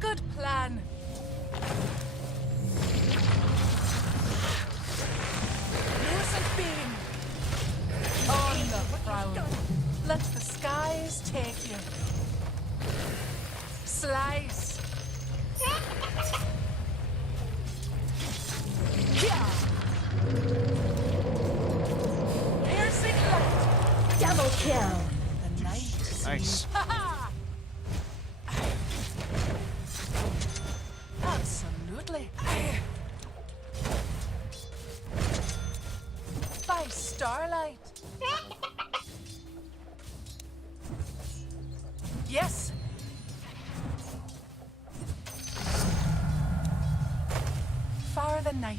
Good plan. Lucent beam. On the prowl. Let the skies take you. Slice. Yeah. Piercing light. Double kill. The night. Nice. Ha-ha! Absolutely. By starlight. Yes. Far the night.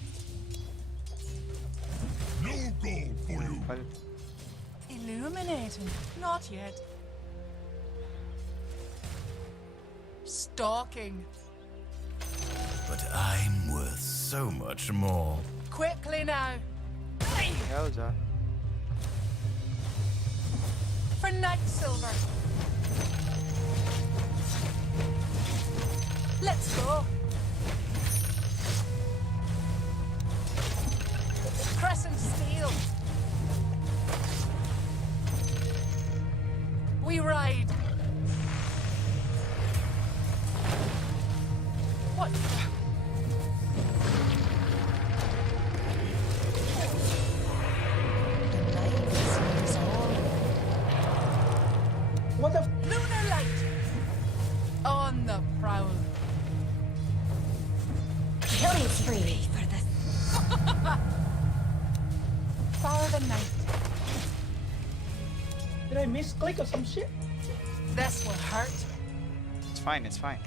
No goal for you. Illuminating. Not yet. Stalking. But I'm worth so much more. Quickly now. Yowza. For night silver. Let's go. Crescent steel. We ride. What? The night sees all. What the? Lunar light. On the prowl. the night. Did I misclick or some shit? This will hurt. It's fine, it's fine.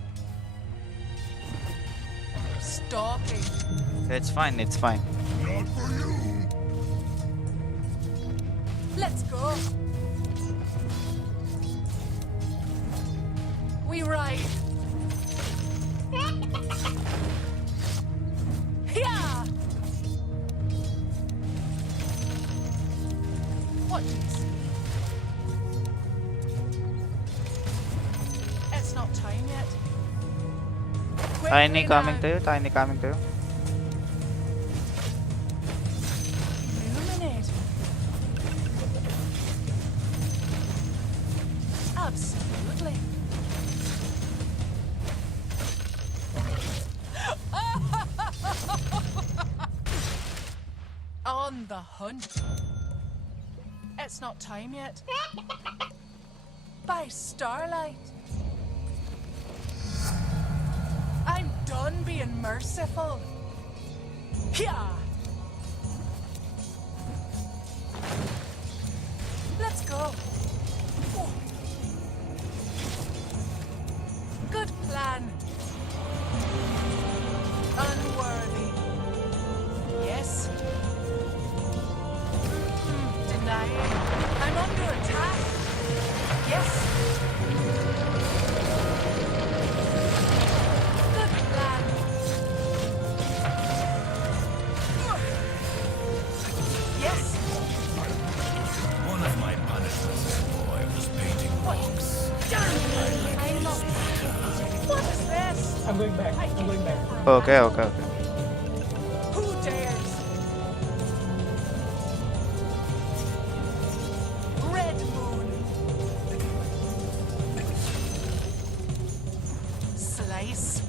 Stalking. It's fine, it's fine. Not for you. Let's go. We ride. Yeah. What do you see? It's not time yet. Tiny Quickly coming now. to you, tiny coming to you. Illuminate. Absolutely. On the hunt. It's not time yet. By starlight. I'm done being merciful. Yeah. Let's go. Oh. Good plan. Unworthy. Yes. Denying. I'm under attack. Yes. Good plan. Yes. One of my punishments as a boy was painting rocks. I'm not. What is this? I'm going back. I'm going back. Okay, okay, okay. Who dares? Red moon. Slice.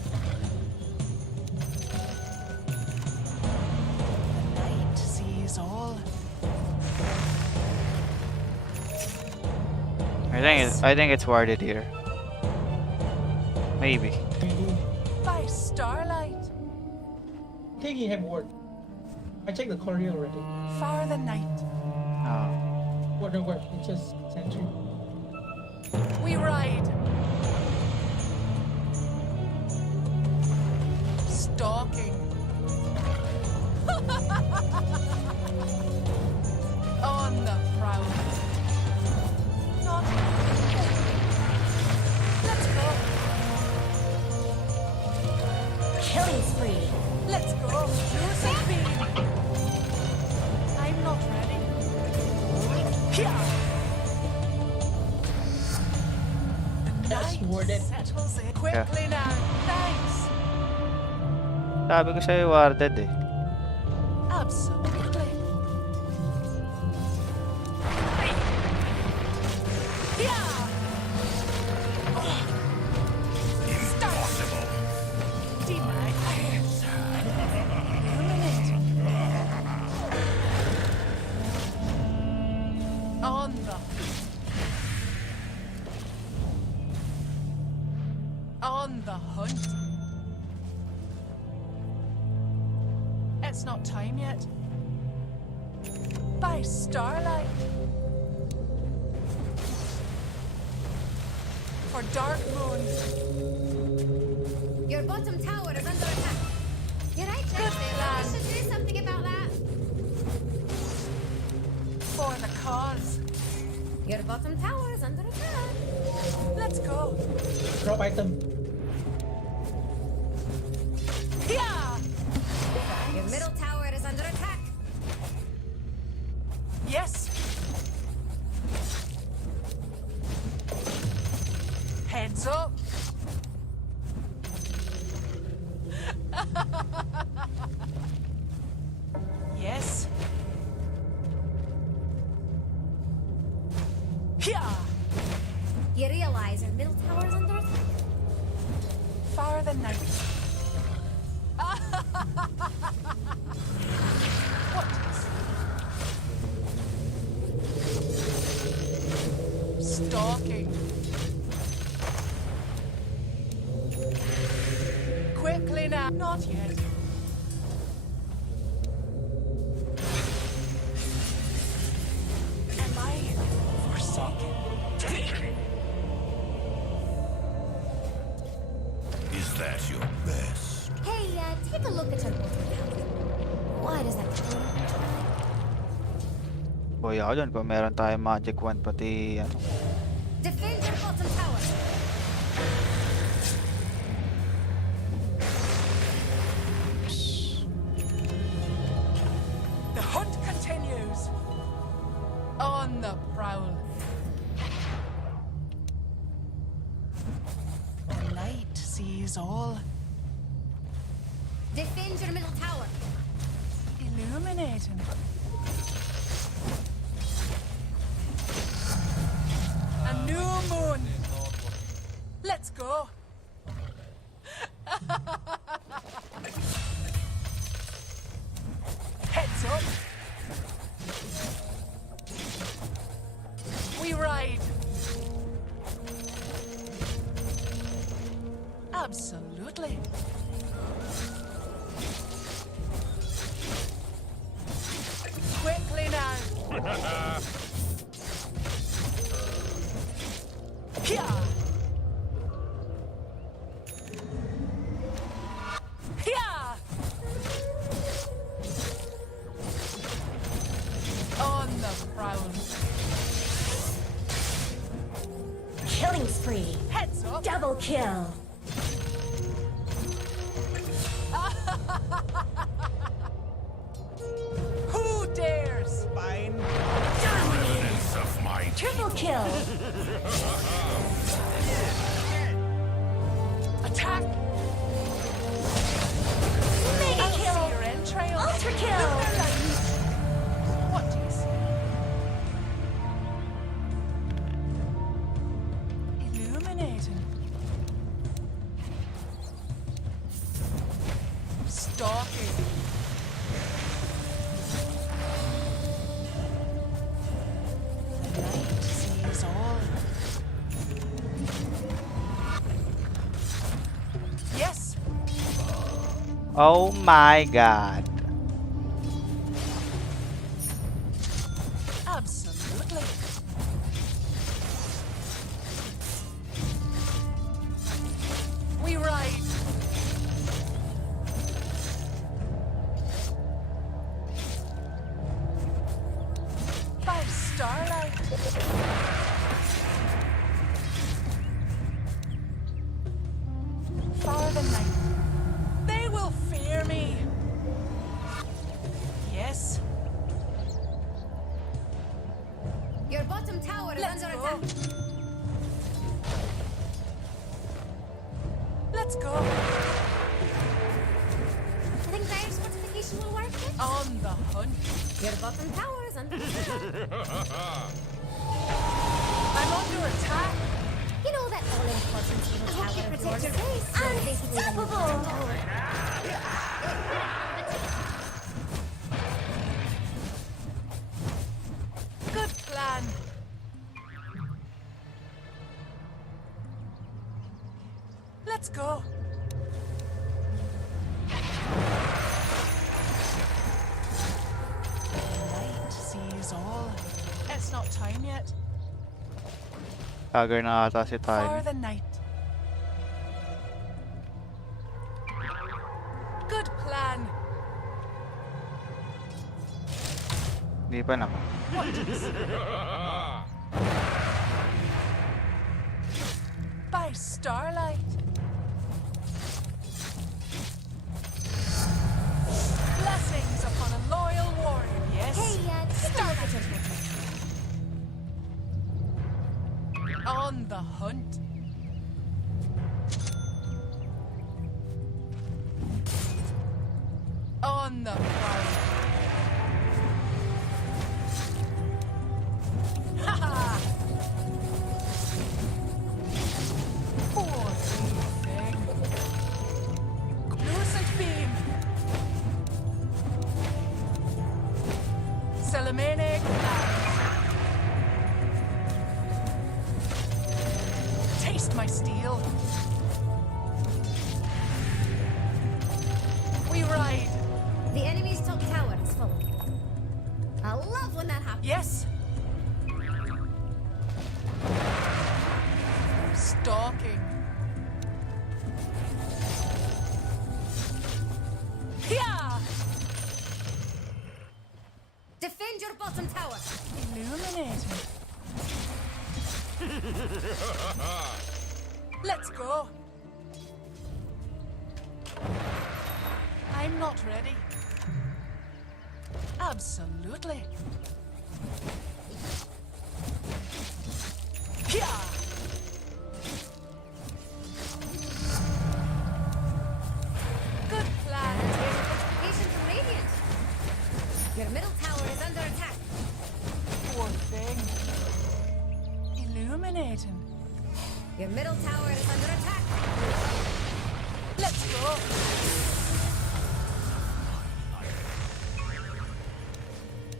The night sees all. I think it's warded here. Maybe. By starlight. I think he have ward. I checked the corridor already. Far the night. Oh. Ward no ward. It's just sentry. We ride. Stalking. On the prowl. Not. Let's go. Killing spree. Let's go. Music beam. I'm not ready. Yeah. That's warded. Settles it quickly now. Thanks. Sabi ko sa'yo warded eh. Absolutely. Yeah. Impossible. Deny. On the. On the hunt. It's not time yet. By starlight. For dark moon. Your bottom tower is under attack. You're right, Good plan. We should do something about that. For the cause. Your bottom tower is under attack. Let's go. Drop item. Yeah. Your middle tower is under attack. Yes. Heads up. Yes. Yeah. You realize your middle tower is under attack? Far the night. What is stalking? Quickly now. Not yet. Boy ako dyan kung meron tayong magic wand pati ano. Defend your bottom tower. The hunt continues. On the prowl. The light sees all. Defend your middle tower. Illuminating. A new moon. Let's go. Heads up. We ride. Absolutely. Quickly now. Here. Here. On the prowl. Killing spree. Heads up. Double kill. Who dares? Fine. Evidence of my Triple kill. Attack. Mega I'll kill. see your entrails. Ultra kill. What do you see? Illuminating. Stalking. The light sees all. Yes. Oh my god. Absolutely. We ride. By starlight. For the night. They will fear me. Yes. Your bottom tower is Let's under go. attack. Let's go. I think Dire's fortification will work. On the hunt. Your bottom tower is under attack. I'm under attack. You know that all-important little tower of yours. Unstoppable. Good plan. Let's go. Light sees all. It's not time yet. Dagger na ata si For Tiny. the night. Good plan. Hindi pa naman. What do you see? By starlight. Blessings upon a loyal warrior, yes? Hey, start the judgment. On the hunt. On the prowl. Ha ha! Poor thing. Lucent beam. Salamene taste my steel. We ride. The enemy's top tower is full. I love when that happens. Yes. Stalking. Yeah. Defend your bottom tower. Illuminating. Let's go. I'm not ready. Absolutely. Yeah. Good plan. Fortification from Radiant. Your middle tower is under attack. Poor thing. Illuminating. Your middle tower is under attack. Let's go.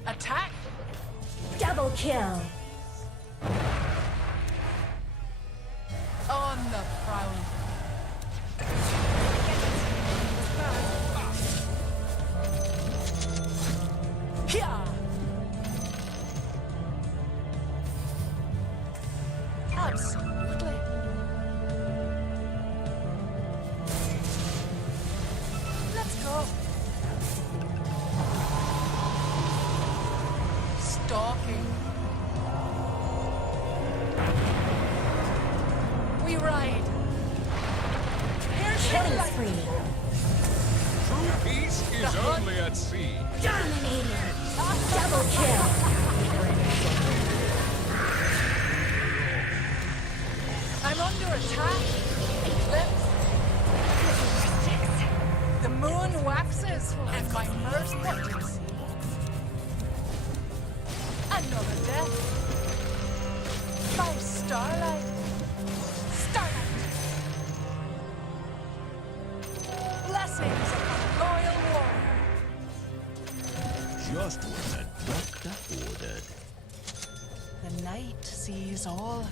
Attack. Double kill. On the prowl. Yeah. Absolutely. Let's go. Stalking. We ride. Here's Killing light. spree. True peace is only at sea. Dominating. Double kill. I'm under attack. Eclipse. The moon waxes and my mirth watches. Another death. By starlight. Starlight. Blessings upon loyal warrior. Just what the doctor ordered. The night sees all.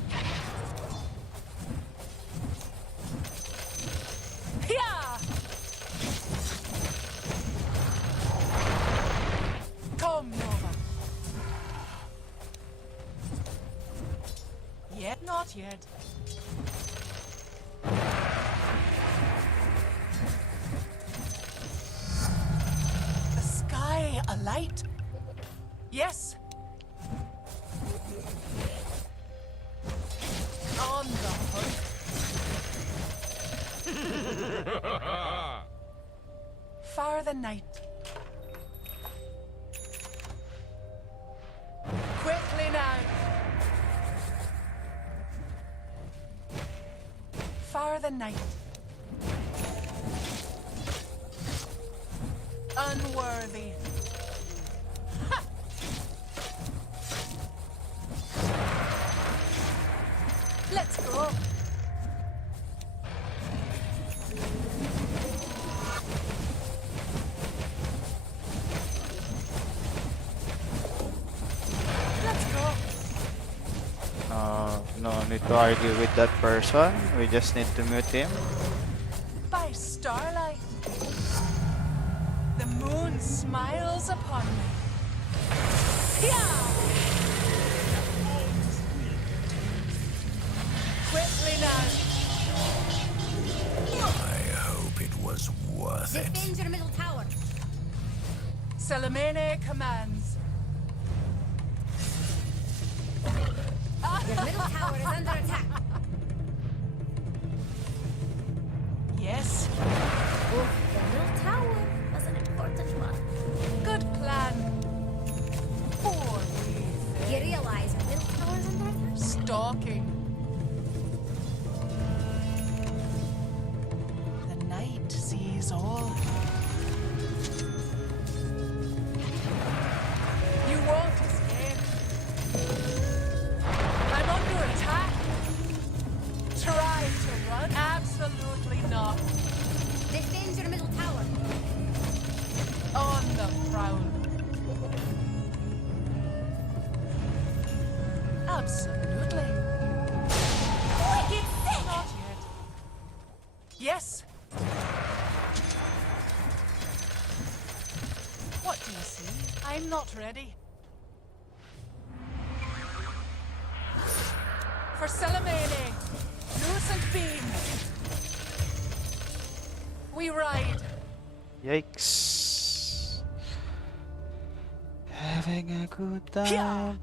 Yeah! Come, Nova. Yet not yet. The sky alight. Yes. On the hunt. Far the night. Quickly now. Far the night. Unworthy. Ha! Let's go. Let's go. No need to argue with that person. We just need to mute him. By starlight. The moon smiles upon me. Yeah! Quickly now. I hope it was worth it. Defend your middle tower. Salamene commands. Your middle tower is under attack. Yes. Oof, your middle tower was an important one. Good plan. Poor You realize your middle tower is under attack? stalking. The night sees all. You won't escape. I'm under attack. Try to run? Absolutely not. Defend your middle tower. On the prowl. Absolutely. Wicked sick. Not yet. Yes. What do you see? I'm not ready. For Salamene, Lucent Beam. We ride. Yikes. Having a good time.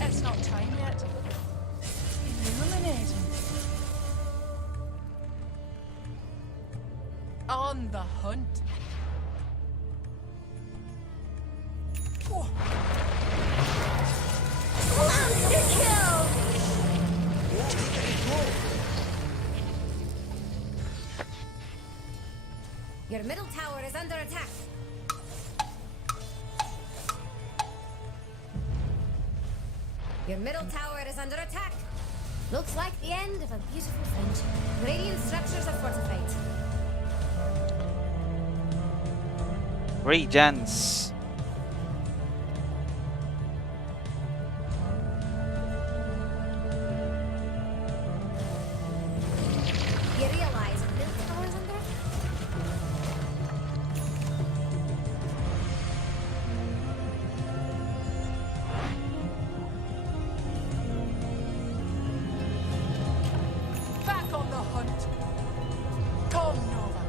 It's not time yet. Illuminating. On the hunt. Monster kill! Your middle tower is under attack. Your middle tower is under attack. Looks like the end of a beautiful friendship. Radiant structures are fortified. Radiance. You realize your middle tower is under attack? Back on the hunt. Come, Nova.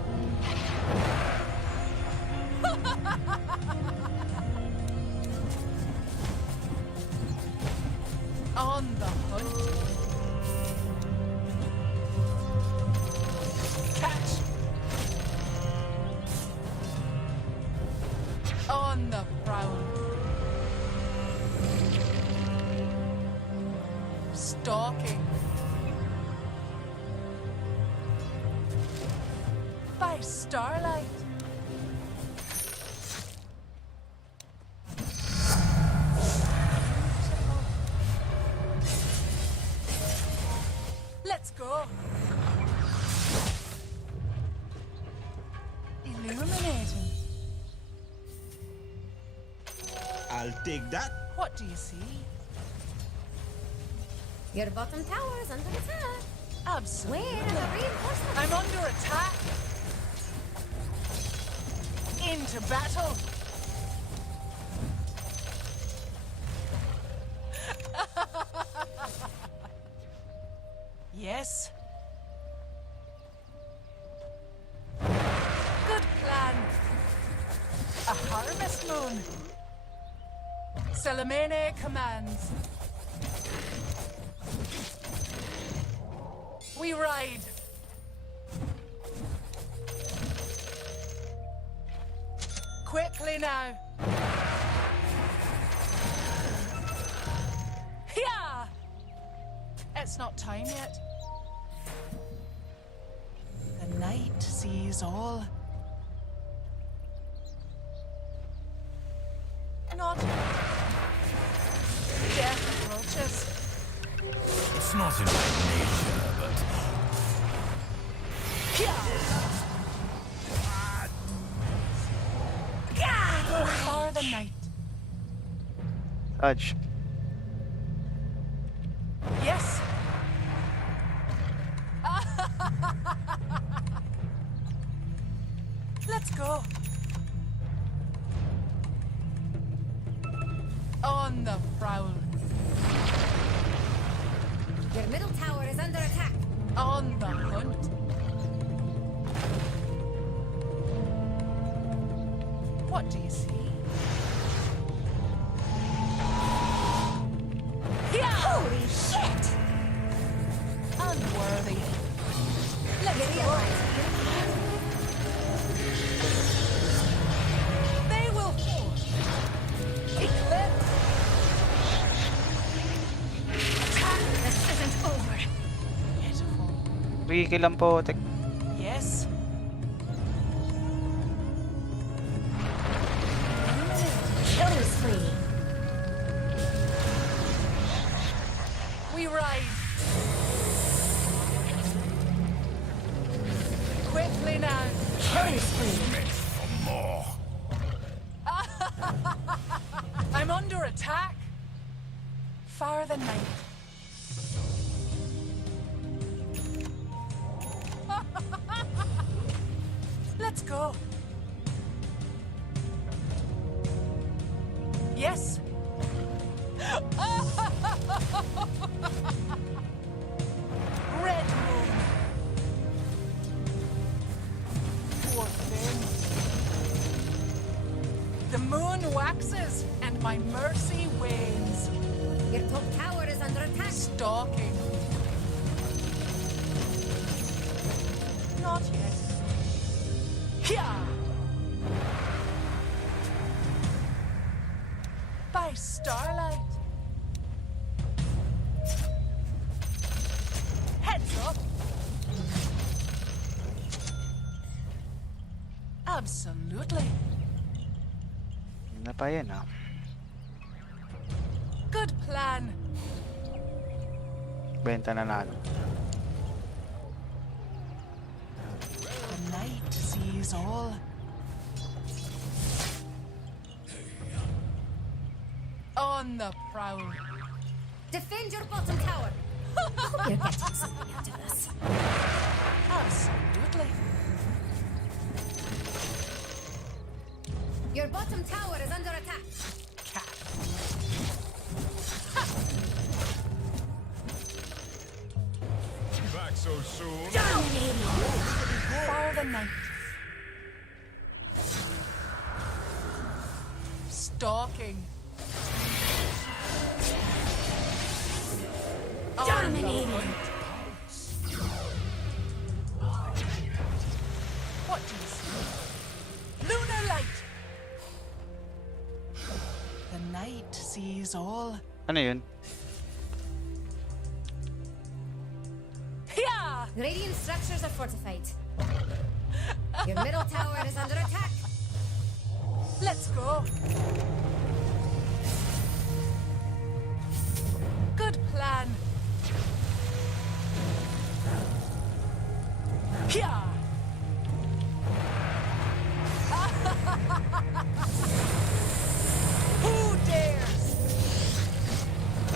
On the hunt. Catch. On the prowl. Stalking. By starlight. Let's go. Illuminating. I'll take that. What do you see? Your bottom tower is under attack. Absolutely. Where are the reinforcements? I'm under attack. Into battle. Yes. Good plan. A harvest moon. Salamene commands. We ride. Quickly now. Yeah. It's not time yet. The night sees all. Not. Death approaches. It's not in my nature, but For the night. Touch. Yes. Let's go. On the prowl. Your middle tower is under attack. On the hunt. What do you see? Holy shit! Unworthy. You Let's go. realize They will fall. Eclipse. this isn't over. Beautiful. Wiki lang po. Yes. Killing spree. We ride. Quickly now. Killing spree. meant for more. I'm under attack. Far the night. Let's go. Yes. Red moon. Poor thing. The moon waxes and my mercy wanes. Your top tower is under attack. Stalking. Not yet. Here. By starlight. Heads up. Absolutely. Ano pa yan, ah? Good plan. Benta na natin. The night sees all. On the prowl. Defend your bottom tower. Hope you're getting something out of this. Absolutely. Your bottom tower is under attack. Cat. Back so soon? For the night. Stalking. Dominating. What do you see? Lunar light. The night sees all. Ano yun? Yeah. Radiant structures are fortified. Your middle tower is under attack. Let's go. Good plan. Yeah. Who dares?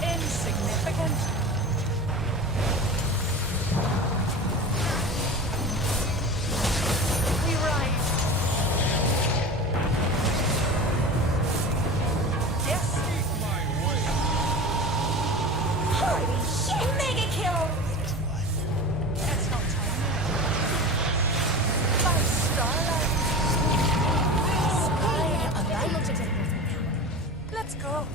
Insignificant. We rise. Yes. My way. Holy shit! Mega kill! That's not time yet. By starlight. Let's go.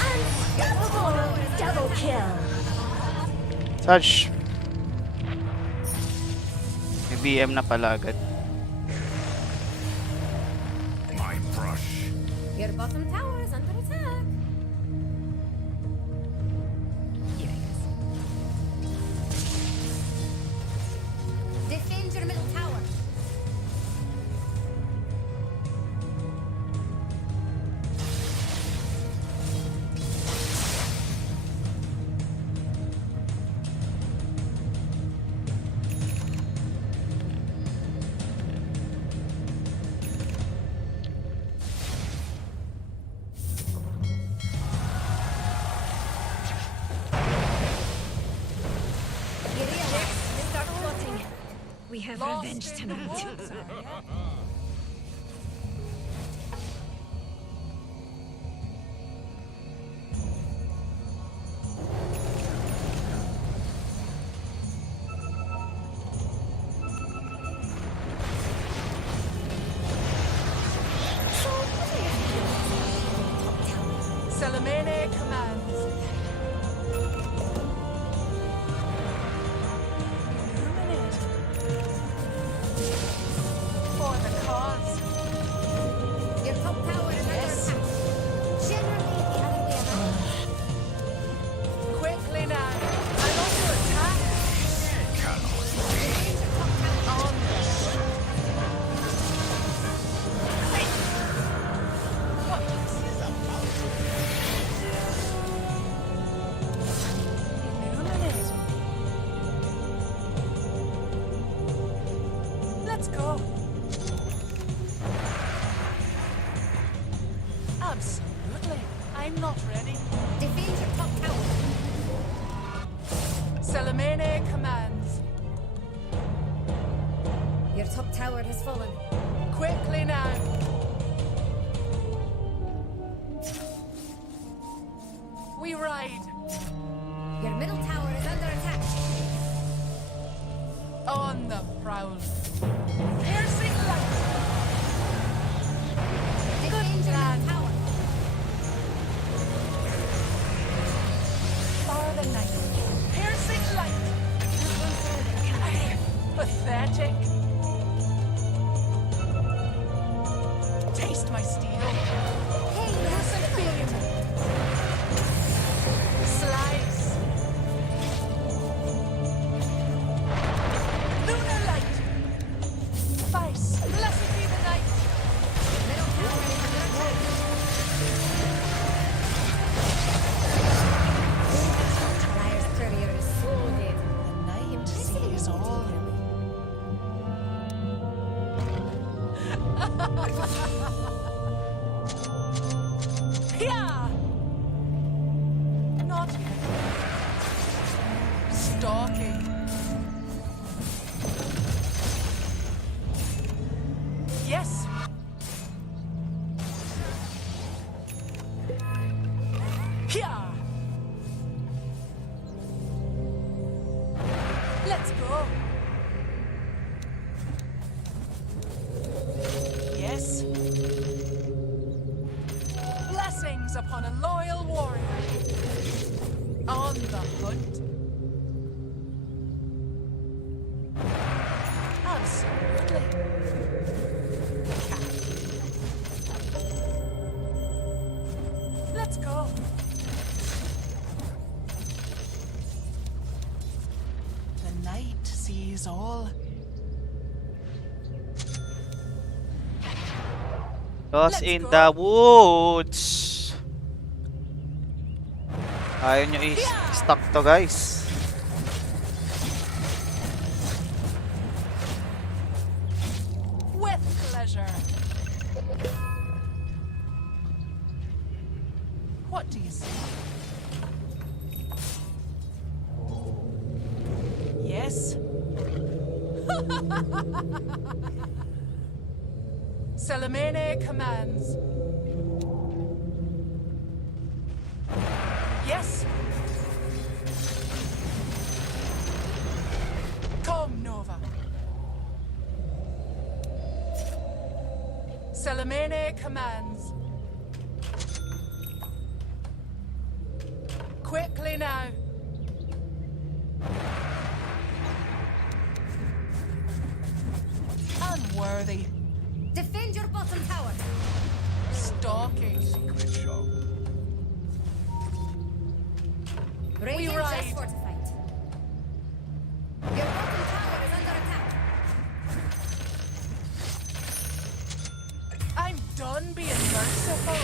Unstoppable! Double kill! Touch. May BM na pala agad. My brush. Your bottom tower is under attack. Yikes. Defend your middle tower. Start plotting. We have revenge tonight. Salamene commands. Illuminate. For the cause. Your top tower is under attack. Generally the other way around. Quickly now. I'm under attack. Defend your top tower. On the What is this about? Illuminate. Let's go. Absolutely. I'm not ready. Defend your top tower. Salamene commands. Your top tower has fallen. Quickly now. We ride. Your middle tower is under attack. On the prowl. Yeah. Not yet. Stalking. Yes. Yeah. Let's go. Yes. Blessings upon a loyal warrior. On the hunt. Absolutely. Let's go. The night sees all. Lost in the woods. Ayaw nyo i-stuck to, guys. With pleasure. What do you see? Yes. Salamene commands. Yes. Come, Nova. Salamene commands. Quickly now. Unworthy. Defend your bottom tower. Stalking. Secret shop. Radiant ride. just fortified. Your bottom tower is under attack. I'm done being merciful.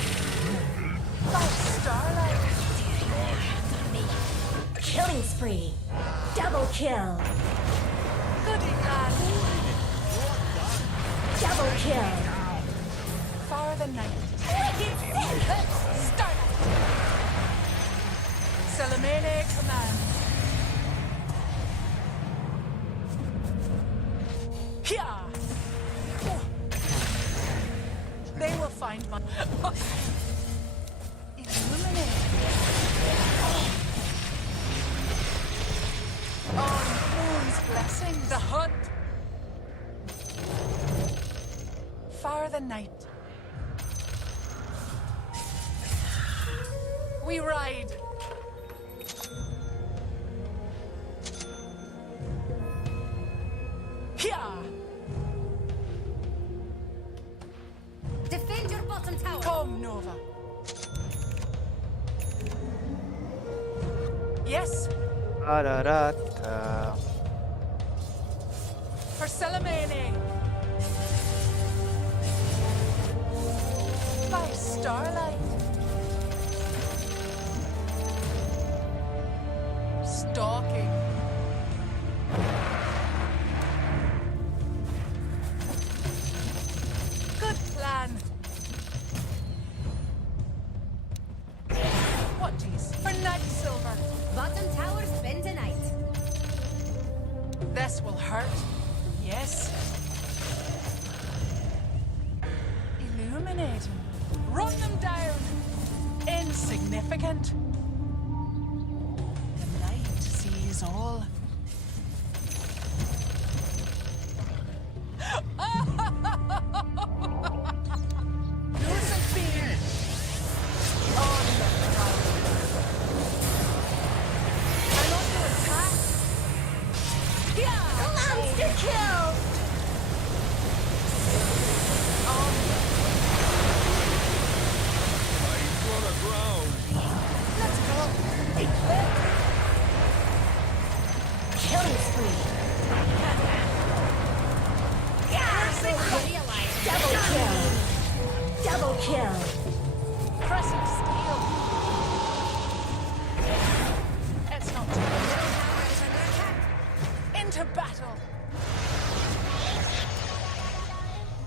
By starlight. Killing spree. Double kill. Goody lad. Double kill. For the night. Starlight. Salamene command. Here. They will find my illuminate. On moon's blessing, the hunt. For the night. We ride. Here. Defend your bottom tower. Come, Nova. Yes, Da-da-da-da. for Salamene. By starlight. Stalking. Good plan. What do you see? For night silver. Bottom tower spend the night. This will hurt. Yes. Illuminating. Run them down. Insignificant. The night sees all. Lucent beam. On the ground. I'm under attack. Yeah. Monster kill. On the ground. Let's go. Killing spree. Double kill. Double kill. Pressing steel. It's not too late. Into battle.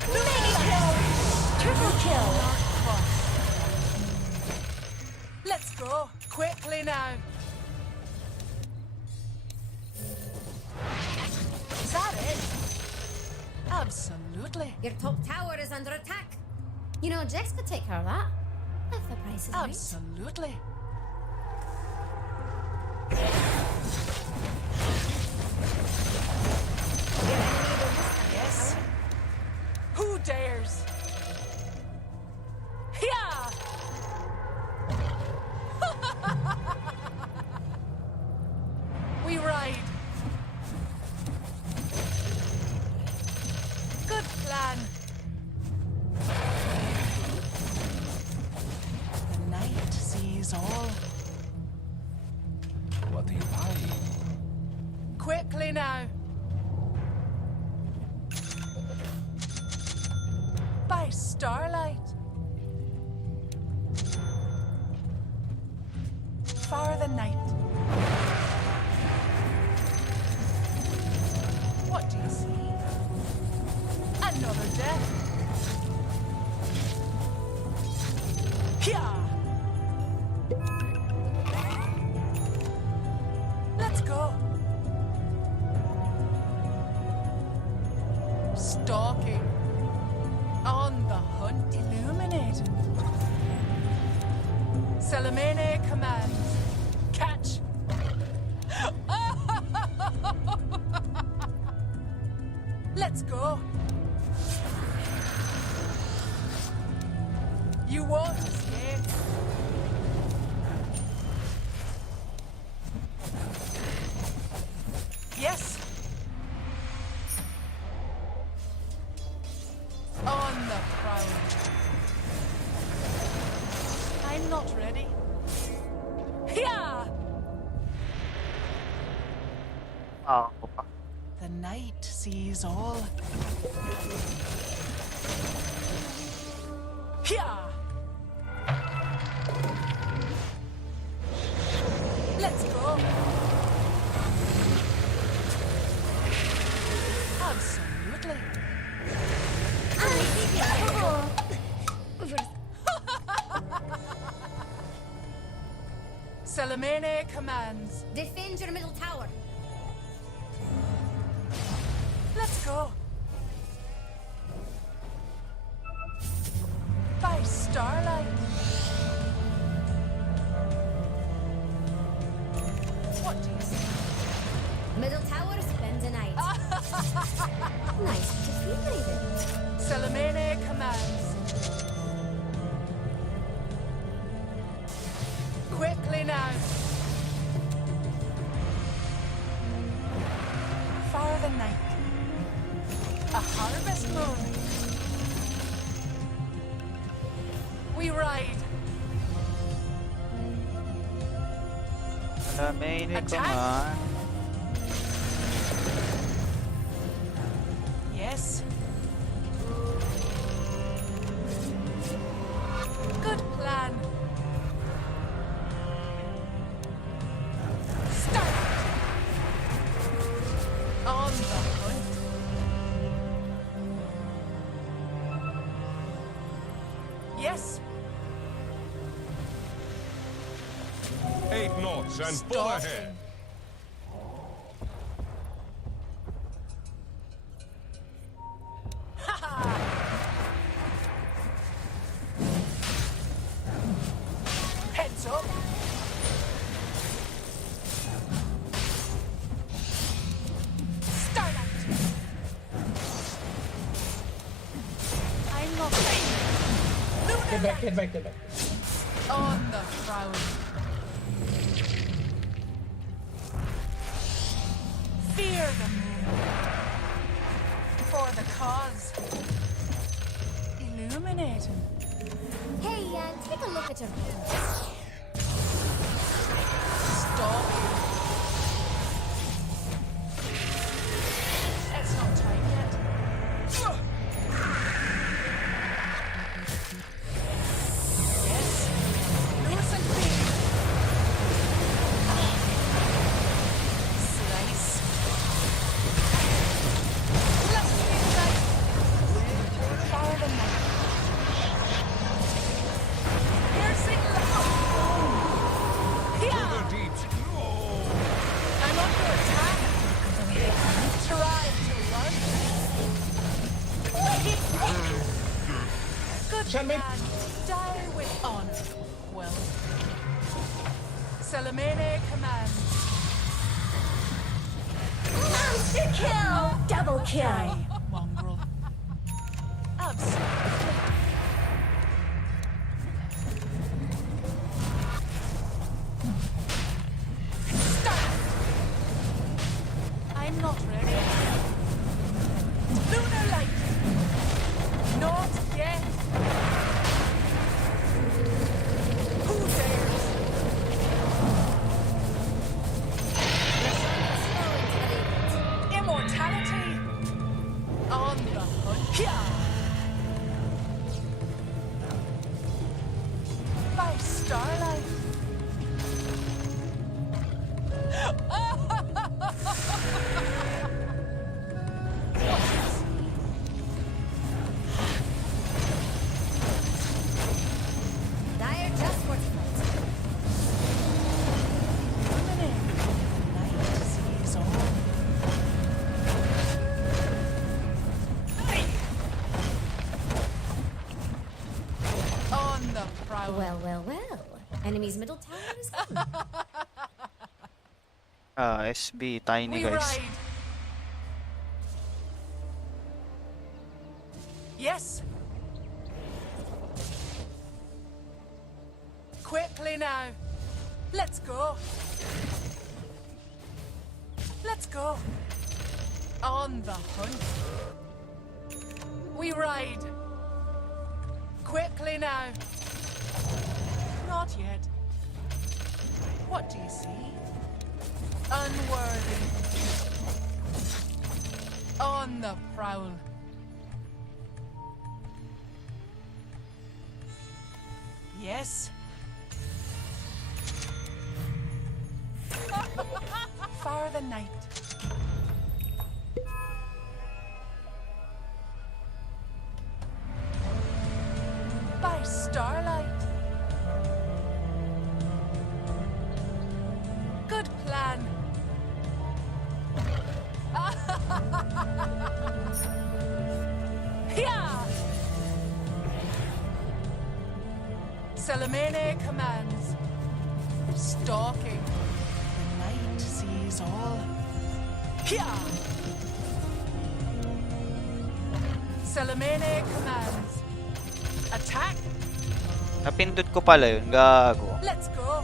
Mega kill. kill. Let's go quickly now. Is that it? Absolutely. Your top tower is under attack. You know, Jex could take care of that. If the price is right. Absolutely. Yes. Who dares? Yeah. We ride. Good plan. The night sees all. What do you buy? Quickly now. By starlight. For the night. What do you see? Another death. Yeah. Let's go. Stalking. On the hunt. Illuminating. Salamene commands. Catch. Let's go. You won't escape. Yes. On the prowl. I'm not ready. Yeah. Oh. The night sees all. Yeah. Let's go. Absolutely. Salamene commands. Defend your middle tower. Let's go. By starlight. What do you see? Middle tower spends the night. Nice to feel later. Salamene commands. Quickly now. For the night. A harvest moon. We ride. Salamene, come Attack. on. Yes. Good plan. Start. On the hunt. Yes. 8 knots and full ahead. Heads up. Start out. I'm not ready. Get back, get back, get back. On the prowl. Fear the moon. For the cause. Illuminating. Hey, take a look at your page. Stop. It's not time yet. Yes. Loose and clean. Slice. Let's be right. For the night. Good man. Die with honor. Well. Salamene commands. Monster kill! Double kill! Die, mongrel. Absolutely. Stop! I'm not ready. Lunar light! Not yet! Who dares? Immortality! On the hunt! Here! By starlight! Dire just what's Night sees all. On the prowl. well, well, well. Enemy's middle tower is gone. SB, tiny We guys. ride. Yes. Quickly now. Let's go. Let's go. On the hunt. We ride. Quickly now. Not yet. What do you see? Unworthy. On the prowl. Yes. Far the night. By starlight. Good plan. Yeah. Salamene commands. Stalking. The night sees all. Yeah. Salamene commands. Attack. Napindot ko pala yun. Gago. Let's go.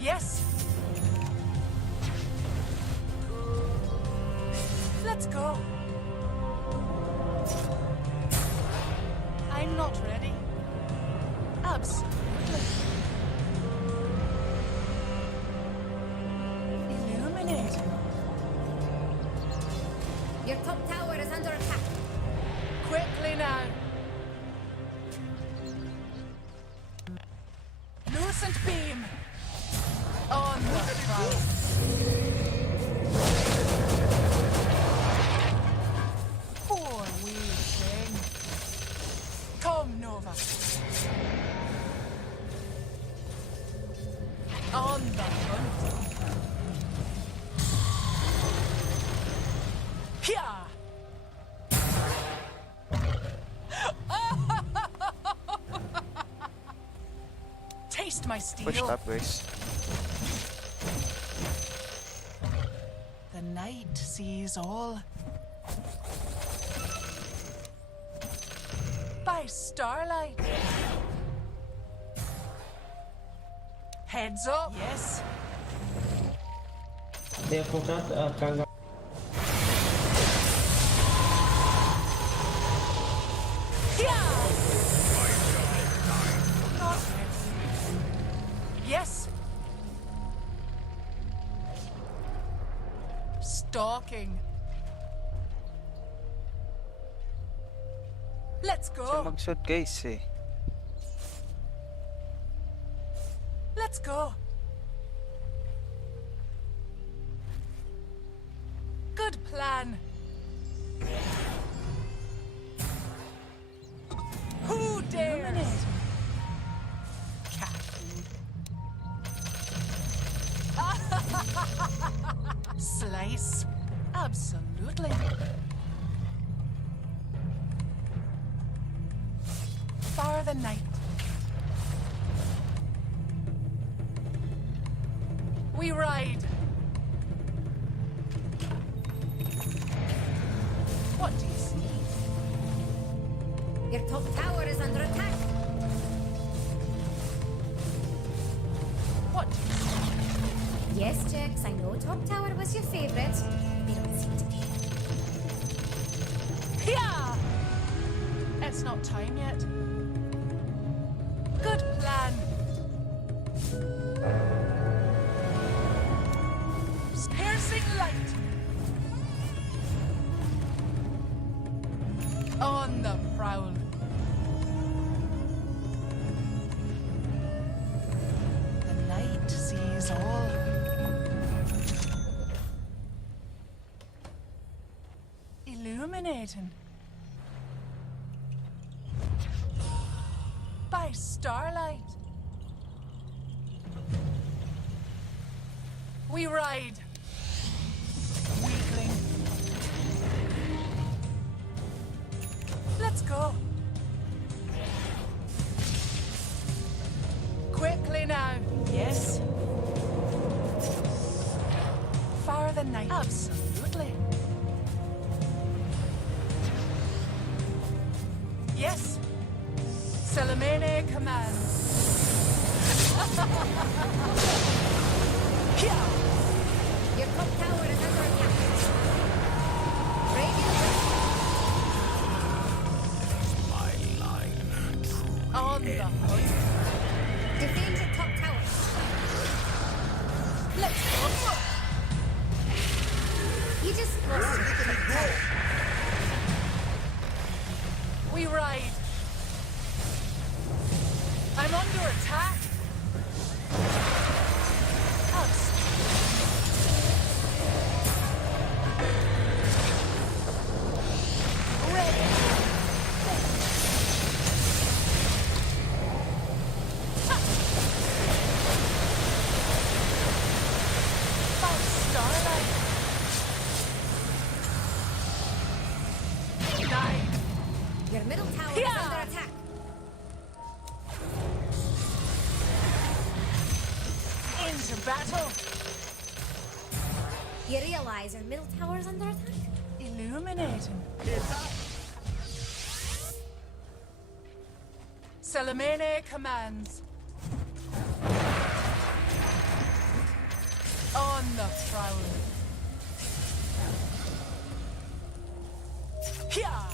Yes. Let's go. I'm not ready. Absolutely. Illuminate. Your top tower is under attack. Quickly now. Lucent beam. On the prowl. Poor wee thing. Come, Nova. On the hunt. Here. Taste my steel. Push up, guys. The night sees all. By starlight. Heads up. Yes. Not yet. Yes. Stalking. Let's Siya go. mag-shoot guys eh. Let's go. Good plan. Who dares? Cat food. Slice. Absolutely. For the night. We ride. What do you see? Your top tower is under attack. What do you see? Yes, Jax, I know top tower was your favorite. They don't seem to be. Yeah! It's not time yet. Good plan. Piercing light. On the prowl. The night sees all. Illuminating. By starlight. We ride. Weakling. Let's go. Quickly now. Yes. For the night. Absolutely. Yes. Salamene commands. Yeah. Your top tower is under attack. Radiant. My line truly On the hunt. Defend your top tower. Let's go. You just lost your top tower. We ride. I'm under attack. Ready. By starlight. Nine. Your middle tower is Yeah. under attack. Into battle. You realize your middle tower is under attack? Illuminating. Salamene commands. On the prowl. Yeah.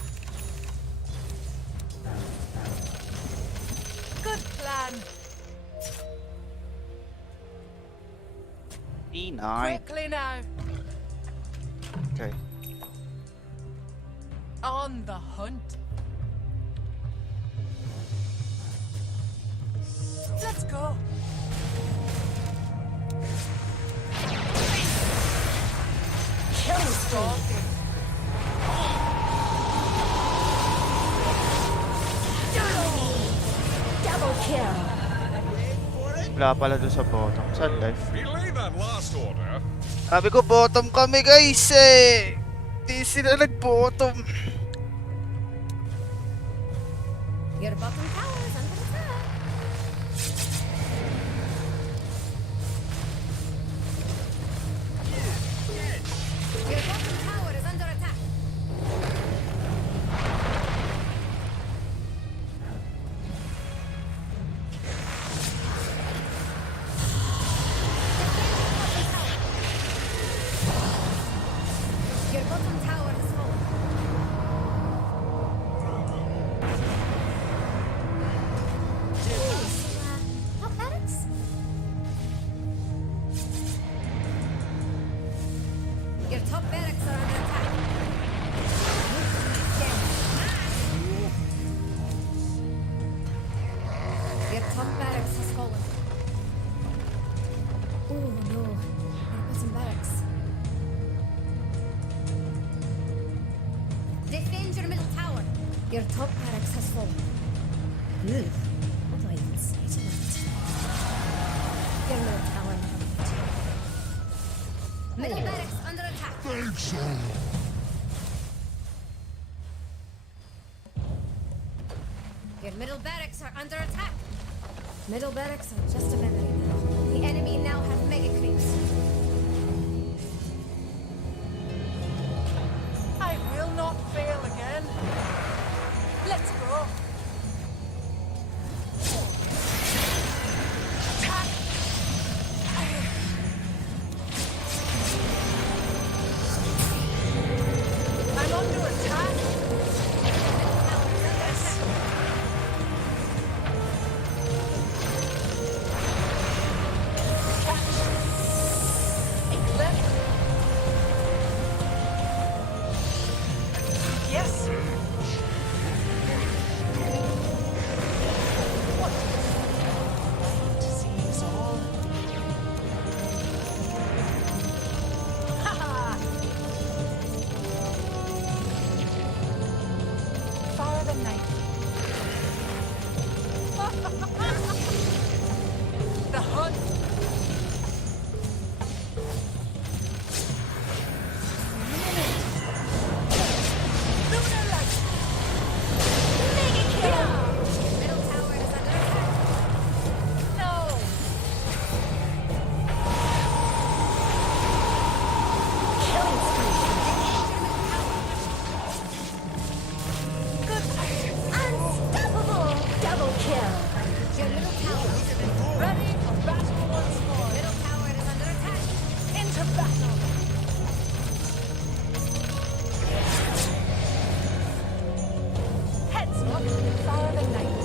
Good plan. E9. Quickly now. Okay. On the hunt. Let's go. Stalking. Double kill. Wala pala doon sa bottom. Sad life. Relay that last order. Sabi ko bottom kami guys eh. Di sila nag-bottom. Your bottom tower is under attack. Your bottom tower is under attack. Your bottom tower has fallen. Top barracks? Your top barracks are under attack. Your top barracks has fallen. Oh no, your bottom barracks. Defend your middle tower. Your top barracks has fallen. Ugh. What do I even say to that? Your middle tower. Middle barracks under attack. Thanks all. Your middle barracks are under attack. Middle barracks are just a memory now. The enemy now has mega creeps. I will not fail again. Let's go. Attack! I'm under attack. Yes. Yes. What disease all? Ha Far the night. The hunt. Lunar light. Mega kill. Middle tower is under attack. No. Killing spree. Good. Unstoppable. Double kill. Your middle tower. Ready for battle once more. Middle tower is under attack. Into battle. Heads up. Fire the night.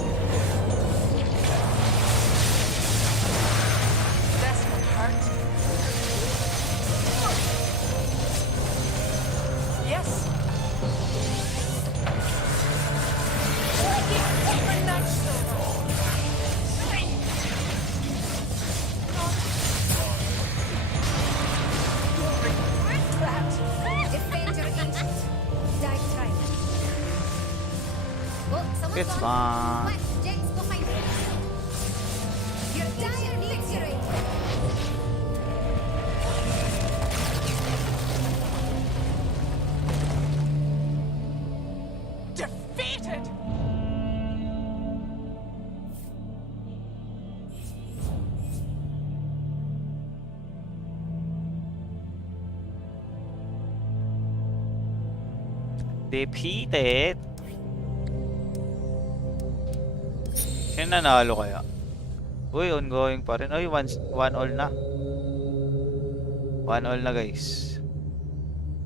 That's my heart. Yes. Supernatural. Regret that. Defend your ancient. Die trying. Oh, someone's It's gone. fine. What? Jake's behind you. Your dire victory. Defeated. Defeated. Sino nanalo kaya? Uy, ongoing pa rin. Uy, one all na. One all na, guys.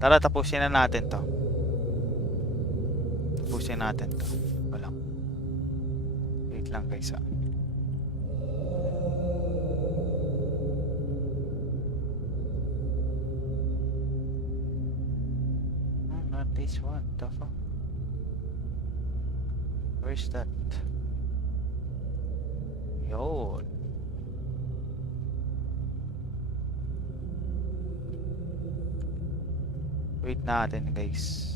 Tara, tapusin na natin to. Tapusin natin to. Walang. Wait lang, guys. Not this one. The fuck? Where's that? Yo. Wait natin, guys.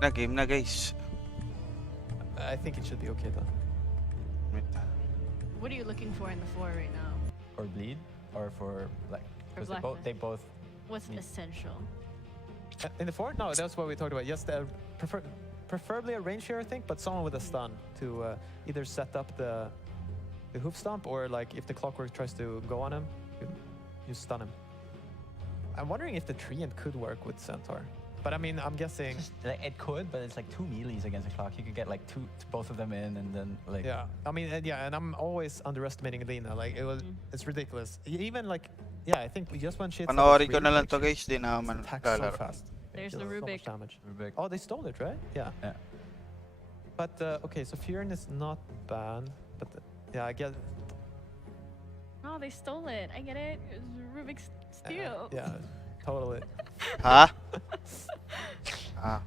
Na-game na guys. I think it should be okay though. What are you looking for in the 4 right now? Or bleed, or for like, For because they both. What's essential? In the 4? No, that's what we talked about. Yes, preferably a range hero, I think, but someone with a stun to either set up the hoof stomp or like if the clockwork tries to go on him, you stun him. I'm wondering if the treant could work with Centaur. But I mean, I'm guessing... Like, it could, but it's like 2 melees against a clock. You could get like both of them in and then like... Yeah, I mean, yeah, and I'm always underestimating Lina. Like, it's ridiculous. Even like, yeah, I think just when she... Panoorin ko na lang to guys, di na man attacks so lalaro. fast. There's Deals the so Rubik. much damage. Rubik. Oh, they stole it, right? Yeah. Yeah. But, okay, so Furin is not banned, but yeah, I guess... Oh, they stole it. I get it. It was Rubik's steal. Yeah, totally. Huh? Ah.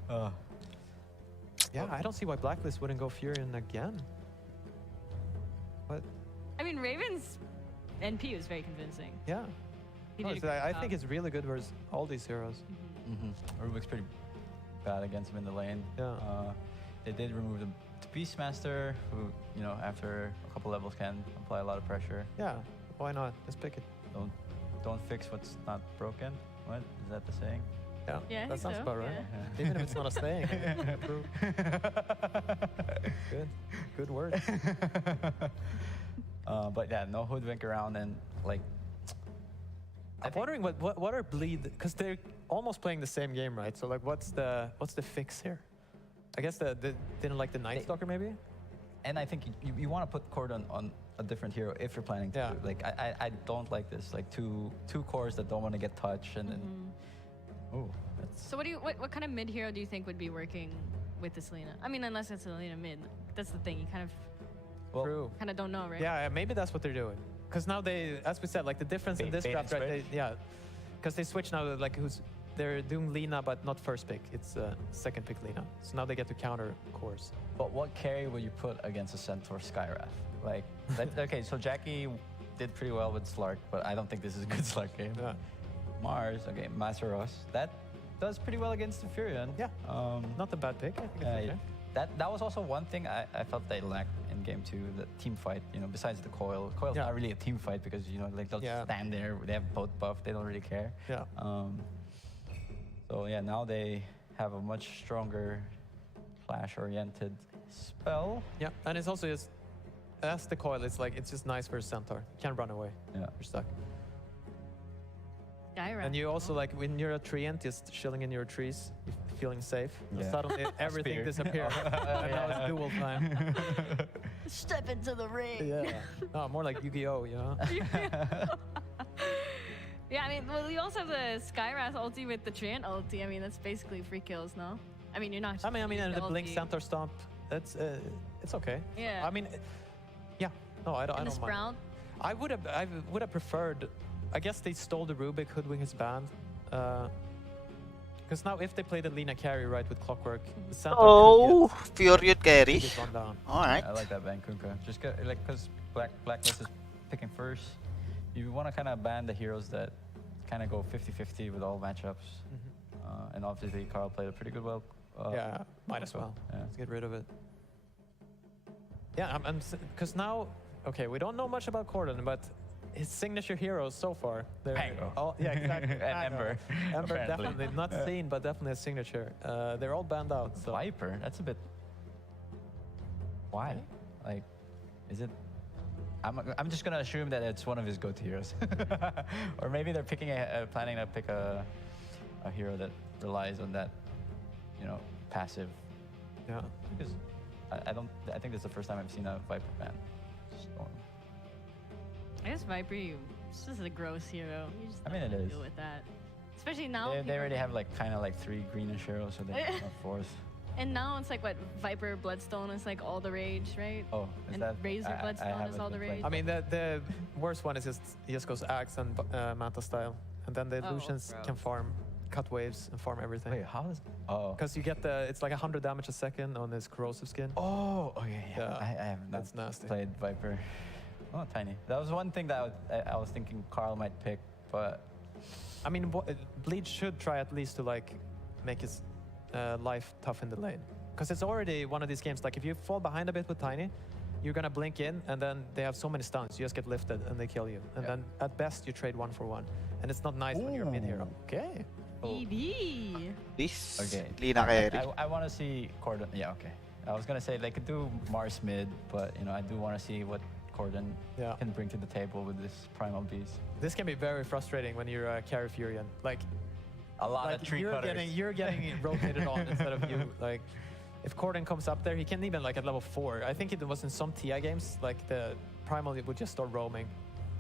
Yeah, I don't see why Blacklist wouldn't go Furin again. But I mean, Raven's NP was very convincing. yeah, He no, did a it's- great I job. think it's really good versus all these heroes. Rubik's pretty bad against him in the lane. Yeah. They did remove the Beastmaster, who, you know, after a couple levels can apply a lot of pressure. Yeah, why not? Let's pick it. Don't fix what's not broken. What is that the saying? Yeah, Yeah, I that think sounds so, about right. yeah. Even if it's not a saying. True. Good word. But yeah, no hoodwink around and like. I'm wondering what are bleed, because they're almost playing the same game, right? So like, what's the fix here? I guess they didn't like the Night Stalker maybe. And I think you want to put Cord on a different hero if you're planning to. Yeah. Do. Like I don't like this. Like two cores that don't want to get touched and then. Oh, that's. So what kind of mid hero do you think would be working with this Lina? I mean, unless it's a Lina mid. That's the thing. You True. kind of don't know, right? Yeah, maybe that's what they're doing. Because now they, as we said, like the difference in this Bait and draft, right? switch? Yeah, because they switch now. Like they're doing Lina, but not first pick. It's second pick Lina. So now they get to counter cores. But what carry would you put against a Centaur Skywrath? Like, okay, so Jackie did pretty well with Slark, but I don't think this is a good Slark game. Yeah. Mars, okay, Masaros, that does pretty well against the Furion. Yeah. Not a bad pick. I think it's okay. That was also one thing I felt they lacked in game 2, the team fight. You know, besides the coil. Coil's not really a team fight because you know, like they'll just stand there. They have both buff. They don't really care. Yeah. So yeah, now they have a much stronger flash-oriented spell. Yeah, and it's also just as the coil. It's like it's just nice for a Centaur. You can't run away. Yeah. You're stuck. Gyra. And you also like when you're a treant, just chilling in your trees, you're feeling safe. Yeah. Suddenly everything Spear. disappears. And now it's dual time. Step into the ring. Yeah. No, more like Yu-Gi-Oh, you know? Yeah, I mean, well, you also have the Skywrath ulti with the Treant ulti. I mean, that's basically free kills, no? I mean, you're not. I mean, and the Blink ulti. Centaur Stomp, it's okay. Yeah. I mean, yeah. No, I don't. And I the don't mind. Sprout. I would have preferred. I guess they stole the Rubik, Hoodwink is banned. Because now if they play the Lina carry right with Clockwork, the Centaur Oh, Furion carry. could get run down. Alright. I like that ban Kunkka. Just get, like, because Blacklist is picking first. You want to kind of ban the heroes that kind of go 50-50 with all matchups. And obviously Carl played a pretty good well. Yeah, might as well. Yeah. Let's get rid of it. Yeah, because now, okay, we don't know much about Corden, but his signature heroes so far, they're Pango. all, yeah, exactly. And Ember. Ember apparently. definitely not seen, but definitely a signature. They're all banned out. So Viper, that's a bit. Why? Like, is it? I'm just gonna assume that it's one of his go-to heroes, or maybe they're picking planning to pick a hero that relies on that, you know, passive. Yeah. Because I think this is the first time I've seen a Viper ban. Storm. I guess Viper, it's just a gross hero. You just I mean, don't it wanna is. deal with that. Especially now. They people already are- have like kind of like 3 greenish heroes, so they have 4th. And now it's like what Viper Bloodstone is like all the rage, right? Oh, is and that Razor Bloodstone is haven't all the been rage. playing. I mean, the worst one is just goes Axe and Manta style, and then the Oh, illusions gross. can farm, cut waves, and farm everything. Wait, how does? Oh. Because you get it's like 100 damage a second on his corrosive skin. Oh, okay, yeah. Yeah, I have not that's nasty. played Viper. Oh, tiny. That was one thing that I was thinking Carl might pick, but I mean, Bleach should try at least to like make his life tough in the lane. Because it's already one of these games, like if you fall behind a bit with Tiny, you're gonna blink in, and then they have so many stuns, you just get lifted and they kill you. And then at best you trade 1-for-1. And it's not nice when you're a mid-hero. Okay. EV. This Okay. Lina carry. I want to see Corden. Yeah, okay. I was gonna say they could do Mars mid, but you know I do want to see what Corden can bring to the table with this Primal Beast. This can be very frustrating when you're a carry Furion. Like a lot of tree cutters. You're getting rotated on instead of you. Like if Corden comes up there, he can even like at level 4. I think it was in some TI games, like the Primal would just start roaming.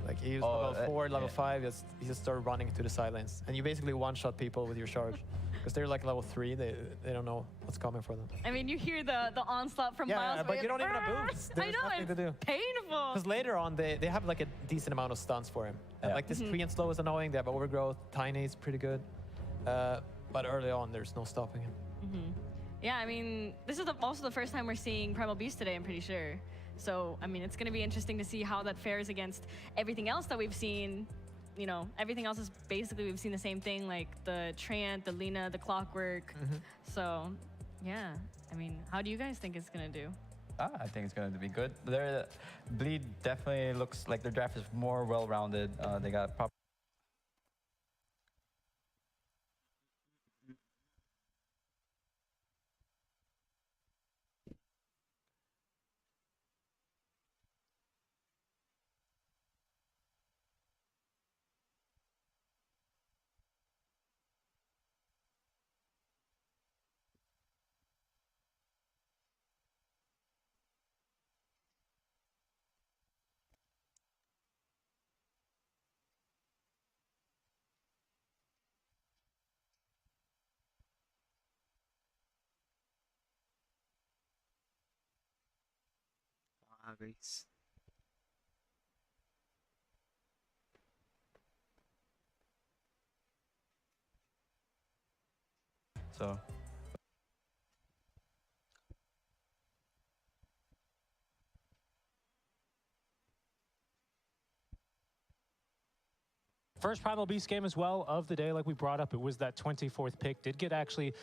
Like he was level 4, level 5, he just started running to the side lanes. And you basically one-shot people with your charge. Because they're like level 3, they don't know what's coming for them. I mean, you hear the onslaught from Miles. Yeah, but you don't even have boots. I know, nothing to do. Painful. Because later on, they have like a decent amount of stuns for him. Like this tree and slow is annoying, they have overgrowth, Tiny is pretty good. But early on, there's no stopping him. Yeah, I mean, this is also the first time we're seeing Primal Beast today, I'm pretty sure. So, I mean, it's going to be interesting to see how that fares against everything else that we've seen. You know, everything else is basically, we've seen the same thing, like the Trant, the Lina, the Clockwork. So, yeah. I mean, how do you guys think it's going to do? I think it's going to be good. Bleed definitely looks like their draft is more well-rounded. They got proper. Guys. So. First Primal Beast game as well of the day, like we brought up, it was that 24th pick. Did get actually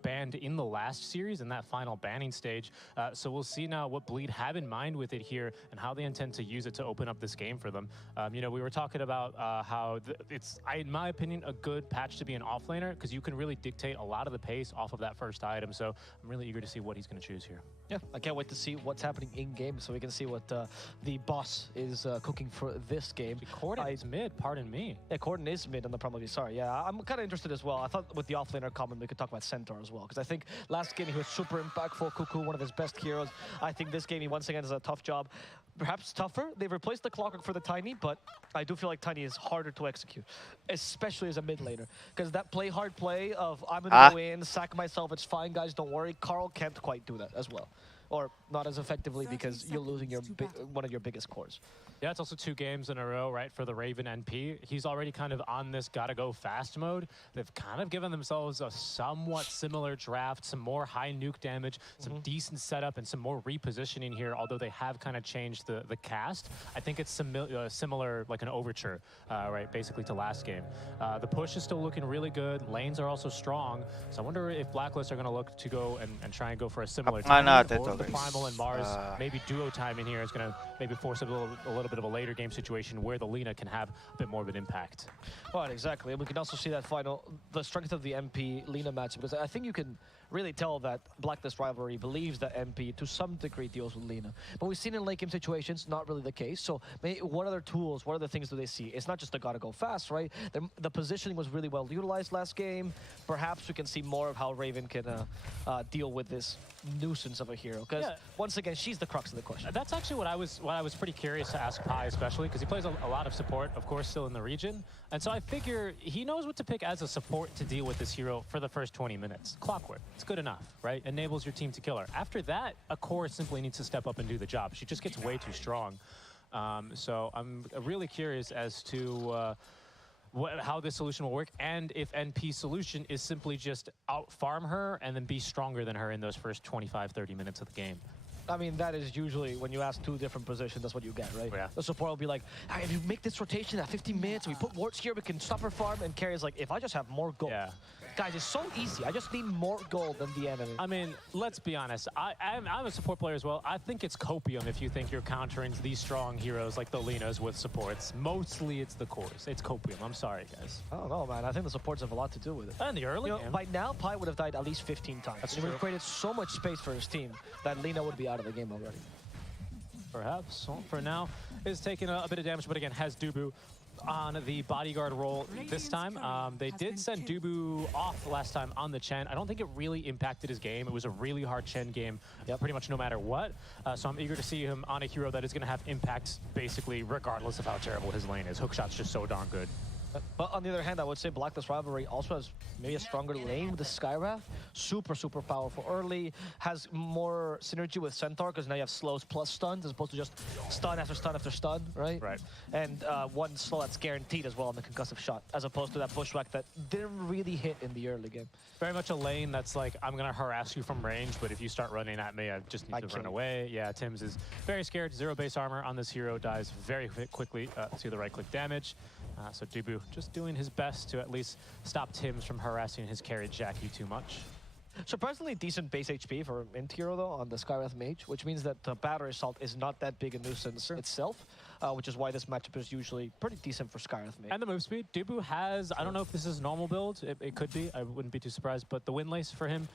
banned in the last series in that final banning stage. So we'll see now what Bleed have in mind with it here and how they intend to use it to open up this game for them. You know, we were talking about how it's, in my opinion, a good patch to be an offlaner because you can really dictate a lot of the pace off of that first item. So I'm really eager to see what he's going to choose here. Yeah, I can't wait to see what's happening in game so we can see what the boss is cooking for this game. Corden is mid, pardon me. Yeah, Corden is mid on the Primal Beast. Sorry, yeah, I'm kind of interested as well. I thought with the offlaner comment we could talk about Centaur as well, because I think last game he was super impactful. Cuckoo, one of his best heroes. I think this game he once again does a tough job. Perhaps tougher. They've replaced the Clockwork for the Tiny, but I do feel like Tiny is harder to execute, especially as a mid laner. Because that play hard play of I'm gonna go in, sack myself, it's fine, guys, don't worry. Carl can't quite do that as well. Or not as effectively because you're losing your one of your biggest cores. Yeah, it's also 2 games in a row, right, for the Raven NP. He's already kind of on this gotta go fast mode. They've kind of given themselves a somewhat similar draft, some more high nuke damage, some decent setup, and some more repositioning here, although they have kind of changed the cast. I think it's similar, like an overture, right, basically to last game. The push is still looking really good. Lanes are also strong, so I wonder if Blacklist are going to look to go and try and go for a similar time. Or the Primal and Mars, maybe duo time in here is going to maybe force a little bit of a later game situation where the Lina can have a bit more of an impact. Right, exactly. And we can also see that the strength of the MP Lina match, because I think you can really tell that Blacklist Rivalry believes that MP to some degree deals with Lina. But we've seen in late game situations, not really the case. So what other tools, what other things do they see? It's not just the gotta go fast, right? The positioning was really well utilized last game. Perhaps we can see more of how Raven can deal with this nuisance of a hero. Because once again, she's the crux of the question. That's actually what I was pretty curious to ask Pi, especially because he plays a lot of support, of course, still in the region. And so I figure he knows what to pick as a support to deal with this hero for the first 20 minutes. Clockwork, it's good enough, right? Enables your team to kill her. After that, a core simply needs to step up and do the job. She just gets way too strong. So I'm really curious as to how this solution will work, and if NP's solution is simply just out-farm her and then be stronger than her in those first 25-30 minutes of the game. I mean, that is usually, when you ask 2 different positions, that's what you get, right? Yeah. The support will be like, hey, if you make this rotation at 15 minutes, we put wards here, we can stop her farm, and Carrie's like, if I just have more gold, guys, it's so easy. I just need more gold than the enemy. I mean, let's be honest. I'm a support player as well. I think it's copium if you think you're countering these strong heroes like the Linas with supports. Mostly it's the cores. It's copium. I'm sorry, guys. I don't know, man. I think the supports have a lot to do with it. And the early game. By now, Pi would have died at least 15 times. That's true. He would have created so much space for his team that Lina would be out of the game already. Perhaps. So for now, is taking a bit of damage, but again, has Dubu on the bodyguard role this time. They did send Dubu off last time on the Chen. I don't think it really impacted his game. It was a really hard Chen game, pretty much no matter what. So I'm eager to see him on a hero that is going to have impacts basically regardless of how terrible his lane is. Hookshot's just so darn good. But on the other hand, I would say Blacklist Rivalry also has maybe a stronger lane with the Skywrath. Super, super powerful early. Has more synergy with Centaur because now you have slows plus stuns as opposed to just stun after stun after stun, right? Right. And one slow that's guaranteed as well on the concussive shot, as opposed to that bushwhack that didn't really hit in the early game. Very much a lane that's like, I'm going to harass you from range, but if you start running at me, I just need to run away. Yeah, Tim's is very scared. 0 base armor on this hero, dies very quickly to the right-click damage. So Dubu just doing his best to at least stop Tims from harassing his carry Jackie too much. Surprisingly decent base HP for Int hero though on the Skywrath Mage, which means that the Battery Assault is not that big a nuisance itself, which is why this matchup is usually pretty decent for Skywrath Mage. And the move speed. Dubu has, I don't know if this is normal build, it could be, I wouldn't be too surprised, but the Windlace for him,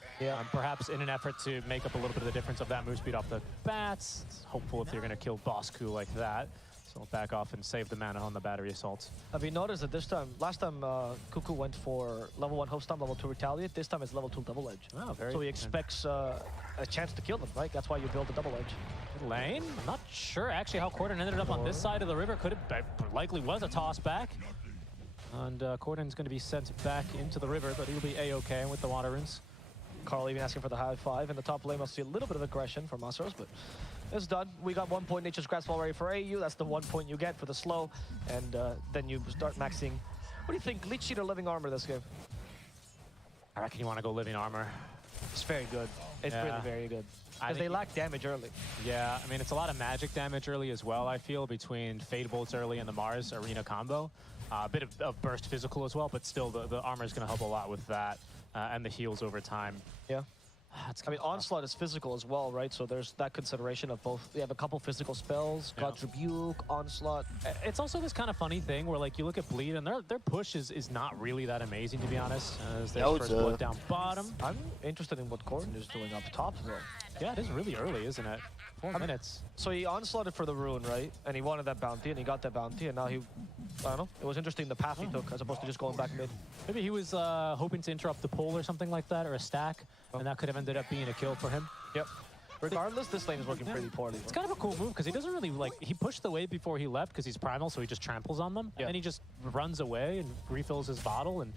perhaps in an effort to make up a little bit of the difference of that move speed off the bats. It's hopeful if you're going to kill Bosku like that. So back off and save the mana on the Battery Assault. Have you noticed that this time, last time Cuckoo went for level 1 Hope Stomp, level 2 Retaliate, this time it's level 2 Double Edge. Oh, very so he expects a chance to kill them, right? That's why you build a Double Edge. Lane? I'm not sure actually how Corden ended up on this side of the river. Could have, likely was a toss back. And Corden's going to be sent back into the river, but he'll be A-okay with the water runes. Carl even asking for the high five. In the top lane, I'll see a little bit of aggression from Masaros, but it's done. We got 1 point Nature's Grasp already for AU. That's the 1 point you get for the slow. And then you start maxing. What do you think? Leech Seed or Living Armor this game? I reckon you want to go Living Armor. It's very good. It's really very good. Because they lack damage early. Yeah, I mean, it's a lot of magic damage early as well, I feel, between Fade Bolts early and the Mars Arena combo. A bit of burst physical as well, but still the armor is going to help a lot with that. And the heals over time. Yeah. I mean, Onslaught is physical as well, right? So there's that consideration of both. You have a couple physical spells, God's Rebuke, Onslaught. It's also this kind of funny thing where, like, you look at Bleed and their push is not really that amazing, to be honest. As their first blood down bottom. I'm interested in what Corden is doing up top, though. Yeah, it is really early, isn't it? 4 minutes. So he onslaughted for the rune, right? And he wanted that bounty, and he got that bounty, and now he, I don't know. It was interesting the path he took, as opposed to just going back mid. Maybe he was hoping to interrupt the pull or something like that, or a stack, and that could have ended up being a kill for him. Yep. Regardless, this lane is working pretty poorly. It's kind of a cool move, because he doesn't really, like, he pushed the wave before he left, because he's primal, so he just tramples on them, and then he just runs away and refills his bottle and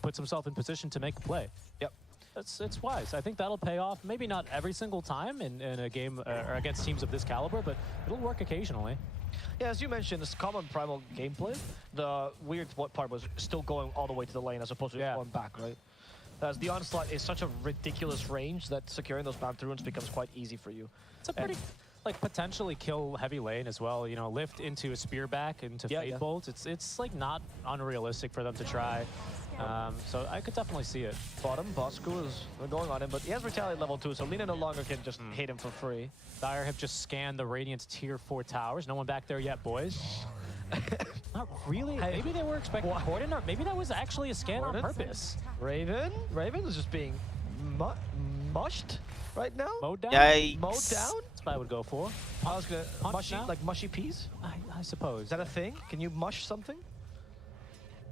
puts himself in position to make a play. Yep. It's wise. I think that'll pay off. Maybe not every single time in a game or against teams of this caliber, but it'll work occasionally. Yeah, as you mentioned, it's common primal gameplay. The weird part was still going all the way to the lane as opposed to just going back, right? As the onslaught is such a ridiculous range that securing those bounty runes becomes quite easy for you. It's a pretty, like, potentially kill heavy lane as well. You know, lift into a spear back into Fade Bolt. It's like not unrealistic for them to try. So I could definitely see it. Bottom, Bosku is going on him, but he has Retaliate level 2, so Lina no longer can just hit him for free. Dire have just scanned the Radiant Tier 4 towers. No one back there yet, boys. Not really. Maybe they were expecting Corden, or maybe that was actually a scan on purpose. Raven is just being mushed right now. Mowed down? Yikes. Mowed down? That's what I would go for. I was gonna mushy peas? I suppose. Is that a thing? Can you mush something?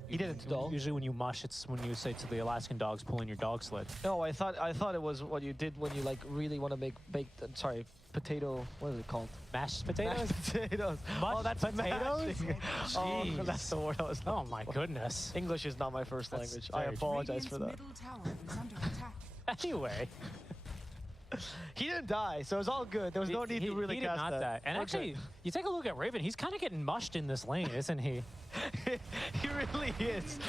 He didn't though. Usually when you mush, it's when you say to the Alaskan dogs pulling your dog sled. No, I thought it was what you did when you like really want to make baked. Sorry, potato. What is it called? Mashed potatoes. Mashed potatoes. Oh, that's potatoes. Oh, that's the word I was. Oh my goodness. English is not my first language. I apologize for that. Anyway. He didn't die, so it was all good. There was no need to really he did cast not that. Die. And actually, you take a look at Raven, he's kind of getting mushed in this lane, isn't he? He really is.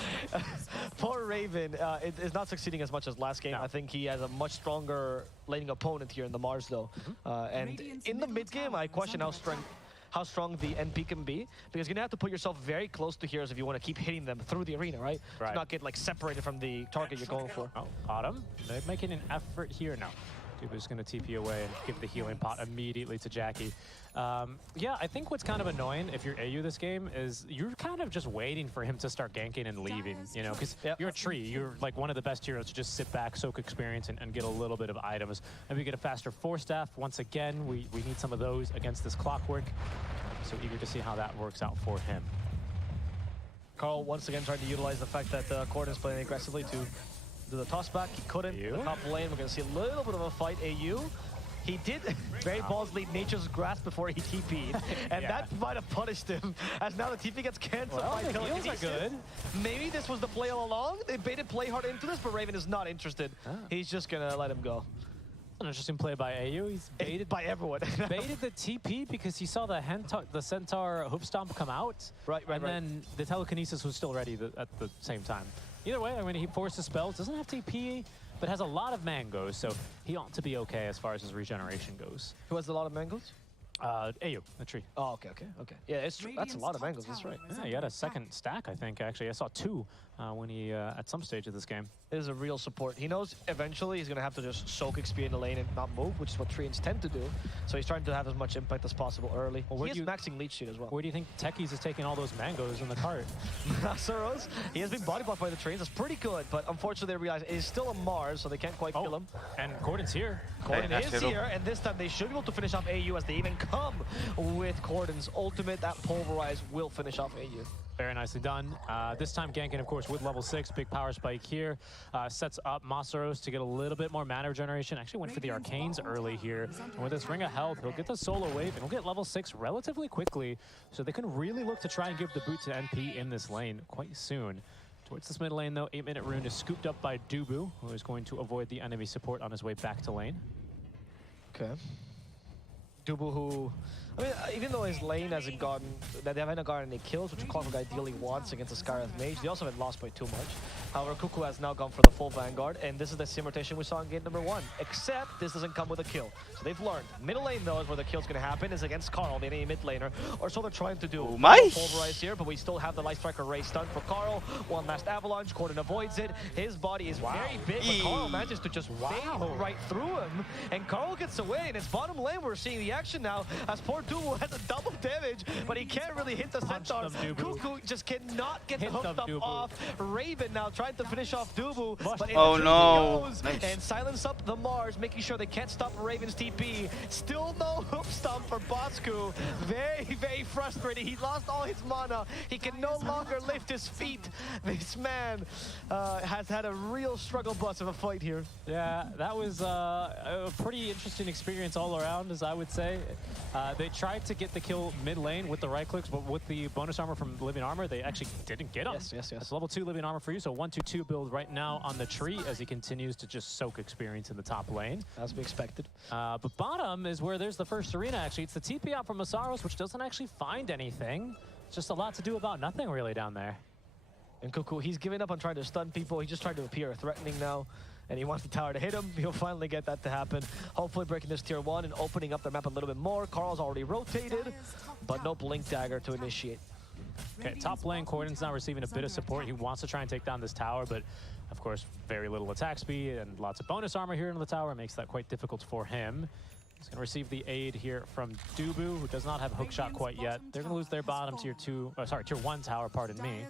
Poor Raven is not succeeding as much as last game. I think he has a much stronger laning opponent here in the Mars, though. And in the mid game, I question how strong the NP can be, because you're gonna have to put yourself very close to heroes if you want to keep hitting them through the arena, right? To not get like separated from the target you're going for. Oh, bottom. They're making an effort here now. Dubu's going to TP away and give the healing pot immediately to Jackie. Yeah, I think what's kind of annoying if you're AU this game is you're kind of just waiting for him to start ganking and leaving, you know, because you're a tree. You're like one of the best heroes to just sit back, soak experience, and get a little bit of items. Maybe get a faster 4-staff. Once again, we need some of those against this Clockwork. So eager to see how that works out for him. Carl once again tried to utilize the fact that Corden's playing aggressively to do the toss back. He couldn't. In the top lane, we're going to see a little bit of a fight. AU. He did very ballsy Nature's Grasp before he TP'd, and that might have punished him, as now the TP gets cancelled by telekinesis. Good. Maybe this was the play all along. They baited play hard into this, but Raven is not interested. He's just going to let him go. An interesting play by AU. He's baited by everyone. Baited the TP because he saw the Centaur Hoop Stomp come out. And then the telekinesis was still ready at the same time. Either way, I mean, he forces spells, doesn't have TP, but has a lot of mangoes, so he ought to be okay as far as his regeneration goes. Who has a lot of mangoes? AU, the tree. Oh, okay. Yeah, that's a lot of mangoes, that's right. Yeah, he had a second stack, I think, actually. I saw 2 when he, at some stage of this game. It is a real support. He knows eventually he's going to have to just soak XP in the lane and not move, which is what Treants tend to do. So he's trying to have as much impact as possible early. Well, he is maxing leech sheet as well. Where do you think Techies is taking all those mangoes in the cart? Soros, he has been body blocked by the Treants. That's pretty good, but unfortunately they realize it is still a Mars, so they can't quite kill him. And Corden's here. Corden is here, and this time they should be able to finish off AU as they even come with Corden's ultimate. That Pulverize will finish off AU. Very nicely done. This time ganking, of course, with level 6. Big power spike here. Sets up Masaros to get a little bit more mana regeneration. Actually went for the Arcanes early here. And with this Ring of Health, he'll get the solo wave and he'll get level 6 relatively quickly. So they can really look to try and give the boot to NP in this lane quite soon. Towards this mid lane, though, 8-minute rune is scooped up by Dubu, who is going to avoid the enemy support on his way back to lane. Okay. Dubu, who, I mean, even though his lane hasn't gotten, they haven't gotten any kills, which Clockwork ideally wants against a Skywrath Mage, they also haven't lost by too much. However, Cuckoo has now gone for the full Vanguard, and this is the same rotation we saw in game number 1, except this doesn't come with a kill. So they've learned. Middle lane, though, is where the kill's going to happen, is against Carl, the enemy mid laner, or so they're trying to do. Pulverize here, but we still have the Light Striker Ray stun for Carl. One last Avalanche, Corden avoids it. His body is very big, but Carl manages to just fade right through him, and Carl gets away, and it's bottom lane we're seeing the action now, as poor Dubu has a double damage, but he can't really hit the Centaur. Cuckoo just cannot get the hooked up off. Raven now trying to finish off Dubu, but in the goes, and silence up the Mars, making sure they can't stop Raven's TP. Still no hook stomp for Bosku. Very, very frustrated. He lost all his mana. He can no longer lift his feet. This man has had a real struggle bus of a fight here. Yeah, that was a pretty interesting experience all around, as I would say. They tried to get the kill mid lane with the right clicks, but with the bonus armor from Living Armor, they actually didn't get him. Yes. That's level 2 Living Armor for you, so 1-2-2 build right now on the tree as he continues to just soak experience in the top lane. As we expected. But bottom is where there's the first arena, actually. It's the TP out from Masaros, which doesn't actually find anything. It's just a lot to do about nothing, really, down there. And Cuckoo, he's giving up on trying to stun people. He's just trying to appear threatening now. And he wants the tower to hit him. He'll finally get that to happen. Hopefully breaking this tier 1 and opening up the map a little bit more. Carl's already rotated, but no Blink Dagger to initiate. Okay, top lane, Corden's now receiving a bit of support. He wants to try and take down this tower, but of course, very little attack speed and lots of bonus armor here in the tower makes that quite difficult for him. He's going to receive the aid here from Dubu, who does not have hookshot quite yet. They're going to lose their bottom tier 1 tower, pardon me.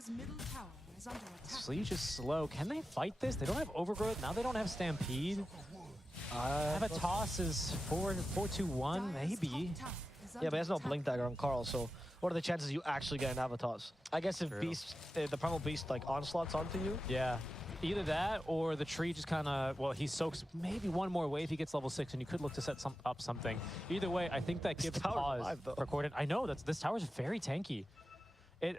Siege is slow. Can they fight this? They don't have Overgrowth. Now they don't have Stampede. Avatos is 4-2-1, maybe. Yeah, but there's no Blink Dagger on Carl, so what are the chances you actually get an Avatos? I guess if Beast, the Primal Beast like onslaughts onto you? Yeah. Either that or the tree just kind of, well, he soaks maybe one more wave. He gets level 6 and you could look to set up something. Either way, I think that gives pause for Corden. I know, this tower's very tanky.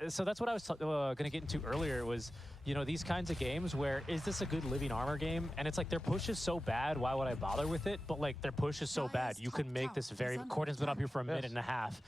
So that's what I was going to get into earlier was, you know, these kinds of games where is this a good living armor game? And it's like their push is so bad, why would I bother with it? But like their push is so bad, you can make this very... Corden's been up here for a minute and a half,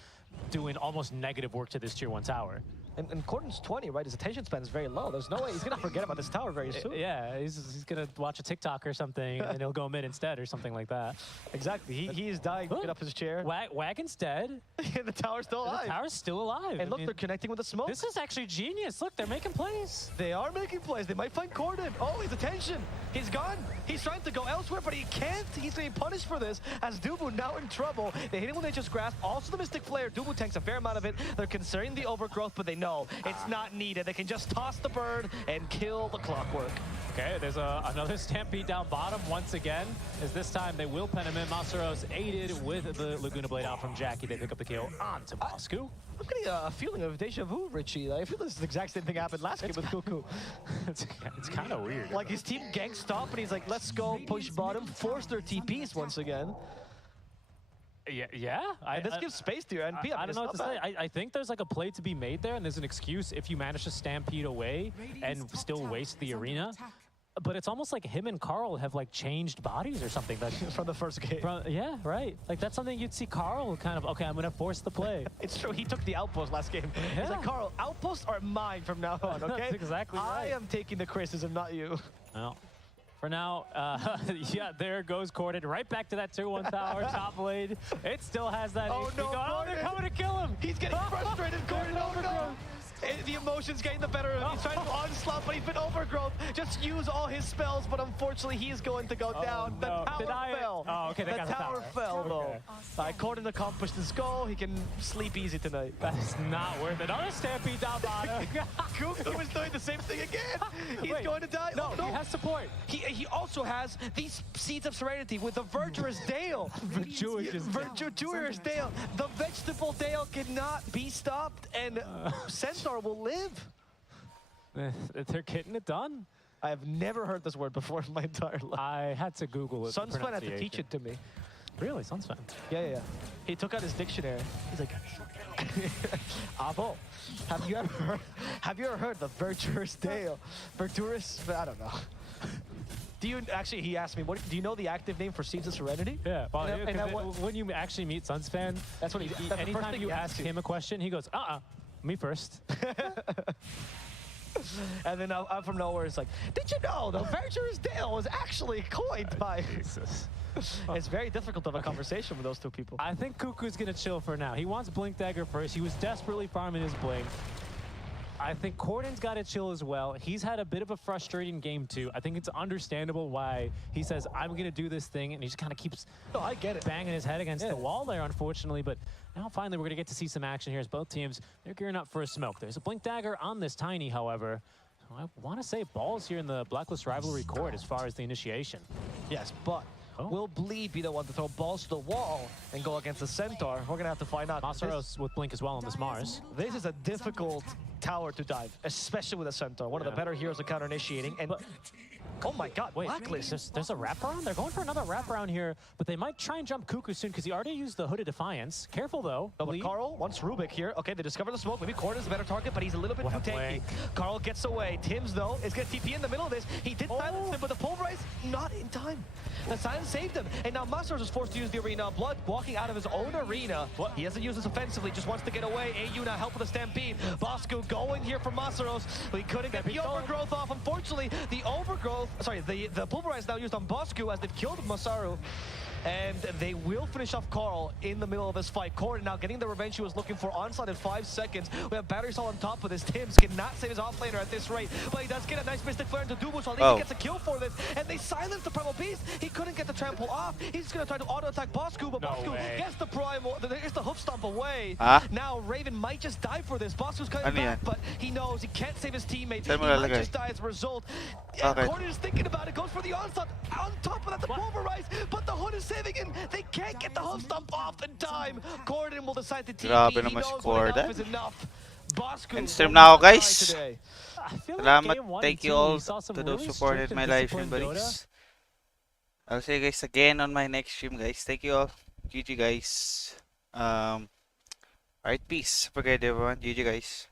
doing almost negative work to this tier 1 tower. And Corden's 20, right? His attention span is very low. There's no way he's going to forget about this tower very soon. Yeah, he's going to watch a TikTok or something, and he'll go mid instead or something like that. Exactly. He is dying. Get up his chair. Wagon's dead. The tower's still alive. The tower's still alive. And look, they're connecting with the smoke. This is actually genius. Look, they're making plays. They are making plays. They might find Corden. Oh, his attention. He's gone. He's trying to go elsewhere, but he can't. He's getting punished for this as Dubu now in trouble. They hit him when they just grasp. Also the Mystic Flare. Dubu tanks a fair amount of it. They're considering the overgrowth, but they know it's not needed. They can just toss the bird and kill the clockwork. Okay, there's another stampede down bottom once again, as this time they will pen him in. Masaros aided with the Laguna Blade out from Jackie. They pick up the kill onto Bosku. I'm getting a feeling of deja vu, Richie. I feel this is the exact same thing happened last game with Cuckoo. It's kind of weird. Like his team ganked stop and he's like, let's go push bottom, force their TPs once again. Yeah. This gives space to your NP. I don't know what to say. I think there's like a play to be made there, and there's an excuse if you manage to stampede away and still waste the arena. But it's almost like him and Carl have like changed bodies or something. From the first game. Yeah, right. Like that's something you'd see Carl kind of, okay, I'm going to force the play. It's true. He took the outpost last game. Yeah. He's like, Carl, outposts are mine from now on, okay? That's exactly right. I am taking the criticism, not you. Well, for now, yeah, there goes Corden. Right back to that 2-1 tower, top blade. It still has that. Oh, no, oh, they're coming to kill him. He's getting frustrated. Corden, oh, no. The emotion's getting the better of him. He's trying to onslaught, but he's been overgrowth. Just use all his spells, but unfortunately, he's going to go down. The tower fell. Oh, okay, they got the tower fell, though. Corden accomplished his goal. He can sleep easy tonight. That's not worth it. Another stampede down bottom. Cuckoo is doing the same thing again. He's going to die. No, he has support. He also has these Seeds of Serenity with the Verdurous Dale. Verdurous Dale. The Vegetable Dale cannot be stopped, and Centaur will live. They're getting it done. I have never heard this word before in my entire life. I had to Google it. Sunspan had to teach it to me. Really? Sunspan? Yeah. He took out his dictionary. He's like, Abo, have you ever heard the Verdurous Dale? Verdurous? I don't know. Do you actually? He asked me. Do you know the active name for Seeds of Serenity? Yeah. Well, when you actually meet Sunspan, that's what he. Anytime you ask him a question, he goes, me first. And then out from nowhere, it's like, did you know the Verdurous Dale was actually coined by... Jesus. It's very difficult to have a conversation with those two people. I think Cuckoo's going to chill for now. He wants Blink Dagger first. He was desperately farming his Blink. I think Corden's got to chill as well. He's had a bit of a frustrating game too. I think it's understandable why he says, I'm going to do this thing, and he just kind of keeps I get it. banging his head against the wall there, unfortunately. But now finally we're going to get to see some action here as both teams, they're gearing up for a smoke. There's a Blink Dagger on this Tiny, however. So I want to say balls here in the Blacklist Rivalry court as far as the initiation. Yes, but will Bleed be the one to throw balls to the wall and go against the Centaur? We're going to have to find out. Masaros with Blink as well on this Mars. This is a difficult tower to dive, especially with a Centaur. One of the better heroes of counter-initiating. And oh my god, wait, Blacklist. There's a wraparound? They're going for another wraparound here, but they might try and jump Cuckoo soon because he already used the Hooded Defiance. Careful though. No, but Carl wants Rubik here. Okay, they discover the smoke. Maybe Corden's a better target, but he's a little bit too tanky. Carl gets away. Tims, though, is going to TP in the middle of this. He did silence him, but the Pulverize, not in time. The silence saved him, and now Masaros is forced to use the arena. Blood walking out of his own arena. He hasn't used this offensively, just wants to get away. AU now help with the Stampede. Bosku going here for Masaros. He couldn't get the overgrowth off. Unfortunately, the overgrowth, sorry, the Pulverize now used on Bosku as they've killed Masaru. And they will finish off Carl in the middle of this fight. Corden now getting the revenge he was looking for. Onslaught in 5 seconds. We have Battery Saw on top of this. Tims cannot save his offlaner at this rate, but he does get a nice Mystic Flare into Dubu, so at least he gets a kill for this. And they silence the Primal Beast. He couldn't get the trample off. He's just going to try to auto-attack Bosku, but Bosku gets the Primal, gets the Hoof Stomp away. Now Raven might just die for this. Bosku's coming back, but he knows he can't save his teammate. He might just die as a result. And Corden is thinking about it, goes for the Onslaught. On top of that, the Pulverize, but the Hood is saving him. They can't get the Hoof Stomp off in time. Corden will decide to TP. He knows when enough is enough. Bosku end stream now, guys. Salamat. Thank you all to those who supported my live stream, buddies. I'll see you guys again on my next stream, guys. Thank you all. GG, guys. Alright, peace. Forget everyone. GG, guys.